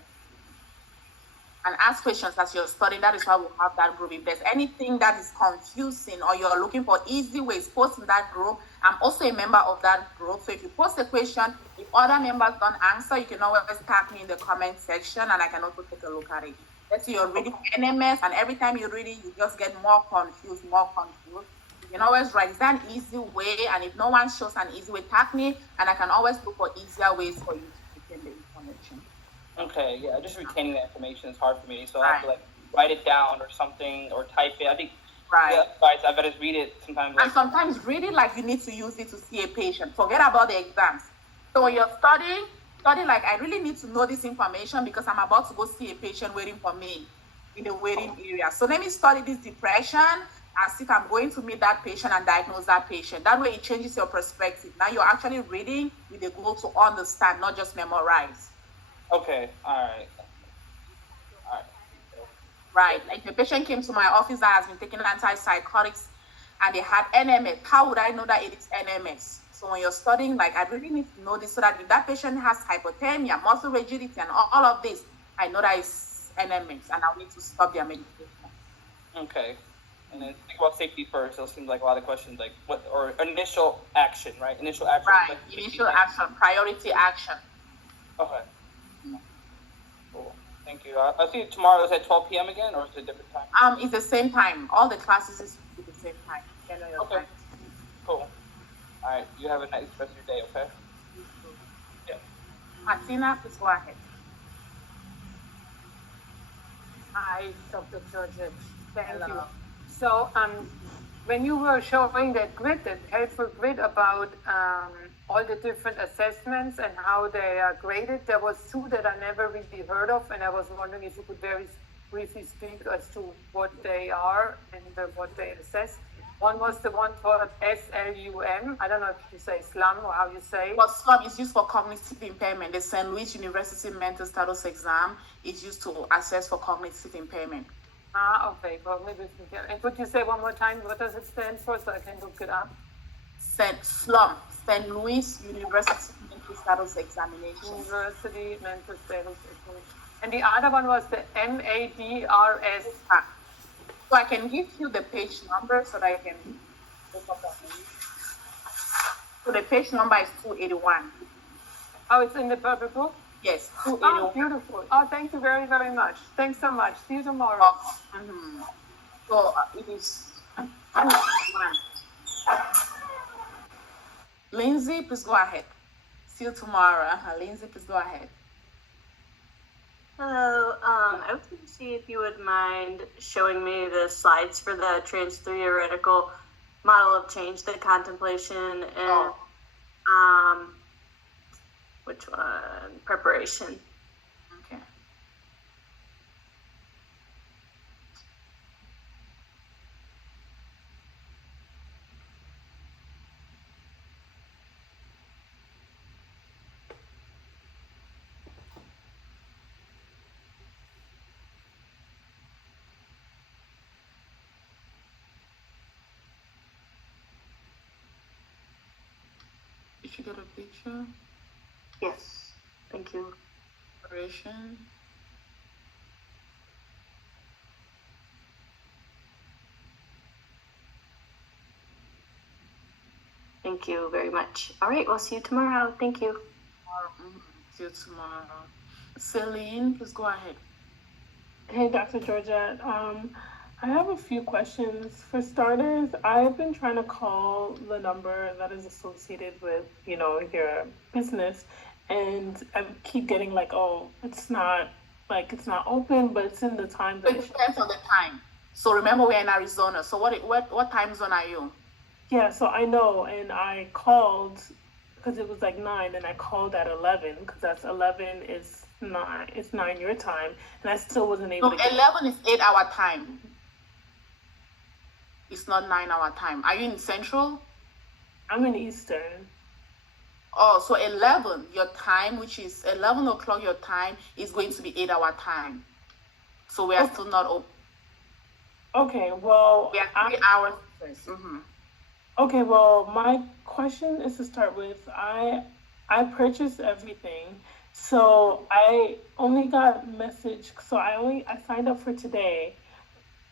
And ask questions as you're studying. That is why we have that group. If there's anything that is confusing or you're looking for easy ways, post in that group. I'm also a member of that group. So if you post a question, if other members don't answer, you can always tag me in the comment section and I can also take a look at it. Let's say you're reading NMS and every time you read it, you just get more confused. You can always write, is that an easy way? And if no one shows an easy way, tag me and I can always look for easier ways for you to retain the information. Okay, yeah, just retaining the information is hard for me, so I have to like write it down or something or type it. I think I better read it sometimes. And sometimes read it like you need to use it to see a patient. Forget about the exams. So when you're studying like I really need to know this information because I'm about to go see a patient waiting for me in the waiting area. So let me study this depression as if I'm going to meet that patient and diagnose that patient. That way it changes your perspective. Now you're actually reading with the goal to understand, not just memorize. Okay, all right. Right, like the patient came to my office that has been taking antipsychotics and they had NMS. How would I know that it is NMS? So when you're studying, like I really need to know this so that if that patient has hypothermia, muscle rigidity, and all of this, I know that it's NMS and I'll need to stop their medication. Okay. And then think about safety first. Those seems like a lot of questions, like what or initial action, right? Initial action. Right, like, initial action, priority action. Okay. Cool. Thank you. I'll see you tomorrow. Is it 12 p.m. again, or is it a different time? It's the same time. All the classes is at the same time. Okay. Cool. All right. You have a nice rest of your day. Okay. Yeah. Martina, please go ahead. Hi, Dr. Georgette. Thank you. So, when you were showing that grid, that helpful grid about all the different assessments and how they are graded. There was two that I never really heard of, and I was wondering if you could very briefly speak as to what they are and what they assess. One was the one for SLUM. I don't know if you say SLUM or how you say it. Well, SLUM is used for cognitive impairment. The St. Louis University Mental Status Exam is used to assess for cognitive impairment. Ah, okay. Well, maybe and could you say one more time what does it stand for so I can look it up? SLUM, St. Louis University Mental Status Examination. University Mental Status Examination. And the other one was the MADRS. So I can give you the page number so that I can look up that name. So the page number is 281. Oh, it's in the purple book? Yes, 281. Oh, beautiful. Oh, thank you very, very much. Thanks so much. See you tomorrow. So it is 281. Lindsay, please go ahead. See you tomorrow. Lindsay, please go ahead. Hello, I was going to see if you would mind showing me the slides for the trans-theoretical model of change, the contemplation, and which one? Preparation. Okay. Did you get a picture? Yes, thank you. Preparation. Thank you very much. All right, we'll see you tomorrow. Thank you. See you tomorrow. Celine, please go ahead. Hey, Dr. Georgette. I have a few questions. For starters, I've been trying to call the number that is associated with, your business, and I keep getting like, oh, it's not open, but it's in the time that It depends on the time. So remember, we're in Arizona. So what time zone are you? Yeah, so I know, and I called because it was like 9, and I called at 11 because that's 11 is 9. It's 9 your time, and I still wasn't able No, to get 11 is 8-hour time. It's not 9-hour time. Are you in Central? I'm in Eastern. Oh, so 11 your time, which is 11 o'clock your time, is going to be 8-hour time. So we are still not open. Okay, well, we are 3 hours. Okay, well, my question is to start with, I purchased everything, so I only got message, so I signed up for today.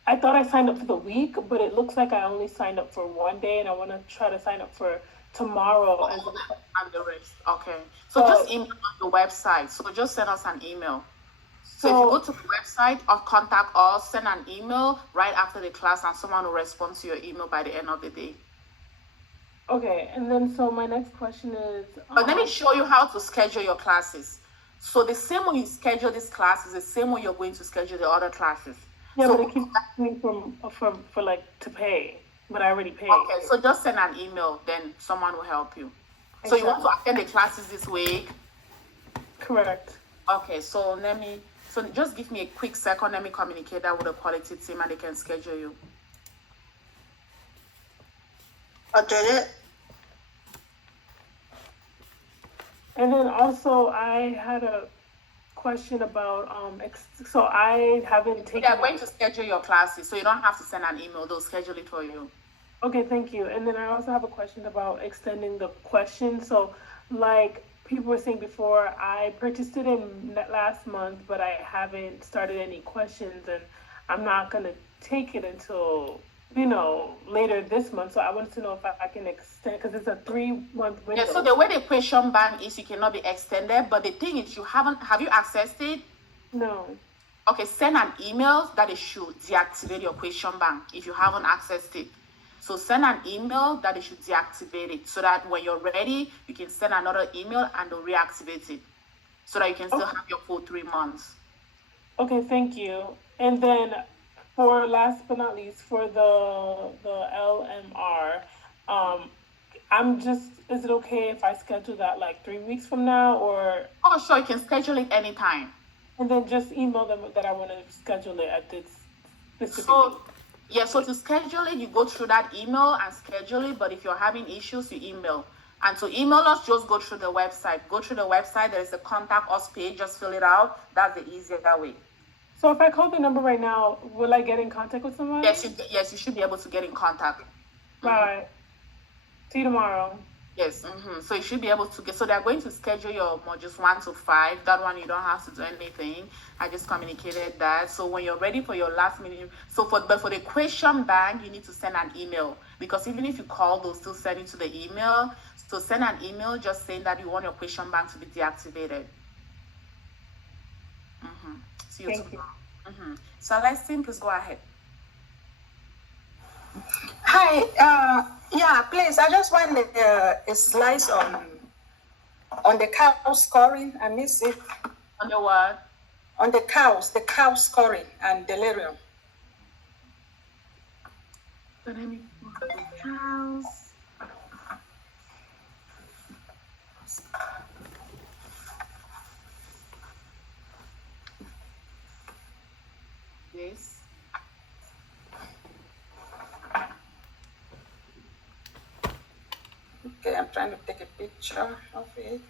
I thought I signed up for the week, but it looks like I only signed up for one day, and I want to try to sign up for tomorrow. And the rest. Okay. So just email on the website. So just send us an email. So if you go to the website or contact us, send an email right after the class, and someone will respond to your email by the end of the day. Okay, and then so my next question is... But let me show you how to schedule your classes. So the same way you schedule this class is the same way you're going to schedule the other classes. Yeah, but it keeps asking for like to pay, but I already paid. Okay, so just send an email, then someone will help you. So you want to attend the classes this week? Correct. Okay, so just give me a quick second. Let me communicate that with the quality team, and they can schedule you. I did it. And then also I had a question about so I haven't taken. They are going to schedule your classes, so you don't have to send an email. They'll schedule it for you. Okay, thank you. And then I also have a question about extending the question. So, like people were saying before, I purchased it in last month, but I haven't started any questions, and I'm not gonna take it until later this month. So I wanted to know if I can extend, because it's a 3-month window. Yeah, so the way the question bank is, you cannot be extended, but the thing is, have you accessed it? No. Okay, send an email that it should deactivate your question bank if you haven't accessed it. So send an email that it should deactivate it, so that when you're ready, you can send another email and they'll reactivate it, so that you can still have your full 3 months. Okay, thank you. And then for last but not least, for the LMR, is it okay if I schedule that like 3 weeks from now, or? Oh, sure, you can schedule it anytime. And then just email them that I want to schedule it at this specific So, yeah, so to schedule it, you go through that email and schedule it. But if you're having issues, you email. And to email us, just go through the website. Go through the website. There is a contact us page. Just fill it out. That's the easier way. So if I call the number right now, will I get in contact with someone? Yes, you should be able to get in contact. Right. See you tomorrow. Yes. So you should be able to get. So they're going to schedule your modules 1 to 5. That one you don't have to do anything. I just communicated that. So when you're ready for your last minute, but for the question bank, you need to send an email, because even if you call, they'll still send it to the email. So send an email just saying that you want your question bank to be deactivated. See you tomorrow. Celestine, please go ahead. Hi, yeah, please, I just want a slice on the cow scoring. I miss it. On the what? On the cow scoring and delirium. So let me look at the cows. Yes. Okay, I'm trying to take a picture of it.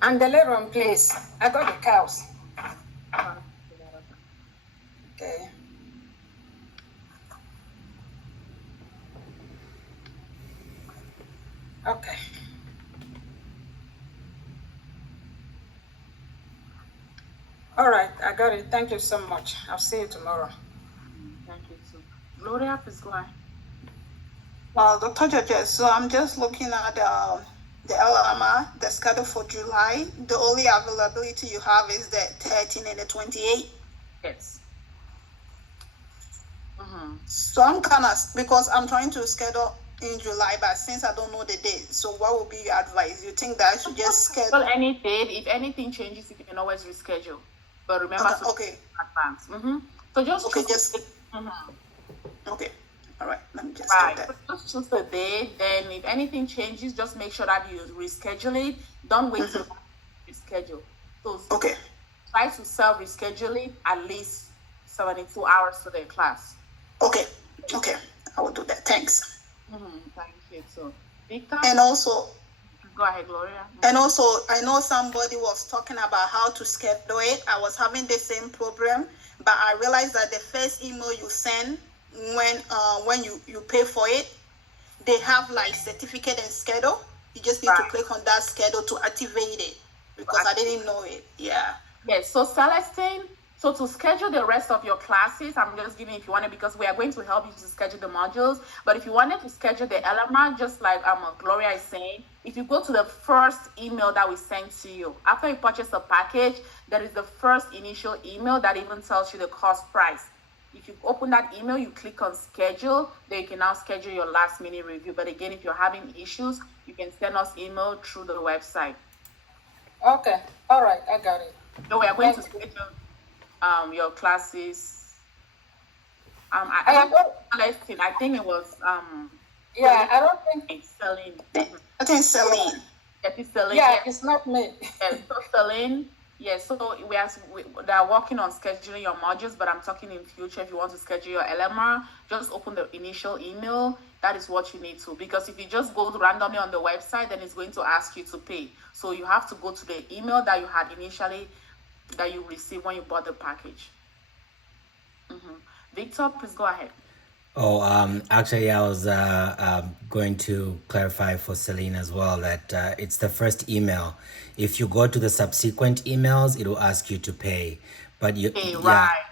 And delirium, please. I got the cows. Okay. Okay. All right, I got it. Thank you so much. I'll see you tomorrow. Thank you too. Gloria, please go ahead. Dr. George, so I'm just looking at the LMR, the schedule for July. The only availability you have is the 13 and the 28. Yes. So I'm kind of, because I'm trying to schedule in July, but since I don't know the date, so what would be your advice? You think that I should just schedule any date? If anything changes, you can always reschedule. But remember to advance. So just okay. All right. Let me just right. get that. So just choose the date. Then, if anything changes, just make sure that you reschedule it. Don't wait till reschedule. So try to self-reschedule it at least 72 hours to the class. Okay. I will do that. Thanks. Thank you. So, Victor. And also, go ahead, Gloria. And also, I know somebody was talking about how to schedule it. I was having the same problem, but I realized that the first email you send when you pay for it, they have like certificate and schedule. You just need to click on that schedule to activate it, because I didn't know it. Yeah. Yes. So Celestine, so to schedule the rest of your classes, I'm just giving, if you want to, because we are going to help you to schedule the modules. But if you wanted to schedule the LMR, just like Gloria is saying, if you go to the first email that we sent to you, after you purchase a package, there is the first initial email that even tells you the cost price. If you open that email, you click on schedule, then you can now schedule your last minute review. But again, if you're having issues, you can send us email through the website. Okay. All right. I got it. So we are going to schedule your classes. I think it was yeah, I don't think Celine. I think Celine. Celine. Yeah, it's not me. Yeah, so Celine. Yeah, so they are working on scheduling your modules, but I'm talking in future. If you want to schedule your LMR, just open the initial email. That is what you need to, because if you just go randomly on the website, then it's going to ask you to pay. So you have to go to the email that you had initially, that you received when you bought the package. Victor, please go ahead. Actually, I was going to clarify for Celine as well that it's the first email. If you go to the subsequent emails, it will ask you to pay. But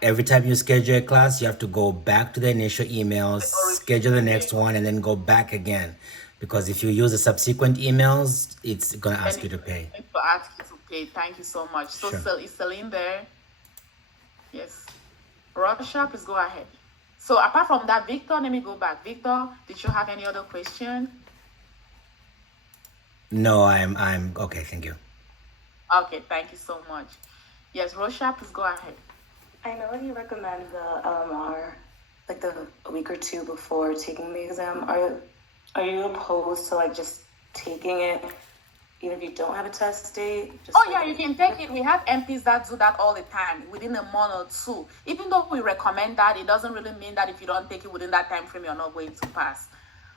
every time you schedule a class, you have to go back to the initial emails, schedule the next one, and then go back again. Because if you use the subsequent emails, it's going to ask you to pay. It's going to ask you to pay. Thank you so much. So, Sure. Is Celine there? Yes. Russia, please go ahead. So apart from that, Victor, let me go back. Victor, did you have any other question? No, I'm okay. Thank you. Okay, thank you so much. Yes, Rosha, please go ahead. I know you recommend the LMR like a week or two before taking the exam. Are you opposed to like just taking it even if you don't have a test date? Yeah, you can take it. We have MPs that do that all the time within a month or two. Even though we recommend that, it doesn't really mean that if you don't take it within that time frame, you're not going to pass.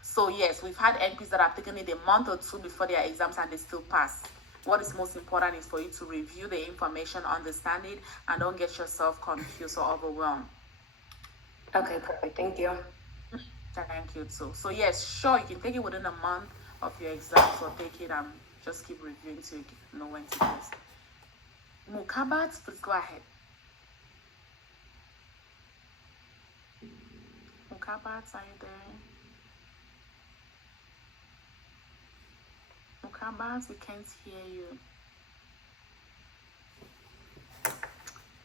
So yes, we've had MPs that have taken it a month or two before their exams and they still pass. What is most important is for you to review the information, understand it, and don't get yourself confused or overwhelmed. Okay, perfect. Thank you. Thank you too. So yes, sure, you can take it within a month of your exam, so take it and just keep reviewing so you know when to test. Mukabat, please go ahead. Mukabat, are you there? Mukabat, we can't hear you.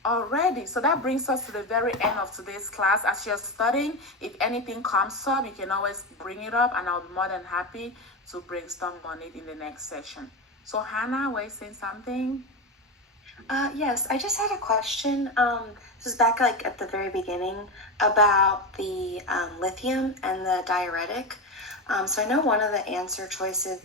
Alrighty, so that brings us to the very end of today's class. As you're studying, if anything comes up, you can always bring it up and I'll be more than happy to brainstorm on it in the next session. So Hannah, were you saying something? Yes, I just had a question. This is back like at the very beginning about the lithium and the diuretic. So I know one of the answer choices